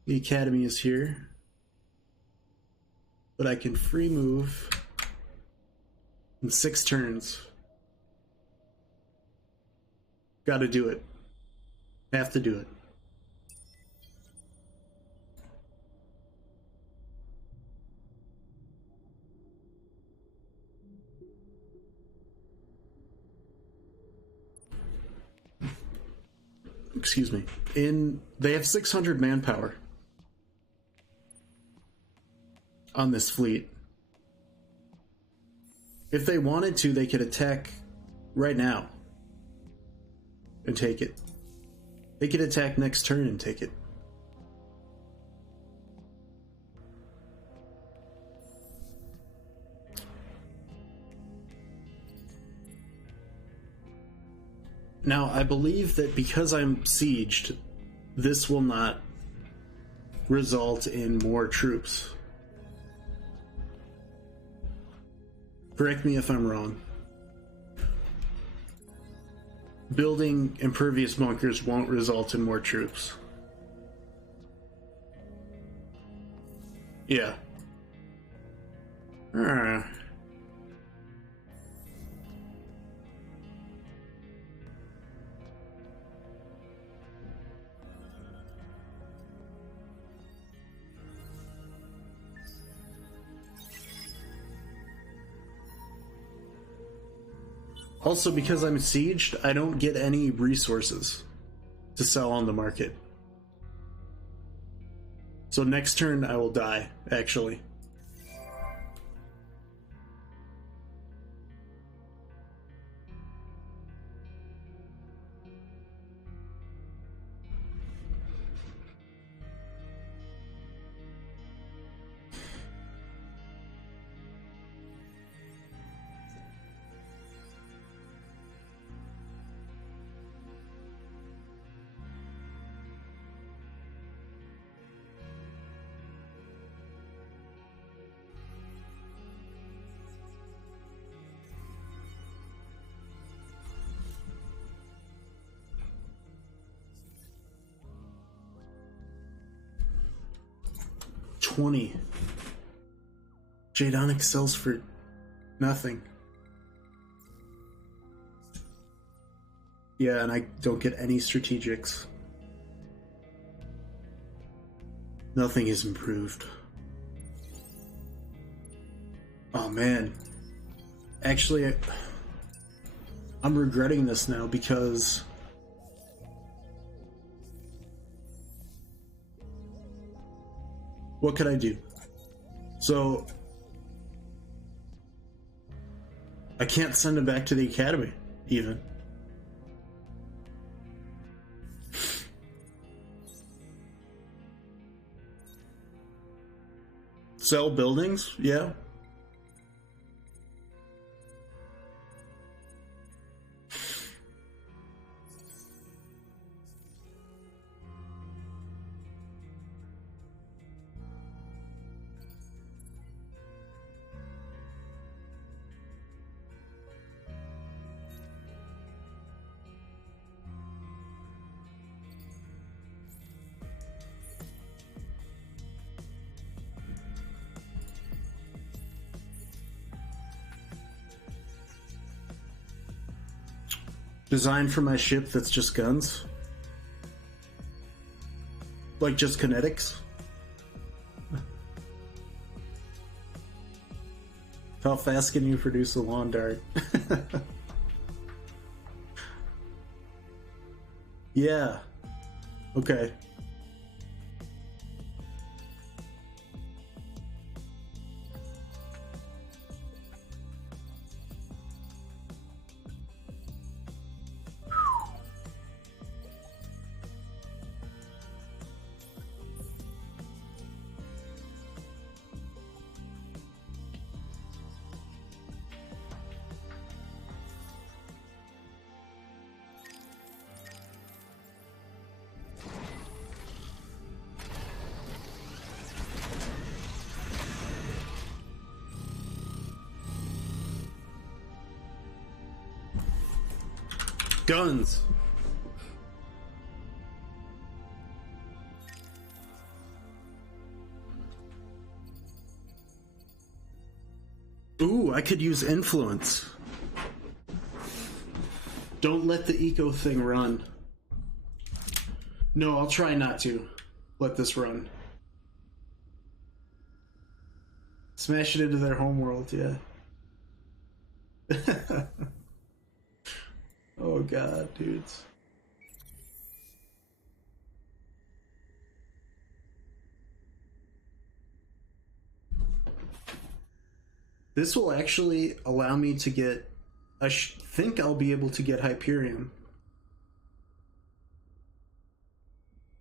The Academy is here, but I can free move in 6 turns. Gotta do it. Have to do it. Excuse me. They have 600 manpower on this fleet. If they wanted to, they could attack right now and take it. They could attack next turn and take it. Now, I believe that because I'm sieged, this will not result in more troops. Correct me if I'm wrong. Building impervious bunkers won't result in more troops. Yeah. Uh. Also, because I'm sieged, I don't get any resources to sell on the market. So next turn I will die, actually. $20. Jade Onyx sells for nothing. Yeah, and I don't get any strategics. Nothing is improved. Oh man. Actually, I'm regretting this now because what could I do? So I can't send him back to the academy, even. Sell buildings? Yeah. Design for my ship that's just guns? Like just kinetics? How fast can you produce a lawn dart? Yeah. Okay. Guns. Ooh, I could use influence. Don't let the eco thing run. No, I'll try not to let this run. Smash it into their homeworld, yeah. Oh god, dudes. This will actually allow me to get... I think I'll be able to get Hyperion.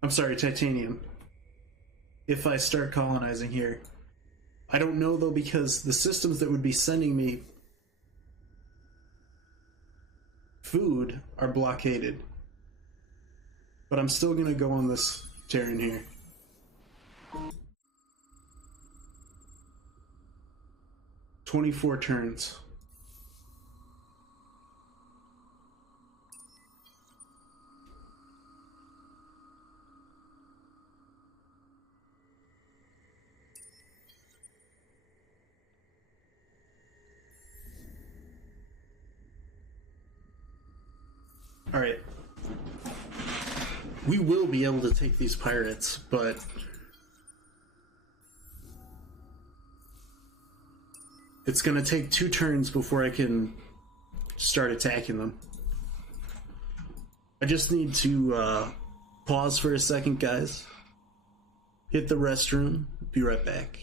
I'm sorry, Titanium. If I start colonizing here. I don't know though, because the systems that would be sending me food are blockaded. But I'm still gonna go on this Terran here. "24 turns. Alright. We will be able to take these pirates, but it's going to take 2 turns before I can start attacking them. I just need to pause for a second, guys. Hit the restroom. Be right back.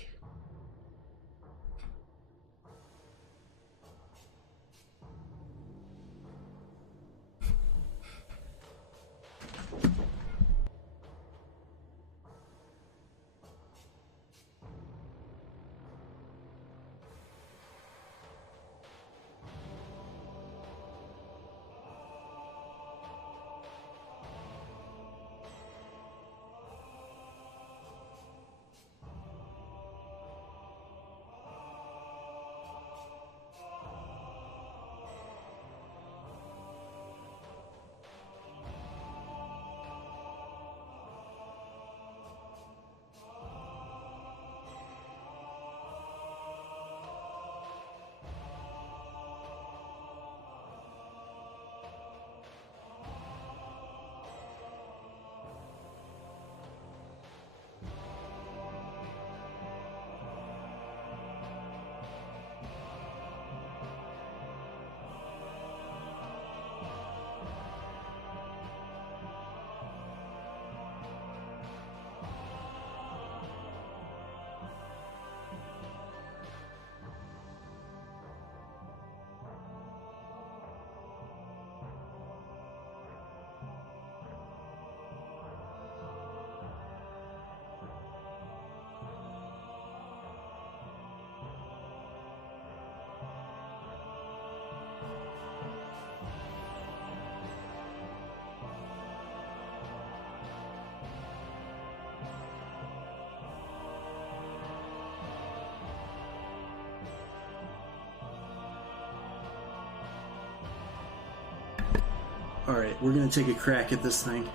Alright, we're gonna take a crack at this thing.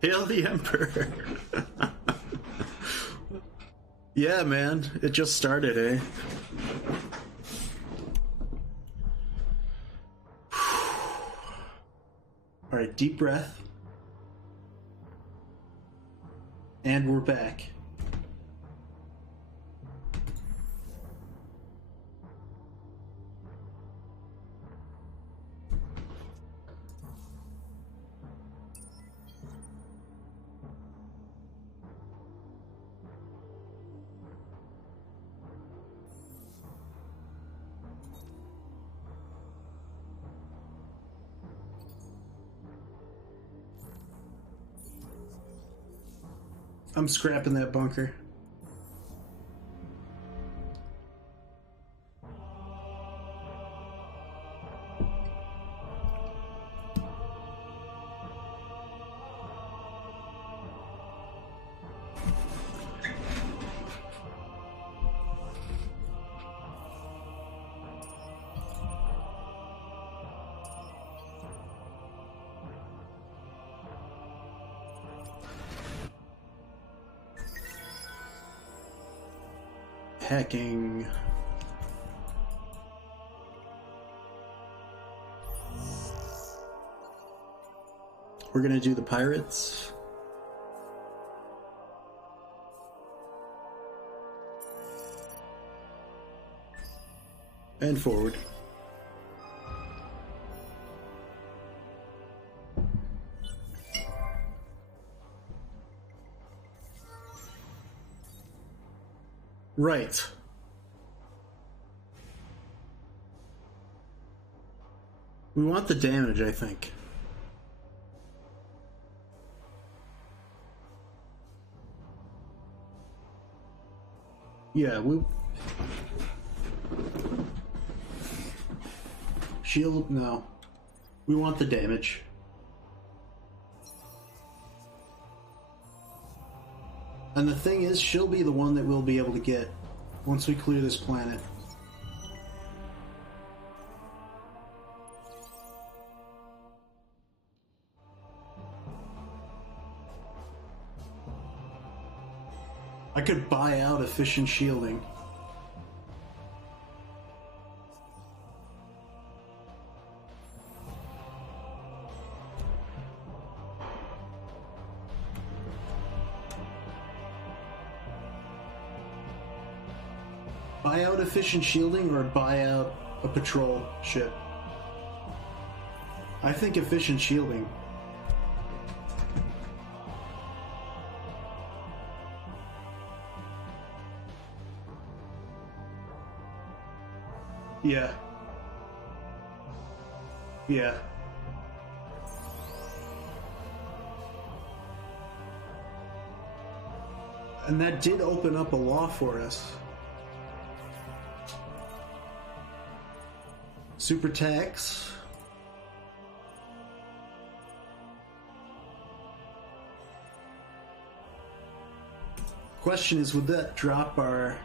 Hail the Emperor! Yeah, man, it just started, eh? Alright, deep breath. And we're back. I'm scrapping that bunker. Hacking. We're gonna do the pirates. And forward. Right. We want the damage, I think. Yeah, we... Shield, no. We want the damage. And the thing is, she'll be the one that we'll be able to get once we clear this planet. I could buy out efficient shielding. Buy out efficient shielding or buy out a patrol ship? I think efficient shielding. Yeah. Yeah. And that did open up a law for us. Super tax. Question is, would that drop our...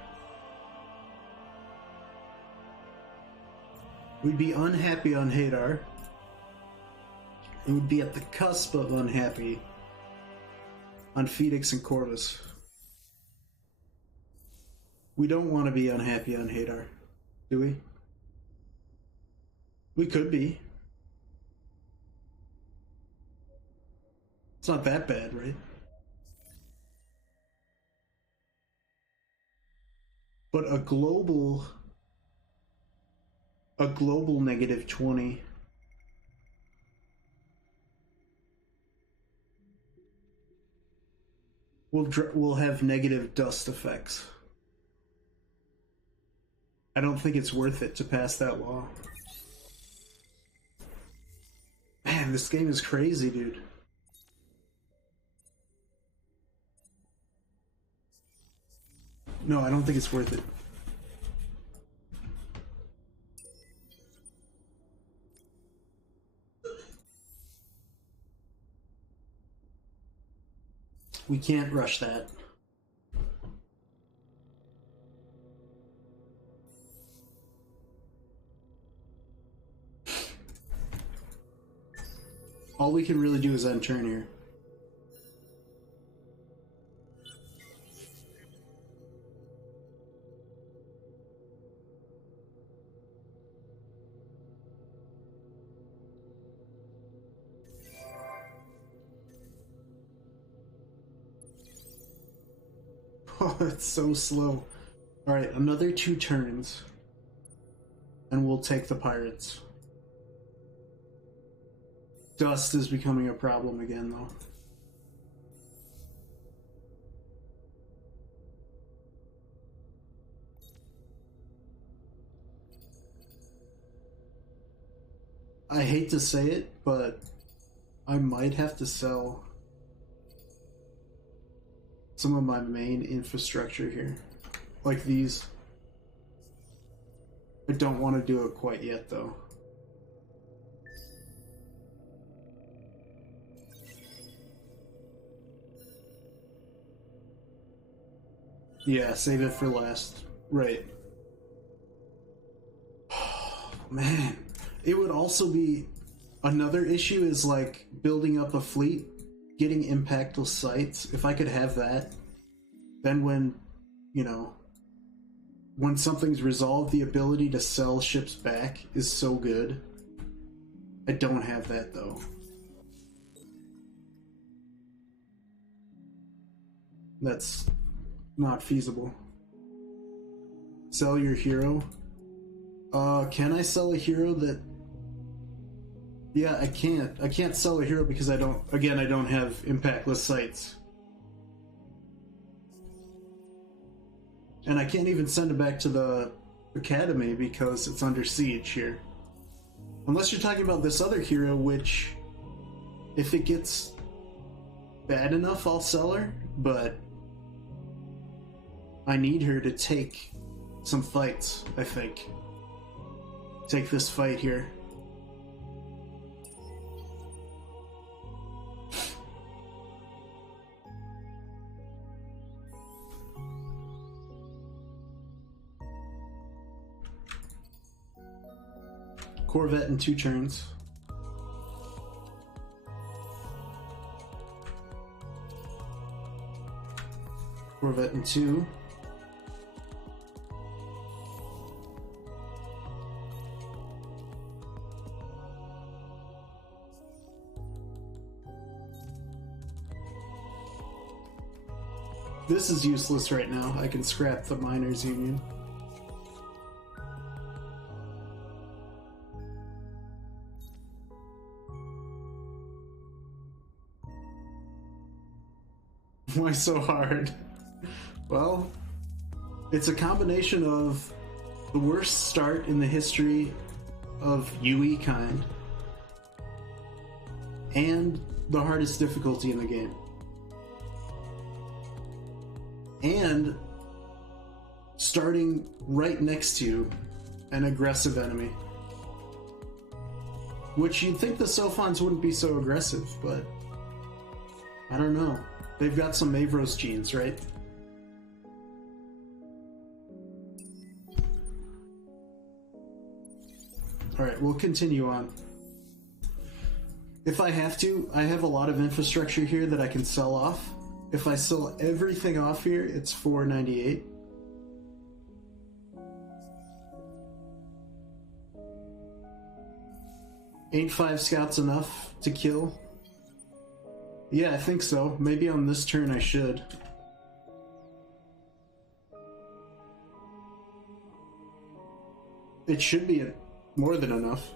We'd be unhappy on Hadar. It would be at the cusp of unhappy on Phoenix and Corvus. We don't want to be unhappy on Hadar, do we? We could be. It's not that bad, right? But a global negative 20 will have negative dust effects. I don't think it's worth it to pass that law. Man, this game is crazy, dude. No, I don't think it's worth it. We can't rush that. All we can really do is end turn here. Oh, it's so slow. Alright, another 2 turns. And we'll take the pirates. Dust is becoming a problem again, though. I hate to say it, but I might have to sell some of my main infrastructure here. Like these. I don't want to do it quite yet, though. Yeah, save it for last. Right. Man. It would also be... Another issue is, like, building up a fleet, getting impactless sites. If I could have that, then when, you know, when something's resolved, the ability to sell ships back is so good. I don't have that, though. That's not feasible. Sell your hero. Can I sell a hero that... Yeah, I can't. I can't sell a hero because I don't... Again, I don't have impactless sites. And I can't even send it back to the academy because it's under siege here. Unless you're talking about this other hero, which... If it gets bad enough, I'll sell her, but... I need her to take some fights, I think. Take this fight here. Corvette in 2 turns. Corvette in 2. This is useless right now. I can scrap the miners' union. Why so hard? Well, it's a combination of the worst start in the history of UE kind and the hardest difficulty in the game. And starting right next to an aggressive enemy. Which you'd think the Sophons wouldn't be so aggressive, but I don't know. They've got some Mavros genes, right? Alright, we'll continue on. If I have to, I have a lot of infrastructure here that I can sell off. If I sell everything off here, it's $4.98. Ain't 5 scouts enough to kill? Yeah, I think so. Maybe on this turn I should. It should be more than enough.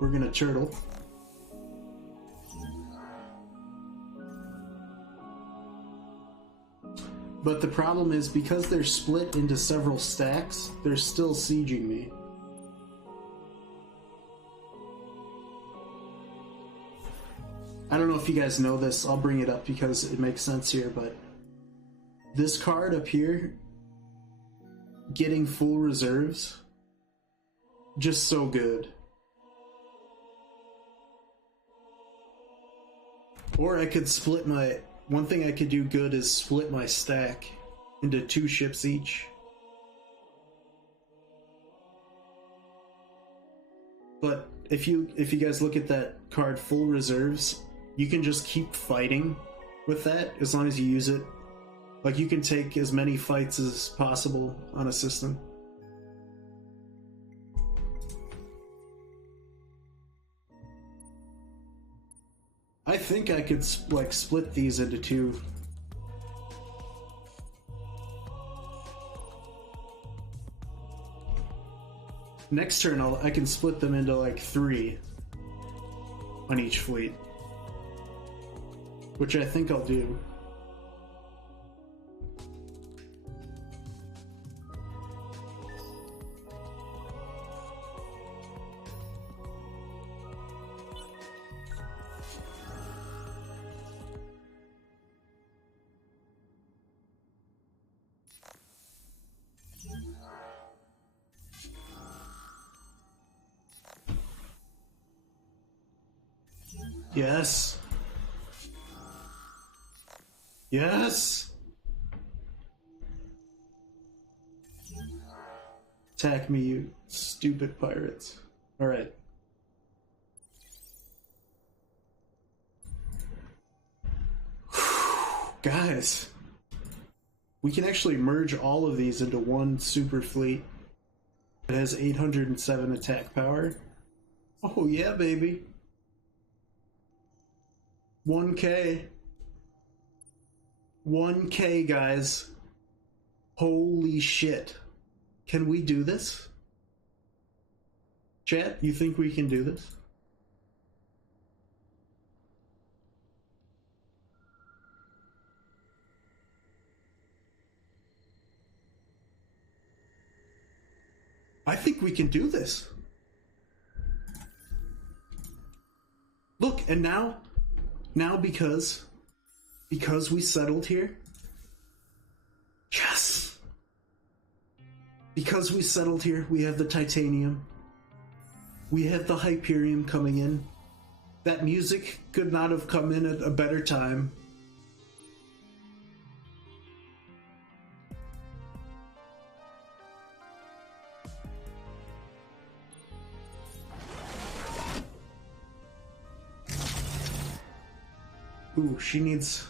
We're gonna turtle. But the problem is, because they're split into several stacks, they're still sieging me. I don't know if you guys know this, I'll bring it up because it makes sense here, but this card up here, getting full reserves, just so good. Or I could split my... One thing I could do good is split my stack into 2 ships each. But if you guys look at that card, full reserves, you can just keep fighting with that as long as you use it. Like, you can take as many fights as possible on a system. I think I could like split these into 2. Next turn I can split them into like 3 on each fleet, which I think I'll do. Yes. Yes. Attack me, you stupid pirates. All right. Guys, we can actually merge all of these into one super fleet. It has 807 attack power. Oh yeah, baby. 1K. 1K, guys. Holy shit. Can we do this? Chat, you think we can do this? I think we can do this. Look, and now because we settled here, yes! Because we settled here, we have the titanium. We have the Hyperion coming in. That music could not have come in at a better time. Ooh, she needs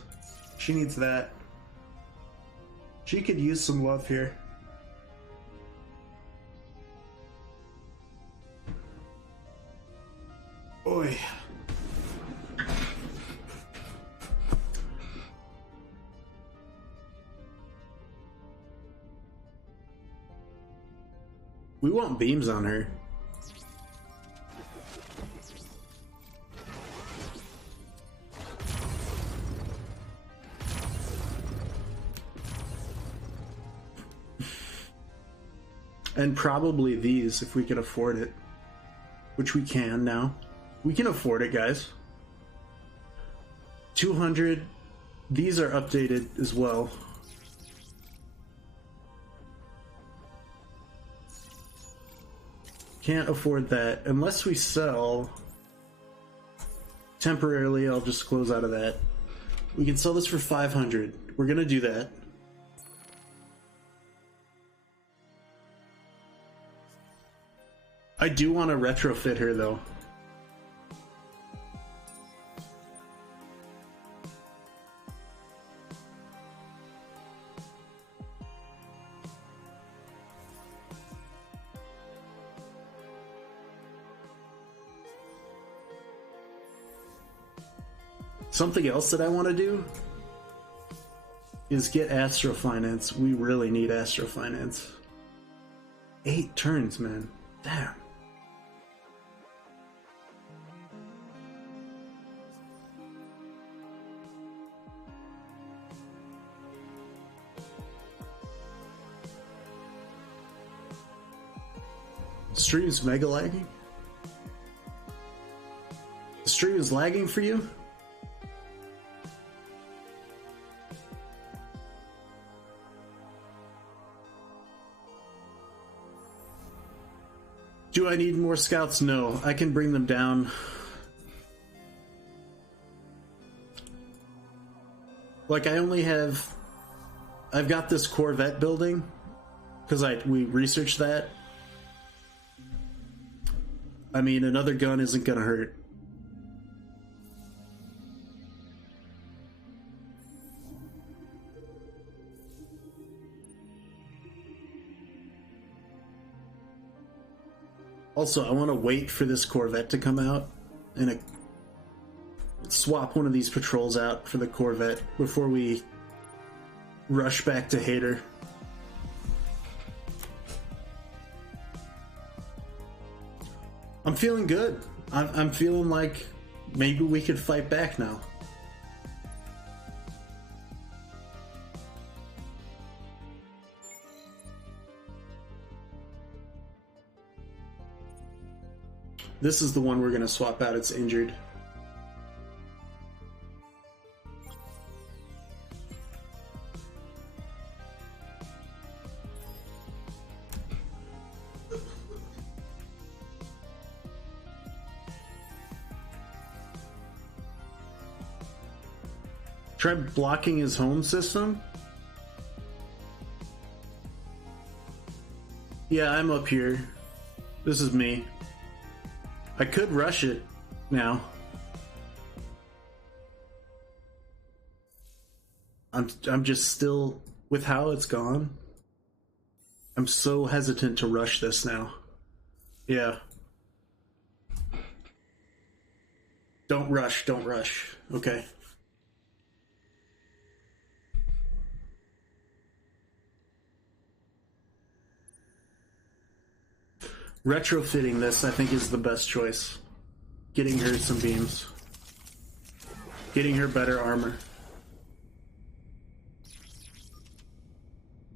that. She could use some love here. Oi. We want beams on her. And probably these, if we can afford it. Which we can now. We can afford it, guys. 200. These are updated as well. Can't afford that. Unless we sell... Temporarily, I'll just close out of that. We can sell this for 500. We're gonna do that. I do want to retrofit her, though. Something else that I want to do is get astrofinance. We really need astrofinance. 8 turns, man. Damn. Stream's mega lagging? The stream is lagging for you? Do I need more scouts? No, I can bring them down. Like, I only have... I've got this Corvette building, because we researched that. I mean, another gun isn't gonna hurt. Also, I want to wait for this Corvette to come out and swap one of these patrols out for the Corvette before we rush back to Hater. I'm feeling good. I'm feeling like maybe we could fight back now. This is the one we're going to swap out. It's injured. Try blocking his home system? Yeah, I'm up here. This is me. I could rush it now. I'm just still, with how it's gone, I'm so hesitant to rush this now. Yeah. Don't rush, don't rush. Okay. Retrofitting this, I think, is the best choice. Getting her some beams. Getting her better armor.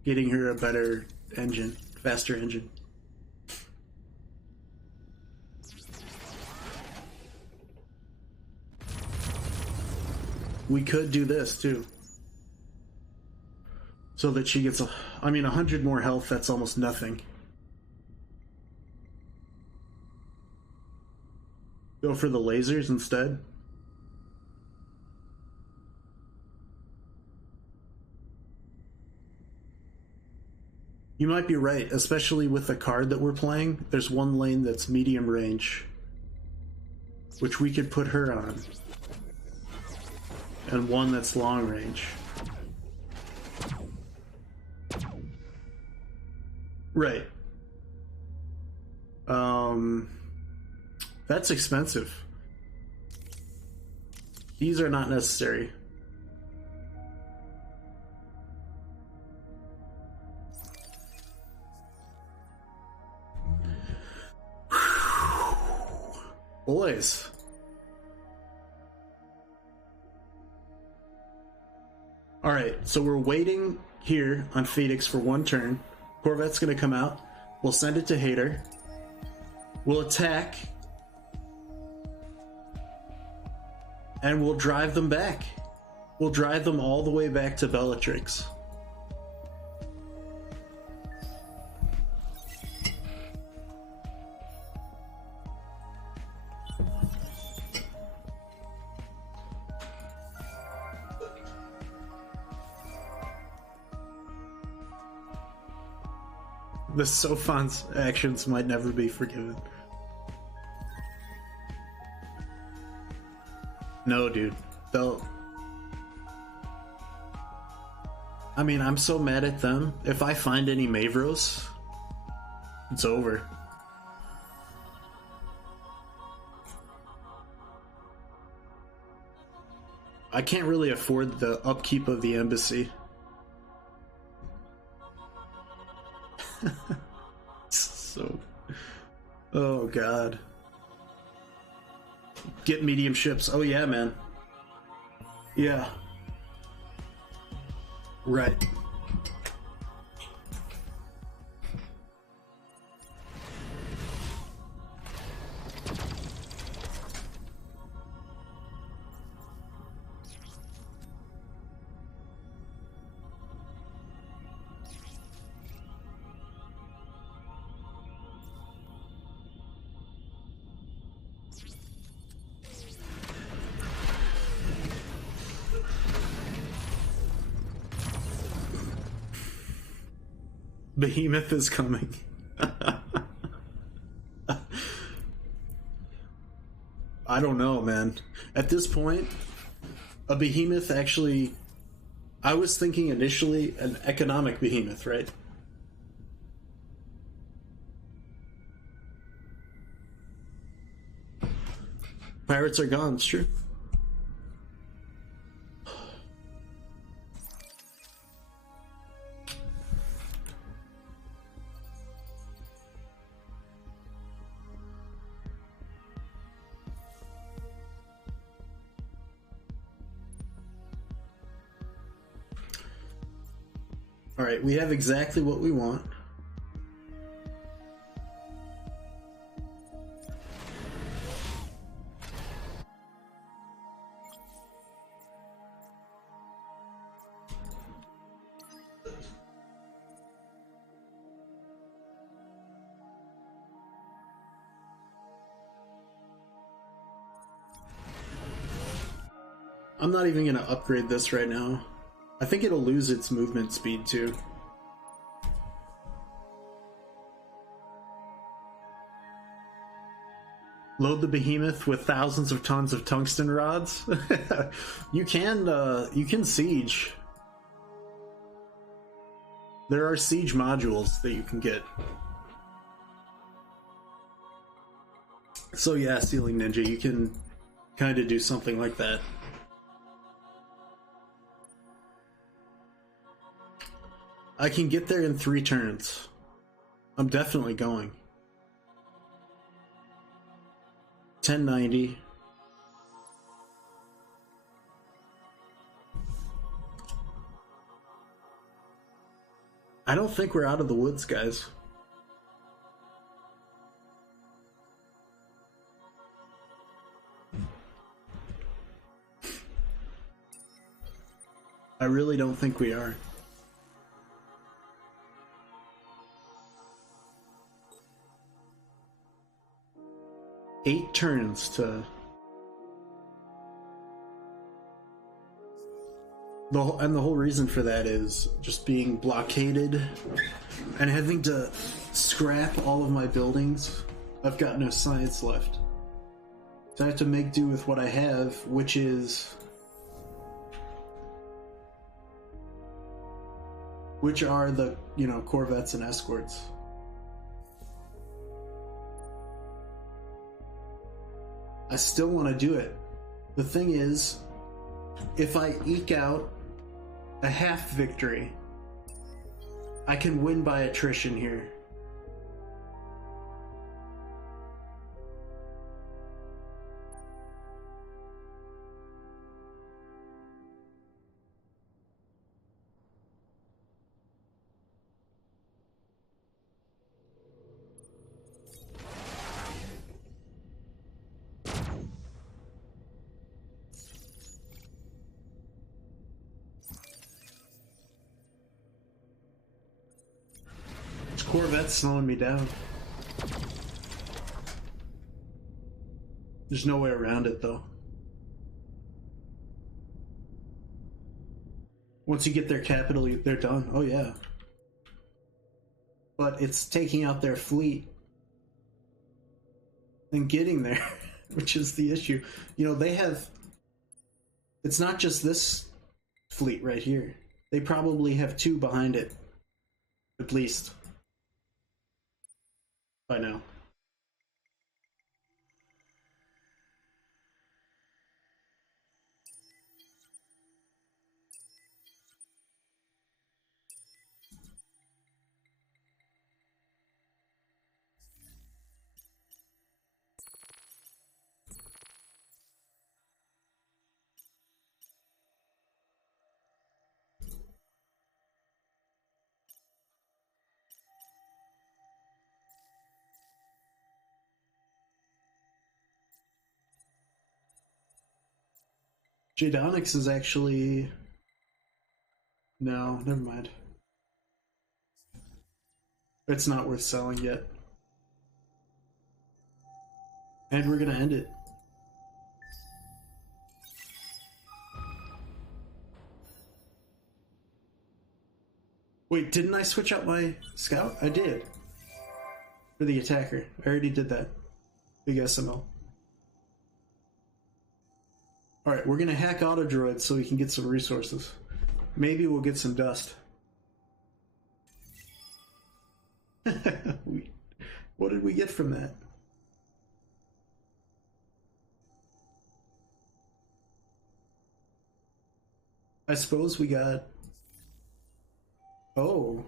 Getting her a better engine. Faster engine. We could do this, too. So that she gets, 100 more health, that's almost nothing. Go for the lasers instead. You might be right, especially with the card that we're playing. There's one lane that's medium range, which we could put her on, and one that's long range. Right. That's expensive. These are not necessary. Boys. Alright, so we're waiting here on Phoenix for one turn. Corvette's gonna come out. We'll send it to Hater. We'll attack. And we'll drive them back. We'll drive them all the way back to Bellatrix. The Sophons actions might never be forgiven. No, dude. They'll... I mean, I'm so mad at them. If I find any Mavros, it's over. I can't really afford the upkeep of the embassy. So... Oh, God. Get medium ships. Oh, yeah, man. Yeah. Right. Behemoth is coming. I don't know, man. At this point, a behemoth actually... I was thinking initially an economic behemoth, right? Pirates are gone, it's true. Alright, we have exactly what we want. I'm not even going to upgrade this right now. I think it'll lose its movement speed too. Load the behemoth with thousands of tons of tungsten rods. You can siege. There are siege modules that you can get. So yeah, Ceiling Ninja, you can kind of do something like that. I can get there in 3 turns. I'm definitely going. 1090. I don't think we're out of the woods, guys. I really don't think we are. Eight turns to... The whole reason for that is just being blockaded and having to scrap all of my buildings. I've got no science left. So I have to make do with what I have, which is... Which are the, corvettes and escorts. I still want to do it. The thing is, if I eke out a half victory, I can win by attrition here. Corvette's slowing me down. There's no way around it, though. Once you get their capital, they're done. Oh, yeah. But it's taking out their fleet and getting there, which is the issue. You know, they have... It's not just this fleet right here. They probably have two behind it. At least. By now. Jadonix is actually... No, never mind. It's not worth selling yet. And we're gonna end it. Wait, didn't I switch out my scout? I did. For the attacker. I already did that. Big SML. Alright, we're gonna hack auto droids so we can get some resources. Maybe we'll get some dust. What did we get from that? I suppose we got... Oh.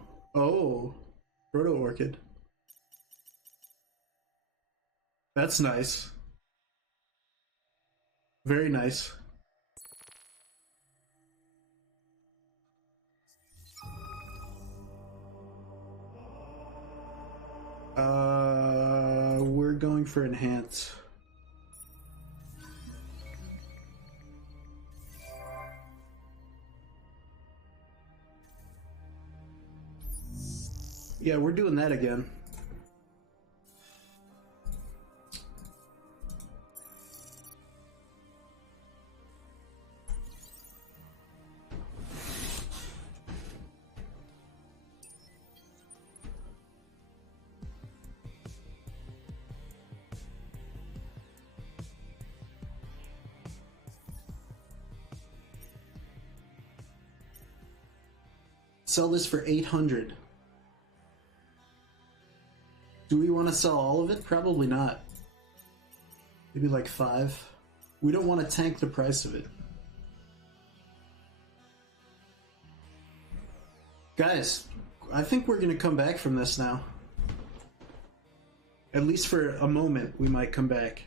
Proto-Orchid. That's nice. Very nice. We're going for enhance. Yeah, we're doing that again. Sell this for 800. Do we want to sell all of it? Probably not. Maybe like 5. We don't want to tank the price of it. Guys, I think we're going to come back from this now. At least for a moment, we might come back.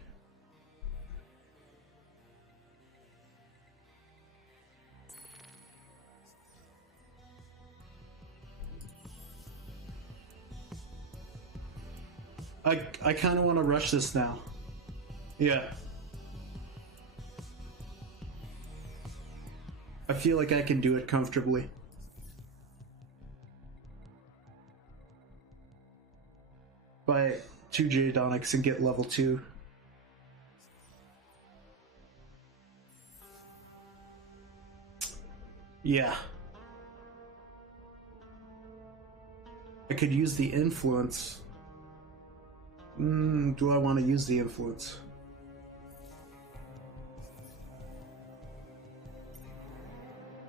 I kind of want to rush this now. Yeah. I feel like I can do it comfortably. Buy 2 Jadonics and get level 2. Yeah. I could use the influence. Do I want to use the influence?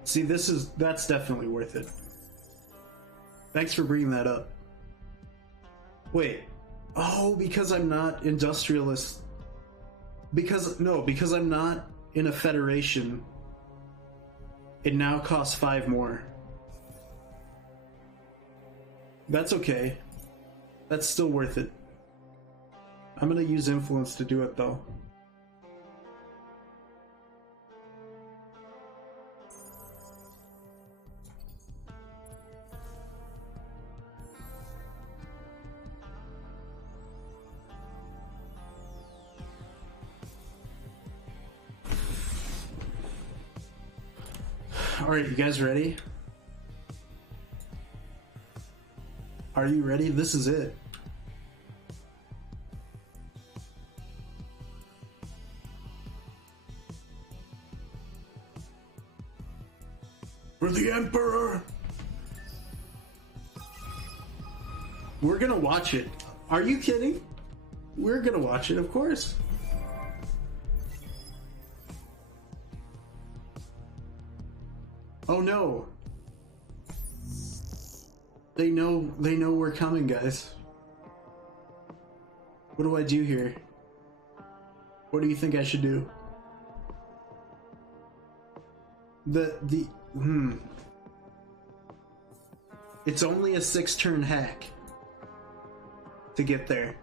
See, that's definitely worth it. Thanks for bringing that up. Wait. Oh, because I'm not industrialist. Because I'm not in a federation. It now costs 5 more. That's okay. That's still worth it. I'm gonna use influence to do it though. Alright, you guys ready? Are you ready? This is it. For the Emperor! We're gonna watch it. Are you kidding? We're gonna watch it, of course. Oh no. They know we're coming, guys. What do I do here? What do you think I should do? It's only a 6-turn hack to get there.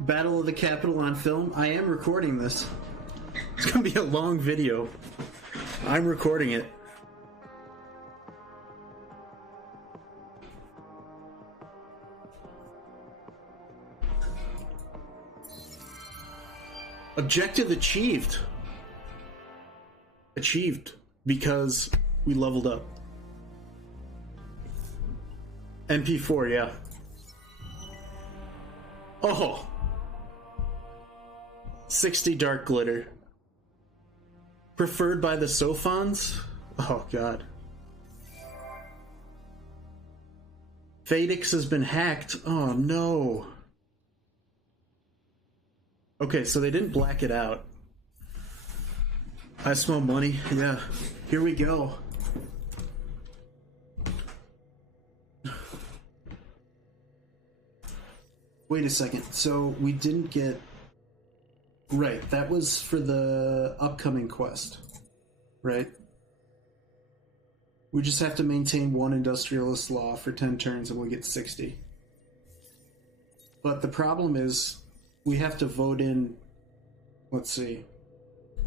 Battle of the Capitol on film. I am recording this. It's gonna be a long video. I'm recording it. Objective achieved. Achieved because we leveled up. NP4, yeah. Oh! 60 dark glitter. Preferred by the Sophons? Oh god. Fadix has been hacked. Oh no. Okay, so they didn't black it out. I smell money. Yeah. Here we go. Wait a second. So we didn't get... Right, that was for the upcoming quest. Right? We just have to maintain one industrialist law for 10 turns and we'll get 60. But the problem is, we have to vote in... Let's see.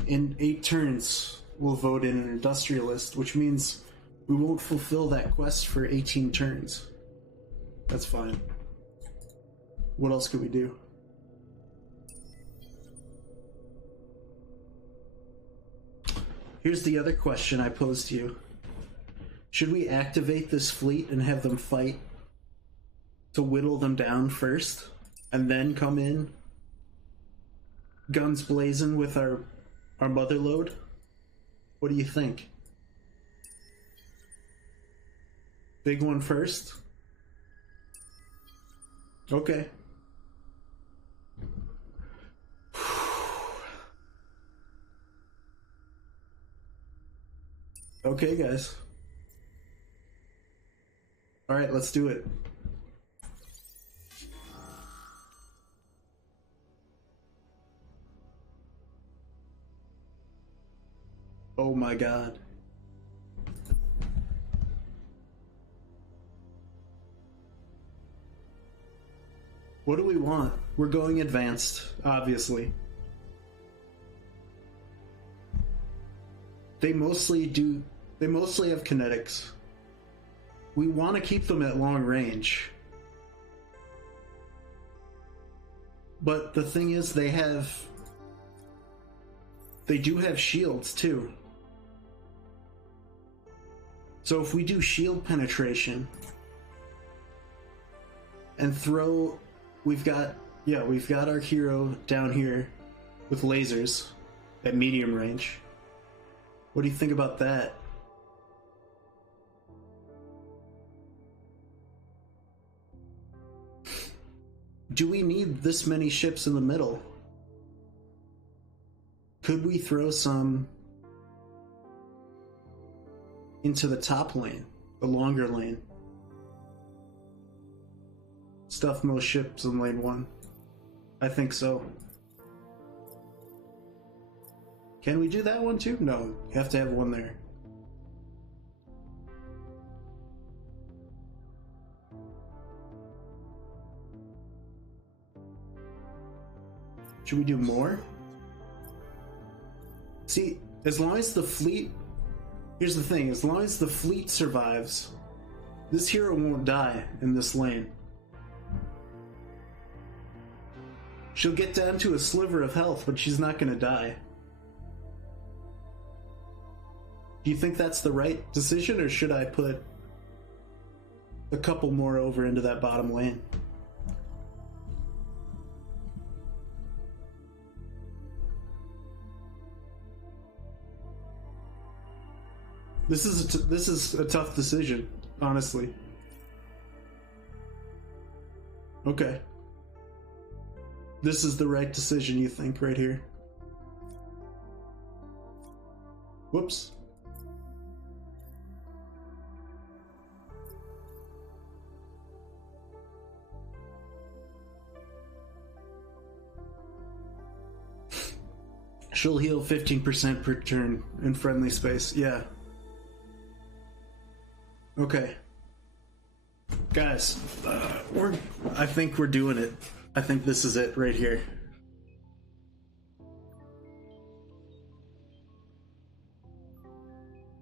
In 8 turns, we'll vote in an industrialist, which means we won't fulfill that quest for 18 turns. That's fine. What else could we do? Here's the other question I posed to you. Should we activate this fleet and have them fight to whittle them down first, and then come in guns blazing with our mother load? What do you think? Big one first? Okay. Okay, guys. Alright, let's do it. Oh my god. What do we want? We're going advanced, obviously. They mostly have kinetics. We want to keep them at long range. But the thing is, they do have shields too. So if we do shield penetration and throw, we've got our hero down here with lasers at medium range. What do you think about that? Do we need this many ships in the middle? Could we throw some into the top lane, the longer lane? Stuff most ships in lane 1. I think so. Can we do that one too? No, you have to have one there. Should we do more? See, as long as the fleet... Here's the thing, as long as the fleet survives, this hero won't die in this lane. She'll get down to a sliver of health, but she's not gonna die. Do you think that's the right decision, or should I put a couple more over into that bottom lane. This is a tough decision, honestly. Okay. This is the right decision, you think, right here? Whoops. She'll heal 15% per turn in friendly space. Yeah. Okay. Guys, I think we're doing it. I think this is it right here.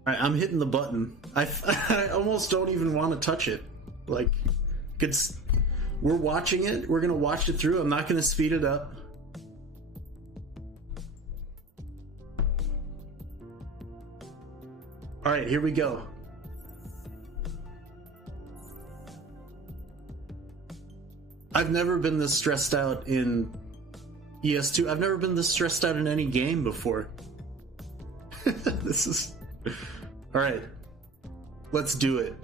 Alright, I'm hitting the button. I almost don't even want to touch it. Like, we're watching it. We're gonna watch it through. I'm not gonna speed it up. Alright, here we go. I've never been this stressed out in ES2. I've never been this stressed out in any game before. This is... Alright. Let's do it.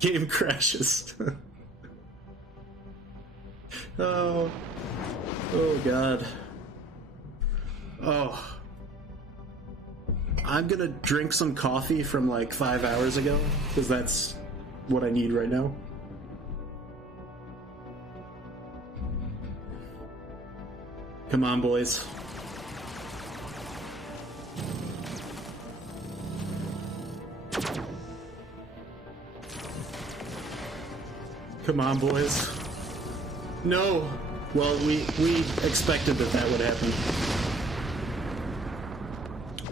Game crashes. Oh god. Oh. I'm gonna drink some coffee from like 5 hours ago, because that's what I need right now. Come on, boys. Come on, boys. No! Well, we expected that would happen.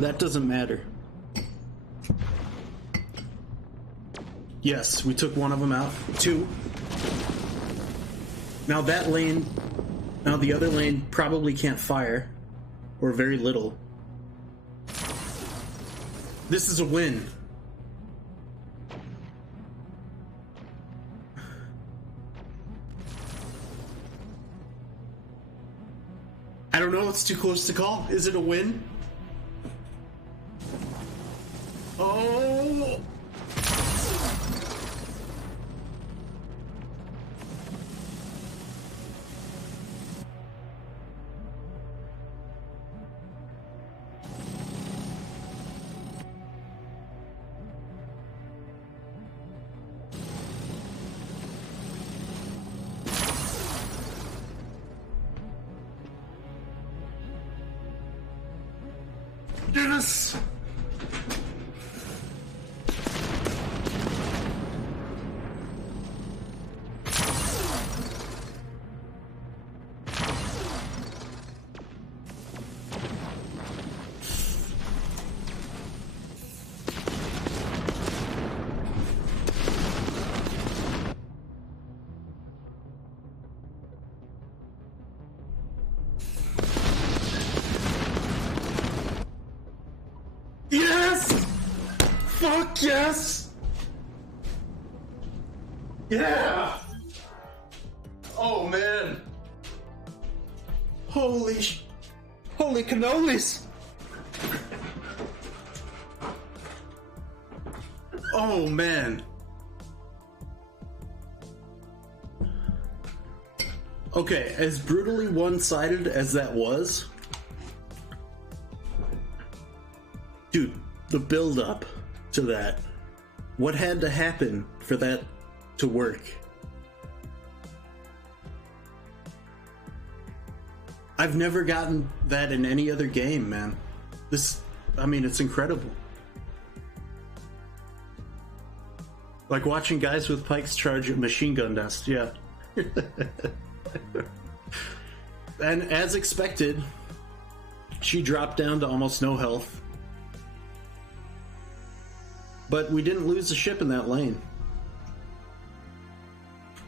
That doesn't matter. Yes, we took one of them out. 2. Now that lane... Now the other lane probably can't fire. Or very little. This is a win. I don't know, it's too close to call. Is it a win? Oh! Yes! Yes! Fuck yes! Yeah! Oh man! Holy cannolis! Oh man! Okay, as brutally one-sided as that was, dude, the build-up to that. What had to happen for that to work? I've never gotten that in any other game, man. I mean, it's incredible. Like watching guys with pikes charge a machine gun nest, yeah. And as expected, she dropped down to almost no health. But we didn't lose the ship in that lane.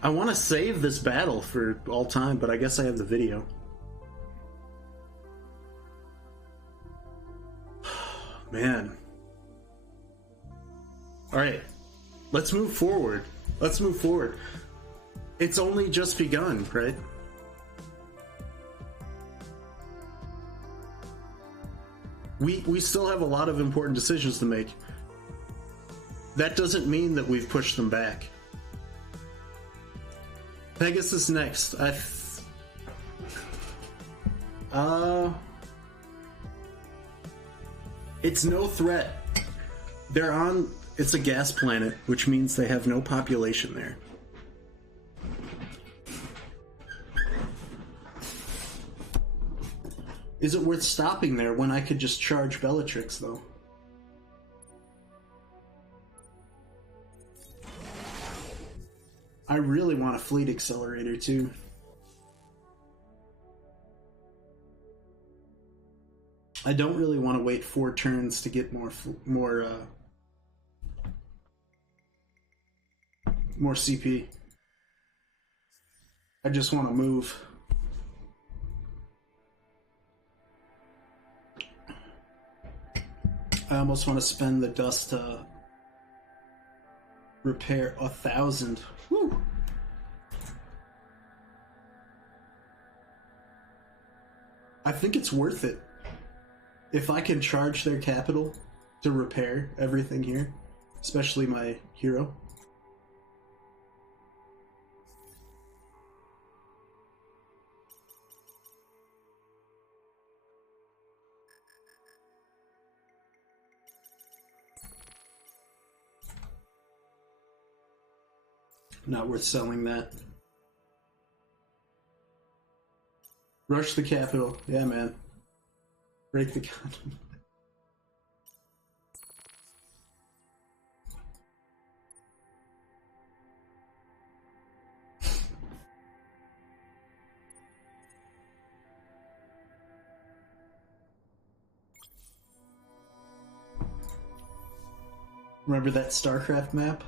I want to save this battle for all time, but I guess I have the video. Man. Alright. Let's move forward. Let's move forward. It's only just begun, right? We still have a lot of important decisions to make. That doesn't mean that we've pushed them back. Pegasus next. It's no threat. They're on... It's a gas planet, which means they have no population there. Is it worth stopping there when I could just charge Bellatrix, though? I really want a fleet accelerator, too. I don't really want to wait 4 turns to get more CP. I just want to move. I almost want to spend the dust to repair 1,000. Woo! I think it's worth it. If I can charge their capital to repair everything here, especially my hero. Not worth selling that. Rush the capital. Yeah, man. Break the condom. Remember that StarCraft map?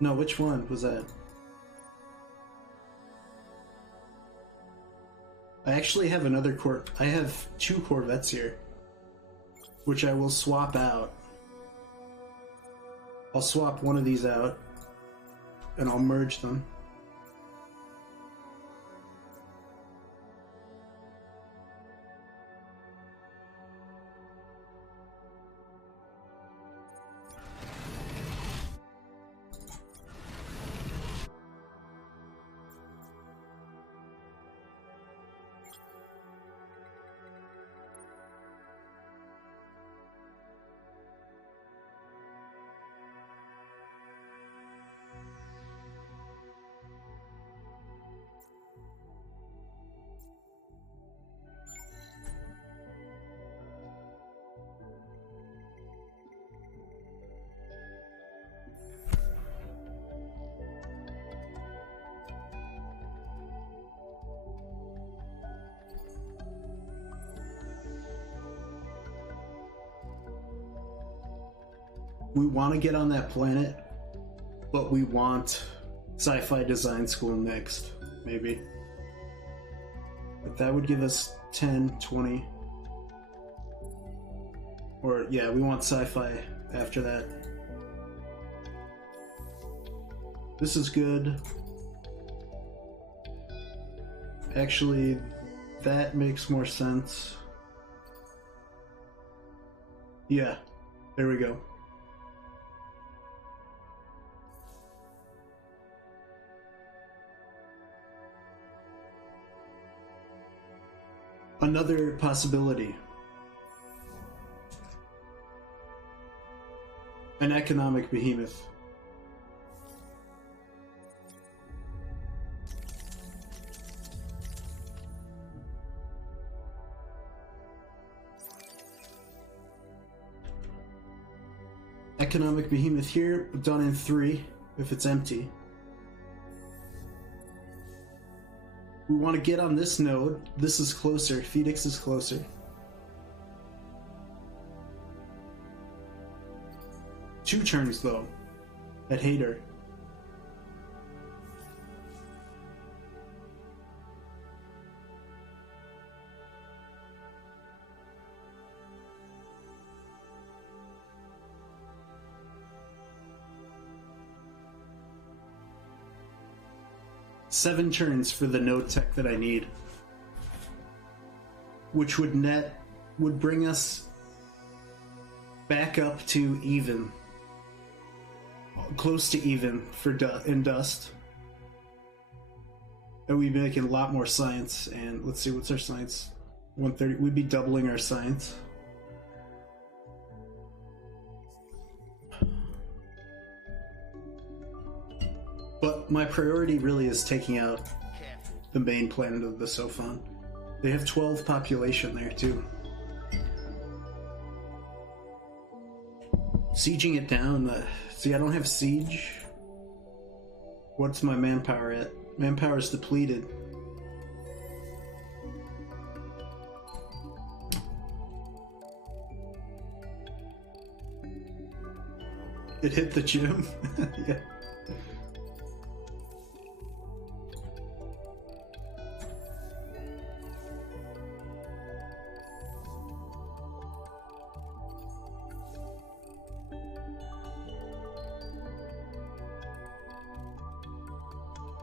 No, which one was that? I actually have another I have 2 Corvettes here, which I will swap out. I'll swap one of these out, and I'll merge them. We want to get on that planet, but we want sci-fi design school next, maybe. But that would give us 10, 20. Or, yeah, we want sci-fi after that. This is good. Actually, that makes more sense. Yeah, there we go. Another possibility. An economic behemoth. Economic behemoth here, done in 3 if it's empty. We want to get on this node. This is closer. Phoenix is closer. Two turns though. At Hater. 7 turns for the node tech that I need, which would bring us back up to even, close to even for in dust. And we'd be making a lot more science. And let's see, what's our science? 130. We'd be doubling our science. But my priority really is taking out the main planet of the Sophon. They have 12 population there too. Sieging it down. See, I don't have siege. What's my manpower at? Manpower is depleted. It hit the gym. Yeah.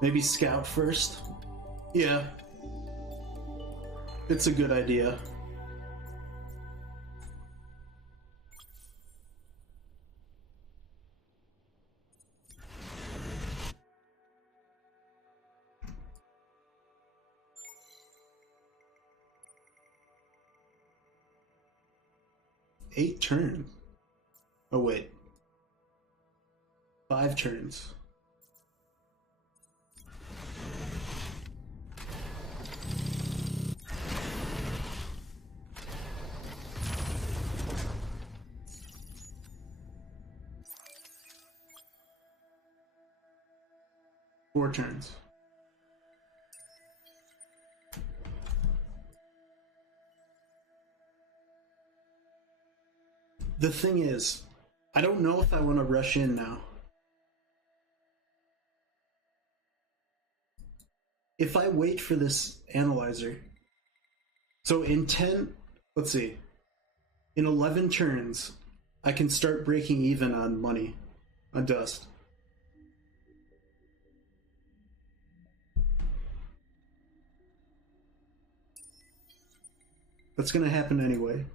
Maybe scout first? Yeah. It's a good idea. Eight turns. Oh wait. 5 turns. Four turns. The thing is, I don't know if I want to rush in now. If I wait for this analyzer, so in 10, let's see, in 11 turns, I can start breaking even on money, on dust. That's gonna happen anyway.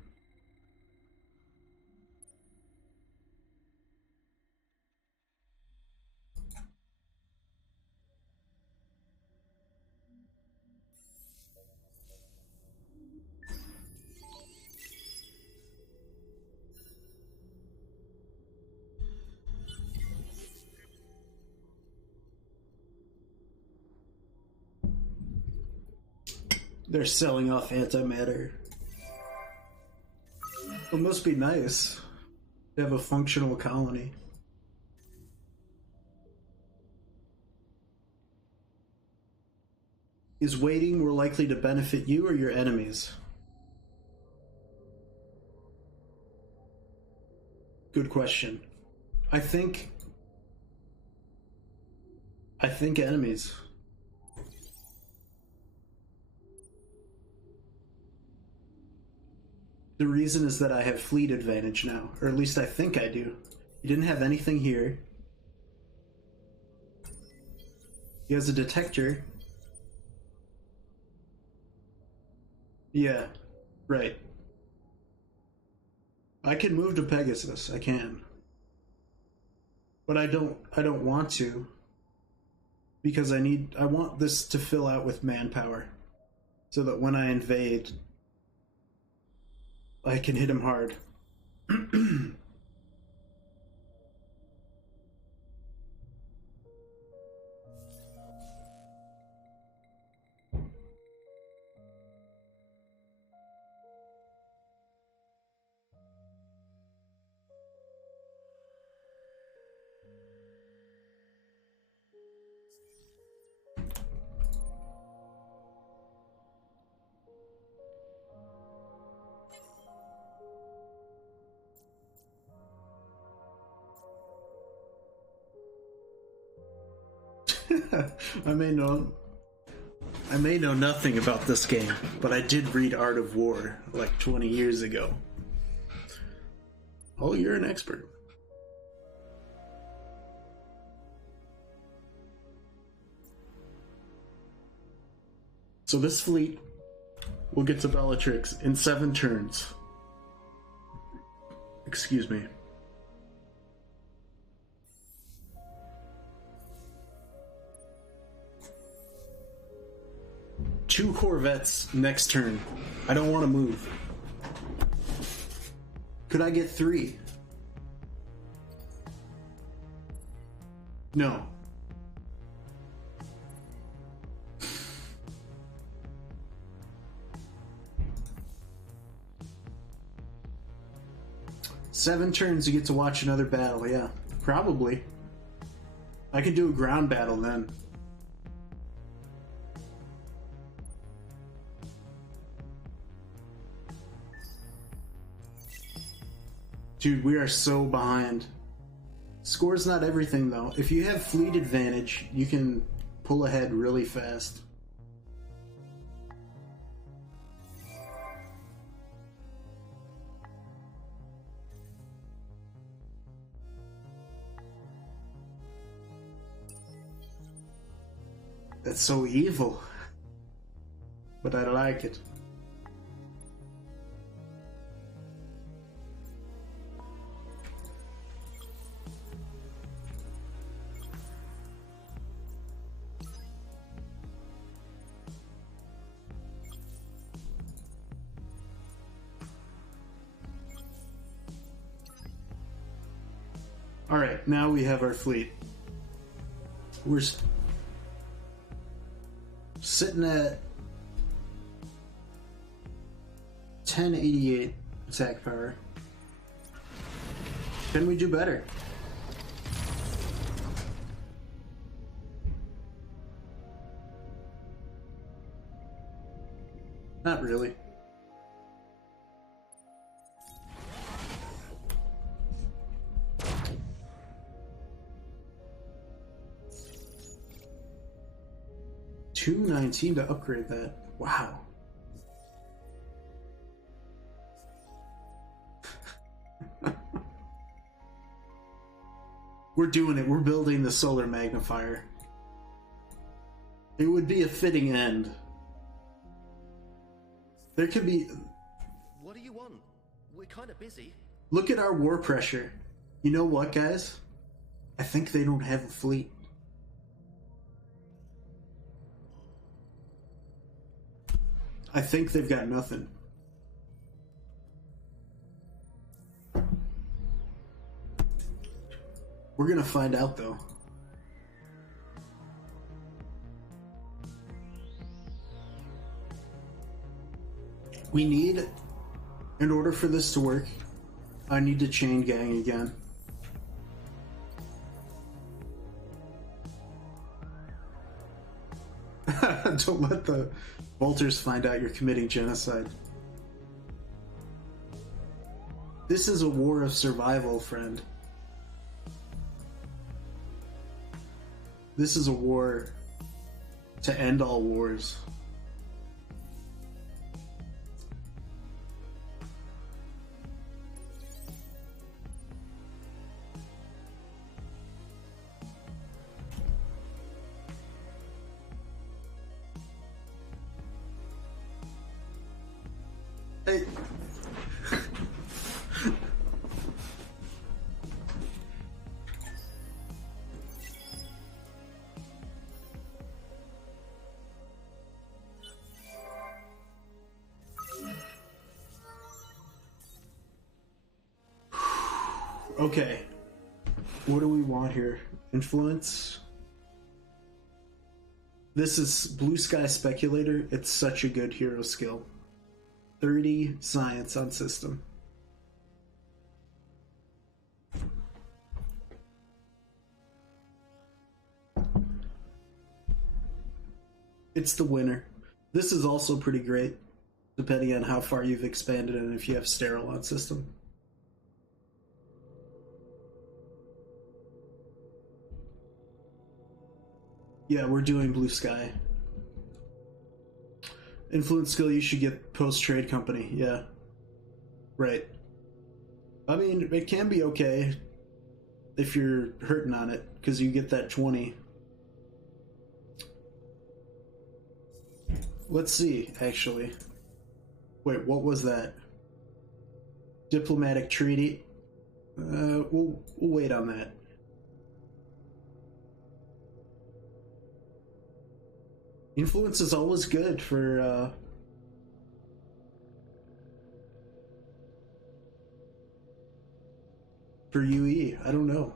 They're selling off antimatter. It must be nice to have a functional colony. Is waiting more likely to benefit you or your enemies? Good question. I think enemies. The reason is that I have fleet advantage now, or at least I think I do. He didn't have anything here. He has a detector. Yeah, right. I can move to Pegasus, I can. But I don't want to. Because I want this to fill out with manpower. So that when I invade, I can hit him hard. I may know nothing about this game, but I did read Art of War like 20 years ago. Oh, you're an expert. So this fleet will get to Bellatrix in 7 turns. Excuse me. Two corvettes next turn. I don't want to move. Could I get 3? No. Seven turns, you get to watch another battle. Yeah, probably. I could do a ground battle then. Dude, we are so behind. Score's not everything, though. If you have fleet advantage, you can pull ahead really fast. That's so evil. But I like it. All right, now we have our fleet. We're sitting at 1088 attack power. Can we do better? Not really. $219 to upgrade that. Wow. We're doing it. We're building the solar magnifier. It would be a fitting end. There could be... What do you want? We're kind of busy. Look at our war pressure. You know what, guys? I think they don't have a fleet. I think they've got nothing. We're gonna find out, though. We need, in order for this to work, I need to chain gang again. Don't let the Vultures find out you're committing genocide. This is a war of survival, friend. This is a war to end all wars. Hey. Okay. What do we want here? Influence? This is Blue Sky Speculator. It's such a good hero skill. 30 science on system. It's the winner. This is also pretty great, depending on how far you've expanded and if you have sterile on system. Yeah, we're doing Blue Sky. Influence skill, you should get post-trade company. Yeah. Right. I mean, it can be okay if you're hurting on it, because you get that 20. let's see, actually. Wait, what was that? Diplomatic treaty? We'll wait on that. Influence is always good for UE. I don't know.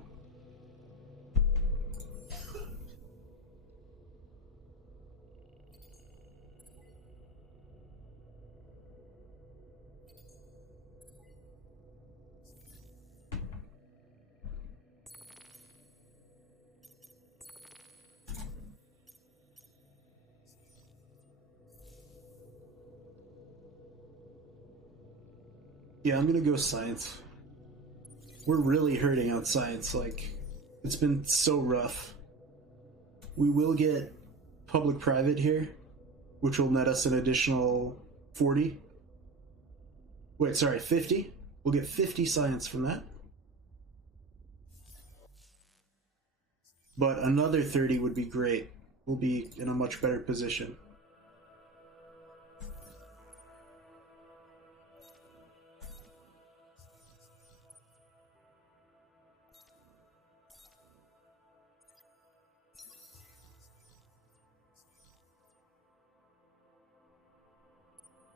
Yeah, I'm gonna go science. We're really hurting on science, like, it's been so rough. We will get public-private here, which will net us an additional 40. Wait, sorry, 50? We'll get 50 science from that. But another 30 would be great. We'll be in a much better position.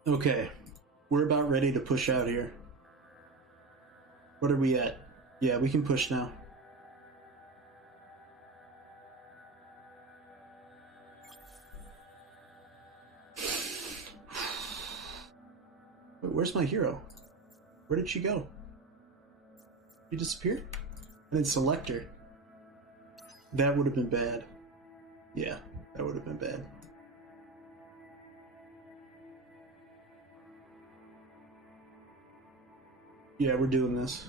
Okay, we're about ready to push out here. What are we at? Yeah, we can push now. Wait, where's my hero? Where did she go? She disappeared? I didn't select her. That would have been bad. Yeah, that would have been bad. Yeah, we're doing this.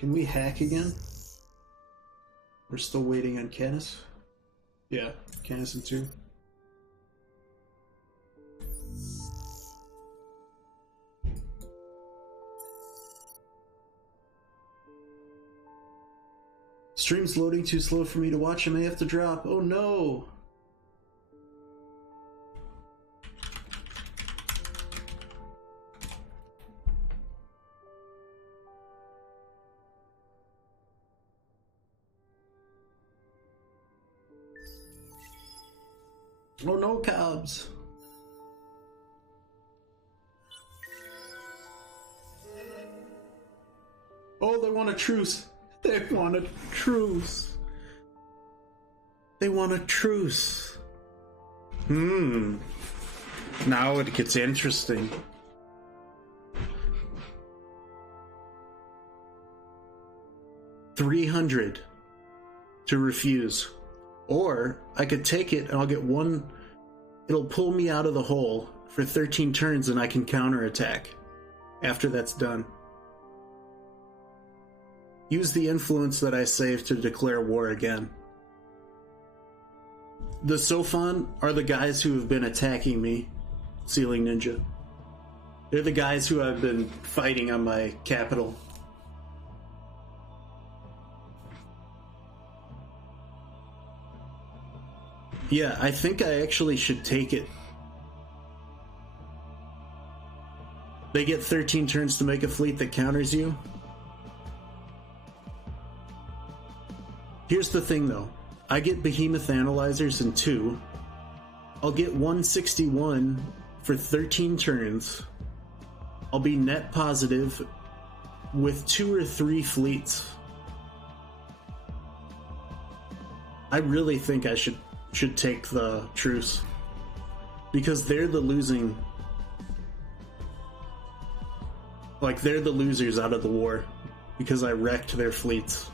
Can we hack again? We're still waiting on Canis. Yeah, Canis and 2. Stream's loading too slow for me to watch. I may have to drop. Oh no! Oh no, Cobs! Oh, they want a truce! They want a truce! They want a truce! Now it gets interesting. $300 to refuse. Or I could take it and I'll get one. It'll pull me out of the hole for 13 turns and I can counterattack after that's done. Use the influence that I saved to declare war again. The Sophons are the guys who have been attacking me, Sealing Ninja. They're the guys who I've been fighting on my capital. Yeah, I think I actually should take it. They get 13 turns to make a fleet that counters you. Here's the thing though. I get Behemoth Analyzers in 2. I'll get 161 for 13 turns. I'll be net positive with 2 or 3 fleets. I really think I should take the truce. Because they're the losing... Like, they're the losers out of the war. Because I wrecked their fleets.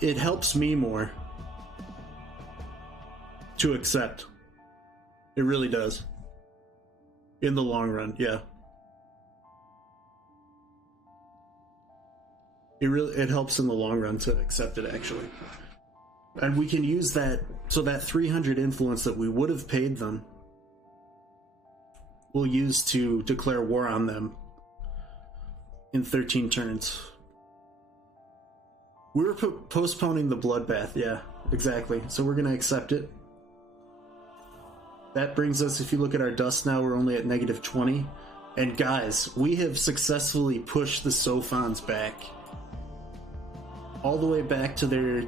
It helps me more to accept. It really does. In the long run, yeah. It helps in the long run to accept it, actually. And we can use that, so that 300 influence that we would have paid them, we'll use to declare war on them in 13 turns. We were postponing the bloodbath, yeah, exactly. So we're going to accept it. That brings us, if you look at our dust now, we're only at negative 20. And guys, we have successfully pushed the Sophons back. All the way back to their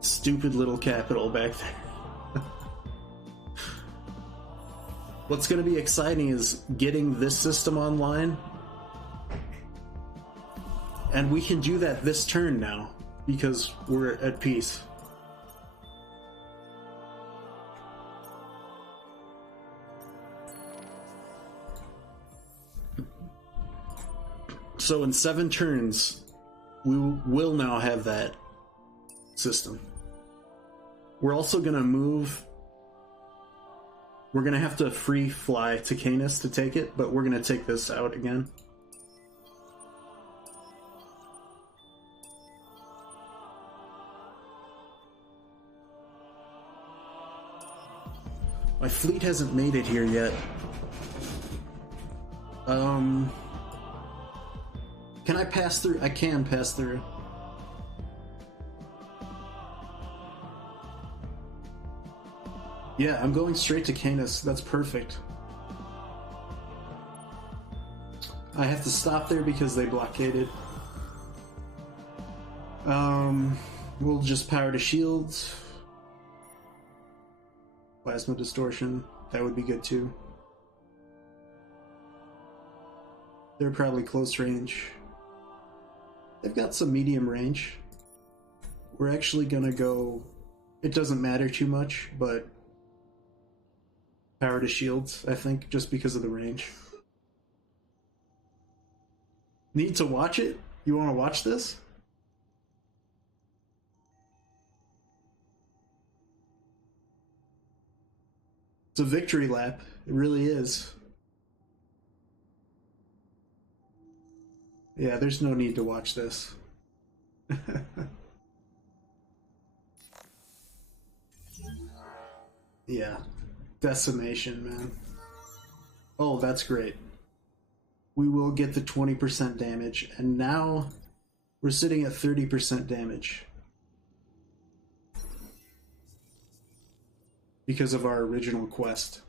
stupid little capital back there. What's going to be exciting is getting this system online. And we can do that this turn now, because we're at peace. So in 7 turns, we will now have that system. We're also going to move... We're going to have to free fly to Canis to take it, but we're going to take this out again. My fleet hasn't made it here yet. Can I pass through? I can pass through. Yeah, I'm going straight to Canis. That's perfect. I have to stop there because they blockaded. We'll just power to shields. Plasma distortion. That would be good too. They're probably close range. They've got some medium range. We're actually gonna go... It doesn't matter too much, but... Power to shields, I think, just because of the range. Need to watch it? You want to watch this? It's a victory lap. It really is. Yeah, there's no need to watch this. Yeah. Decimation, man. Oh, that's great. We will get the 20% damage, and now we're sitting at 30% damage. Because of our original quest.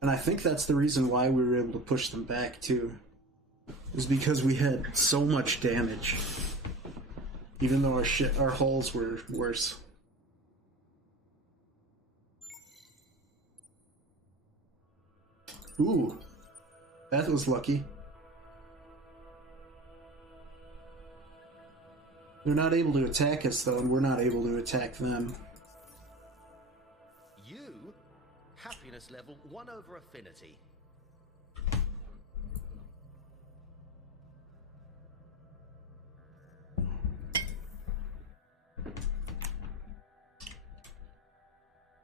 And I think that's the reason why we were able to push them back, too. Is because we had so much damage. Even though our hulls were worse. Ooh. That was lucky. They're not able to attack us, though, and we're not able to attack them. You? Happiness level 1 over affinity.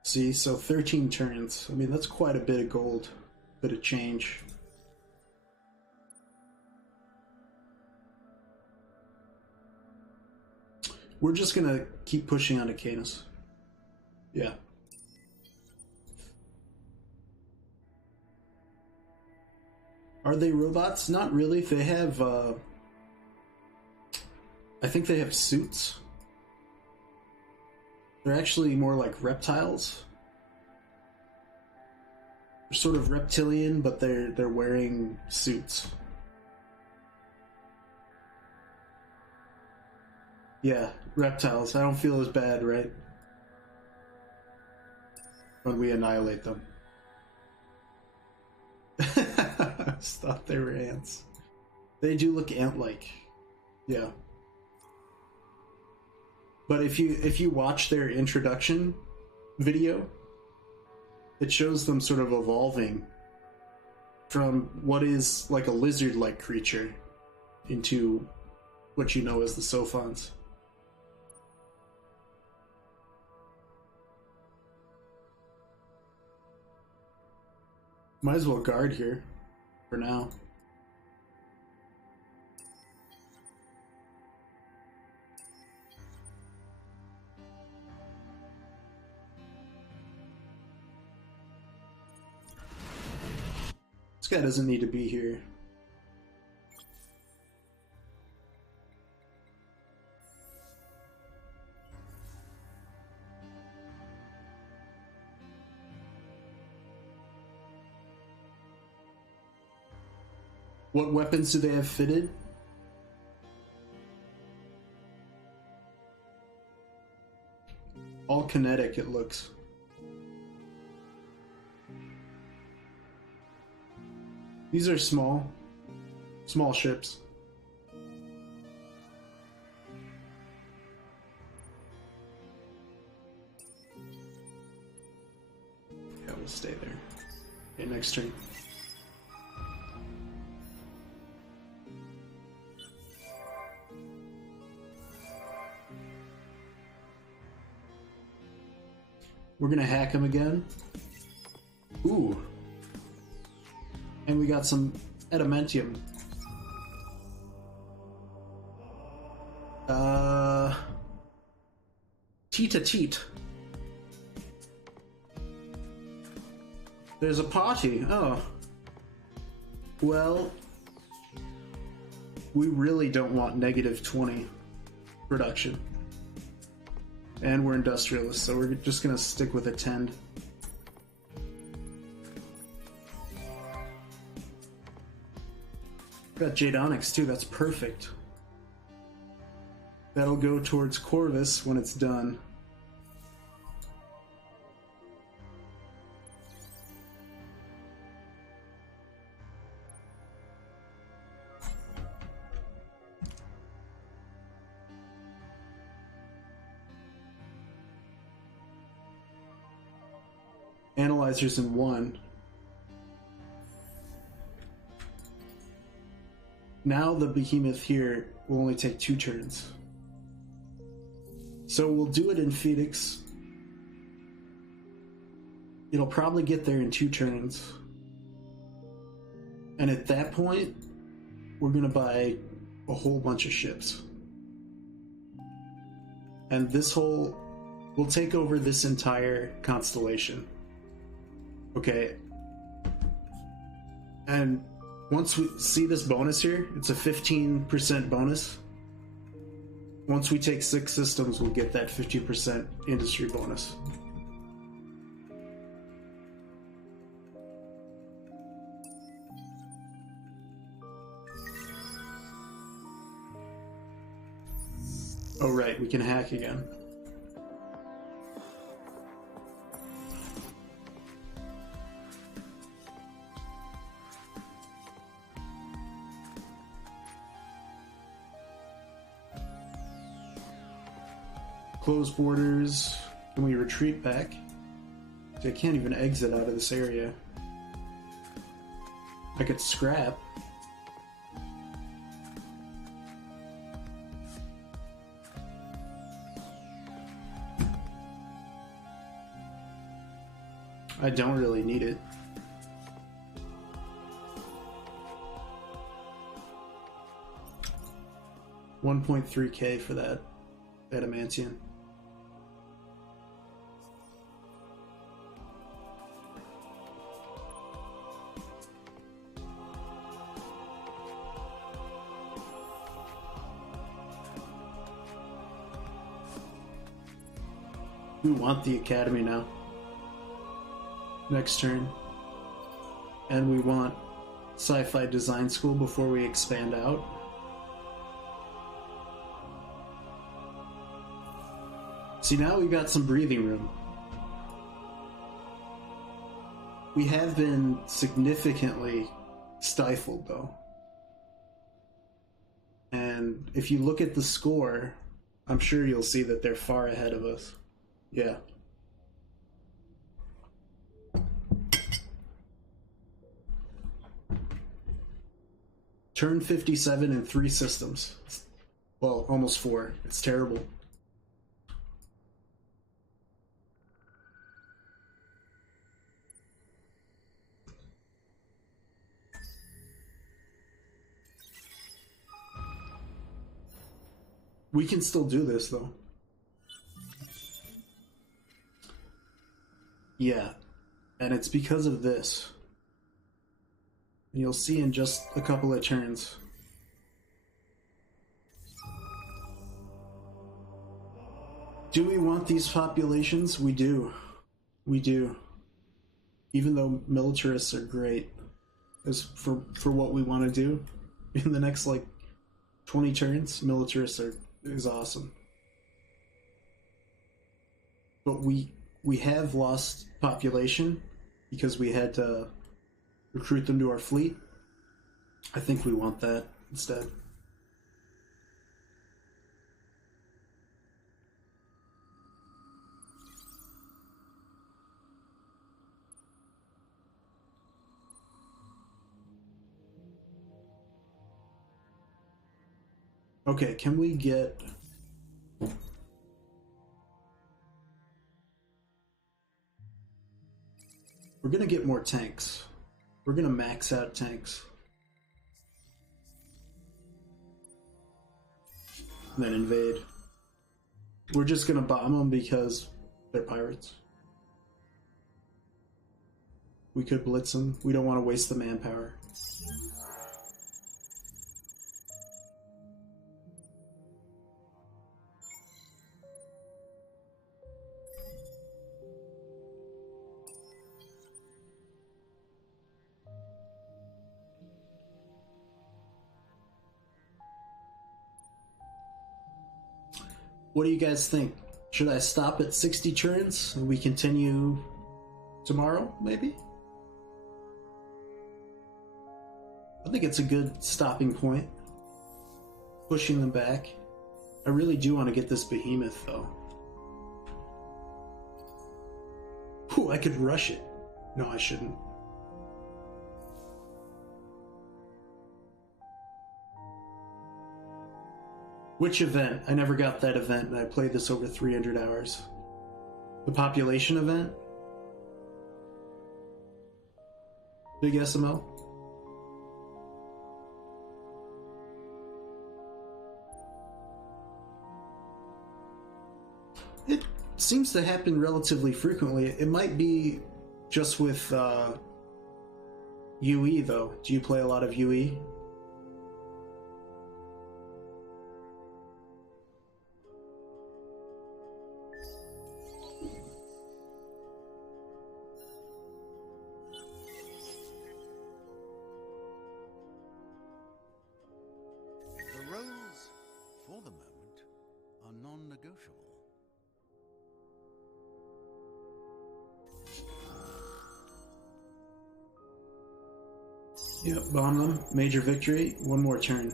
See, so 13 turns. I mean, that's quite a bit of gold. Bit of change. We're just gonna keep pushing onto Canis. Yeah. Are they robots? Not really. They have, I think they have suits. They're actually more like reptiles. They're sort of reptilian, but they're wearing suits. Yeah, reptiles. I don't feel as bad, right? When we annihilate them. I just thought they were ants. They do look ant-like. Yeah. But if you watch their introduction video, it shows them sort of evolving from what is like a lizard-like creature into what you know as the Sophons. Might as well guard here for now. This guy doesn't need to be here. What weapons do they have fitted? All kinetic, it looks. These are small ships. Yeah, we'll stay there. Okay, next turn. We're gonna hack him again. Ooh. And we got some adamantium. Teet. There's a party. Oh. Well, we really don't want -20 production. And we're industrialists, so we're just gonna stick with attend. Got Jade Onyx too, that's perfect. That'll go towards Corvus when it's done. Analyzers in 1. Now the behemoth here will only take 2 turns. So we'll do it in Phoenix. It'll probably get there in 2 turns. And at that point, we're gonna buy a whole bunch of ships. And we'll take over this entire constellation. Okay. And once we see this bonus here, it's a 15% bonus. Once we take 6 systems, we'll get that 50% industry bonus. Oh right, we can hack again. Close borders. Can we retreat back? I can't even exit out of this area. I could scrap. I don't really need it. $1.3K for that adamantium. We want the academy now. Next turn. And we want sci-fi design school before we expand out. See, now we've got some breathing room. We have been significantly stifled, though. And if you look at the score, I'm sure you'll see that they're far ahead of us. Yeah. Turn 57 in 3 systems. Well, almost 4. It's terrible. We can still do this, though. Yeah, and it's because of this. And you'll see in just a couple of turns. Do we want these populations? We do. We do. Even though militarists are great as for what we want to do in the next like 20 turns, militarists is awesome. But we have lost population because we had to recruit them to our fleet. I think we want that instead. Okay, can we get... We're gonna get more tanks. We're gonna max out tanks. And then invade. We're just gonna bomb them because they're pirates. We could blitz them. We don't want to waste the manpower. What do you guys think? Should I stop at 60 turns and we continue tomorrow, maybe? I think it's a good stopping point. Pushing them back. I really do want to get this behemoth, though. Ooh, I could rush it. No, I shouldn't. Which event? I never got that event, and I played this over 300 hours. The population event? Big SMO? It seems to happen relatively frequently. It might be just with UE, though. Do you play a lot of UE? Yep, bomb them. Major victory. One more turn.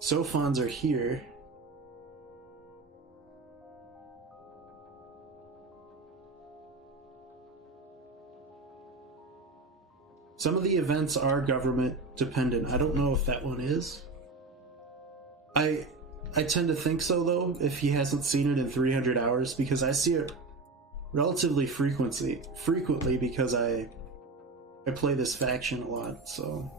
Sophons are here. Some of the events are government dependent. I don't know if that one is. I tend to think so, though, if he hasn't seen it in 300 hours, because I see it relatively frequently because I play this faction a lot, so...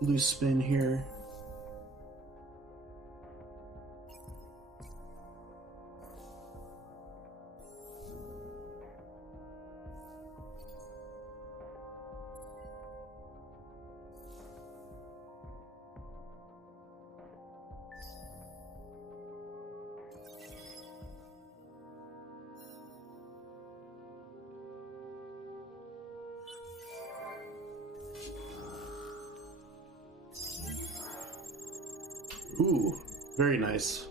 Loose spin here. Ooh, very nice.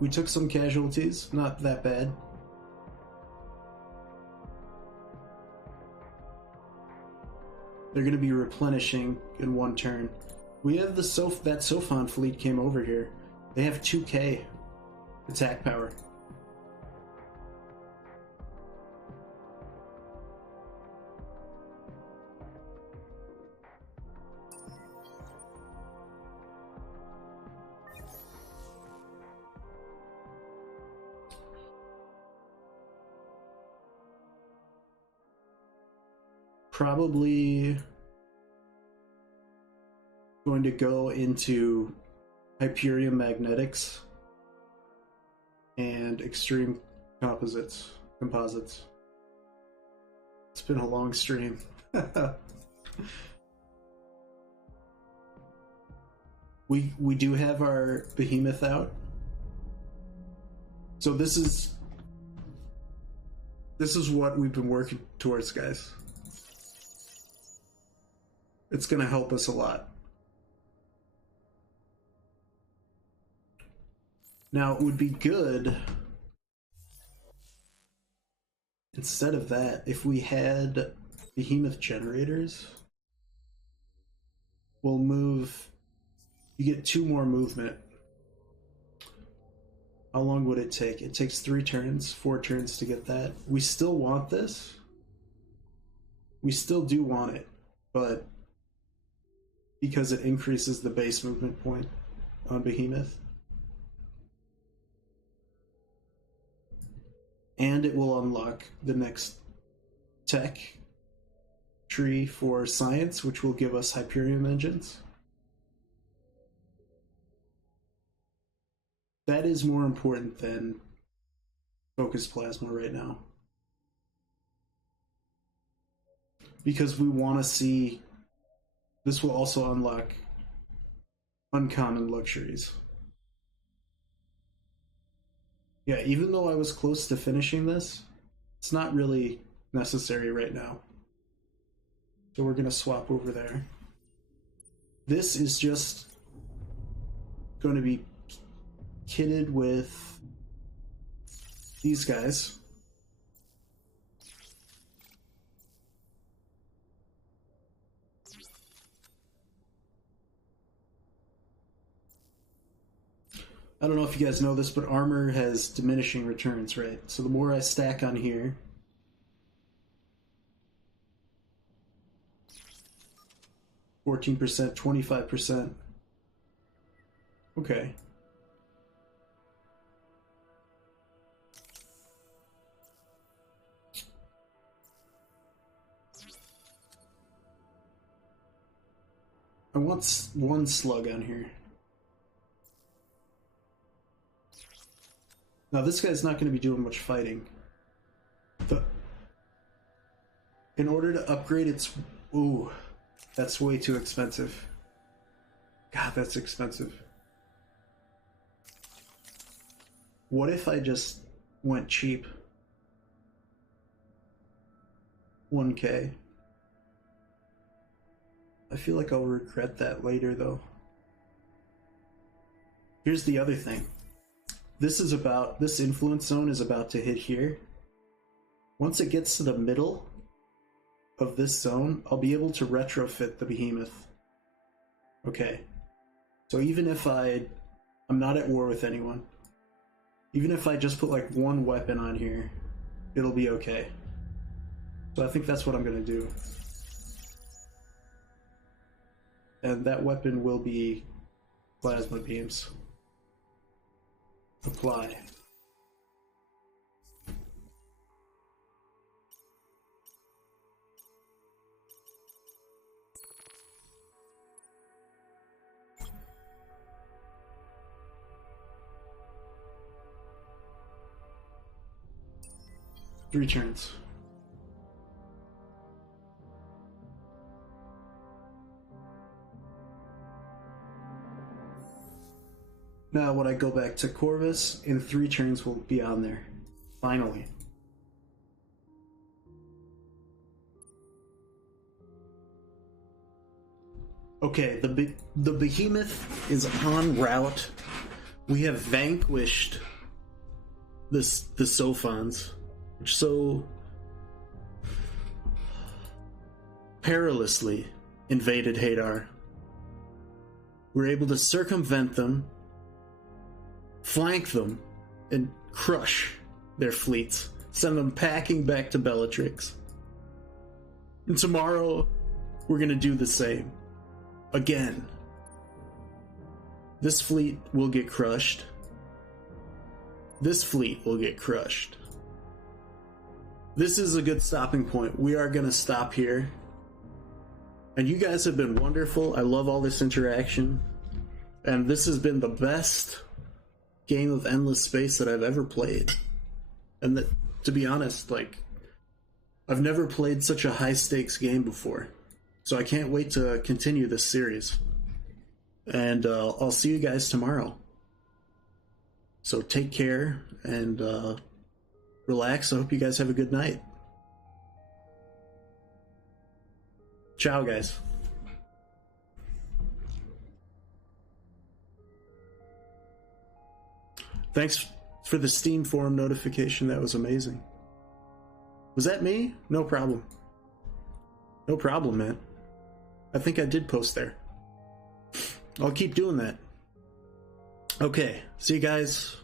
We took some casualties, not that bad. They're going to be replenishing in one turn. We have that Sophon fleet came over here. They have 2k attack power. Probably going to go into Hyperion Magnetics and Extreme Composites. It's been a long stream. We do have our Behemoth out. So this is what we've been working towards, guys. It's going to help us a lot. Now, it would be good, instead of that, if we had Behemoth generators. We'll move... You get 2 more movement. How long would it take? It takes 3 turns, 4 turns to get that. We still want this. We still do want it, but because it increases the base movement point on Behemoth. And it will unlock the next tech tree for science, which will give us Hyperion engines. That is more important than Focus Plasma right now. Because we want to see... This will also unlock uncommon luxuries. Yeah, even though I was close to finishing this, it's not really necessary right now. So we're going to swap over there. This is just going to be kitted with these guys. I don't know if you guys know this, but armor has diminishing returns, right? So the more I stack on here, %, 25%. Okay. I want 1 slug on here. Now this guy's not going to be doing much fighting. In order to upgrade its... Ooh, that's way too expensive. God, that's expensive. What if I just went cheap? 1k. I feel like I'll regret that later, though. Here's the other thing. This influence zone is about to hit here. Once it gets to the middle of this zone, I'll be able to retrofit the Behemoth. Okay. So even if I'm not at war with anyone, even if I just put like 1 weapon on here, it'll be okay. So I think that's what I'm gonna do. And that weapon will be plasma beams. Apply. Three turns. Now when I go back to Corvus, in 3 turns we'll be on there. Finally. Okay, the Behemoth is en route. We have vanquished the Sophons, which so perilously invaded Hadar. We're able to circumvent them flank them, and crush their fleets. Send them packing back to Bellatrix. And tomorrow, we're going to do the same. Again. This fleet will get crushed. This fleet will get crushed. This is a good stopping point. We are going to stop here. And you guys have been wonderful. I love all this interaction. And this has been the best game of Endless Space that I've ever played. And that, to be honest, like, I've never played such a high-stakes game before. So I can't wait to continue this series. And I'll see you guys tomorrow. So take care and relax. I hope you guys have a good night. Ciao, guys. Thanks for the Steam forum notification. That was amazing. Was that me? No problem. No problem, man. I think I did post there. I'll keep doing that. Okay. See you guys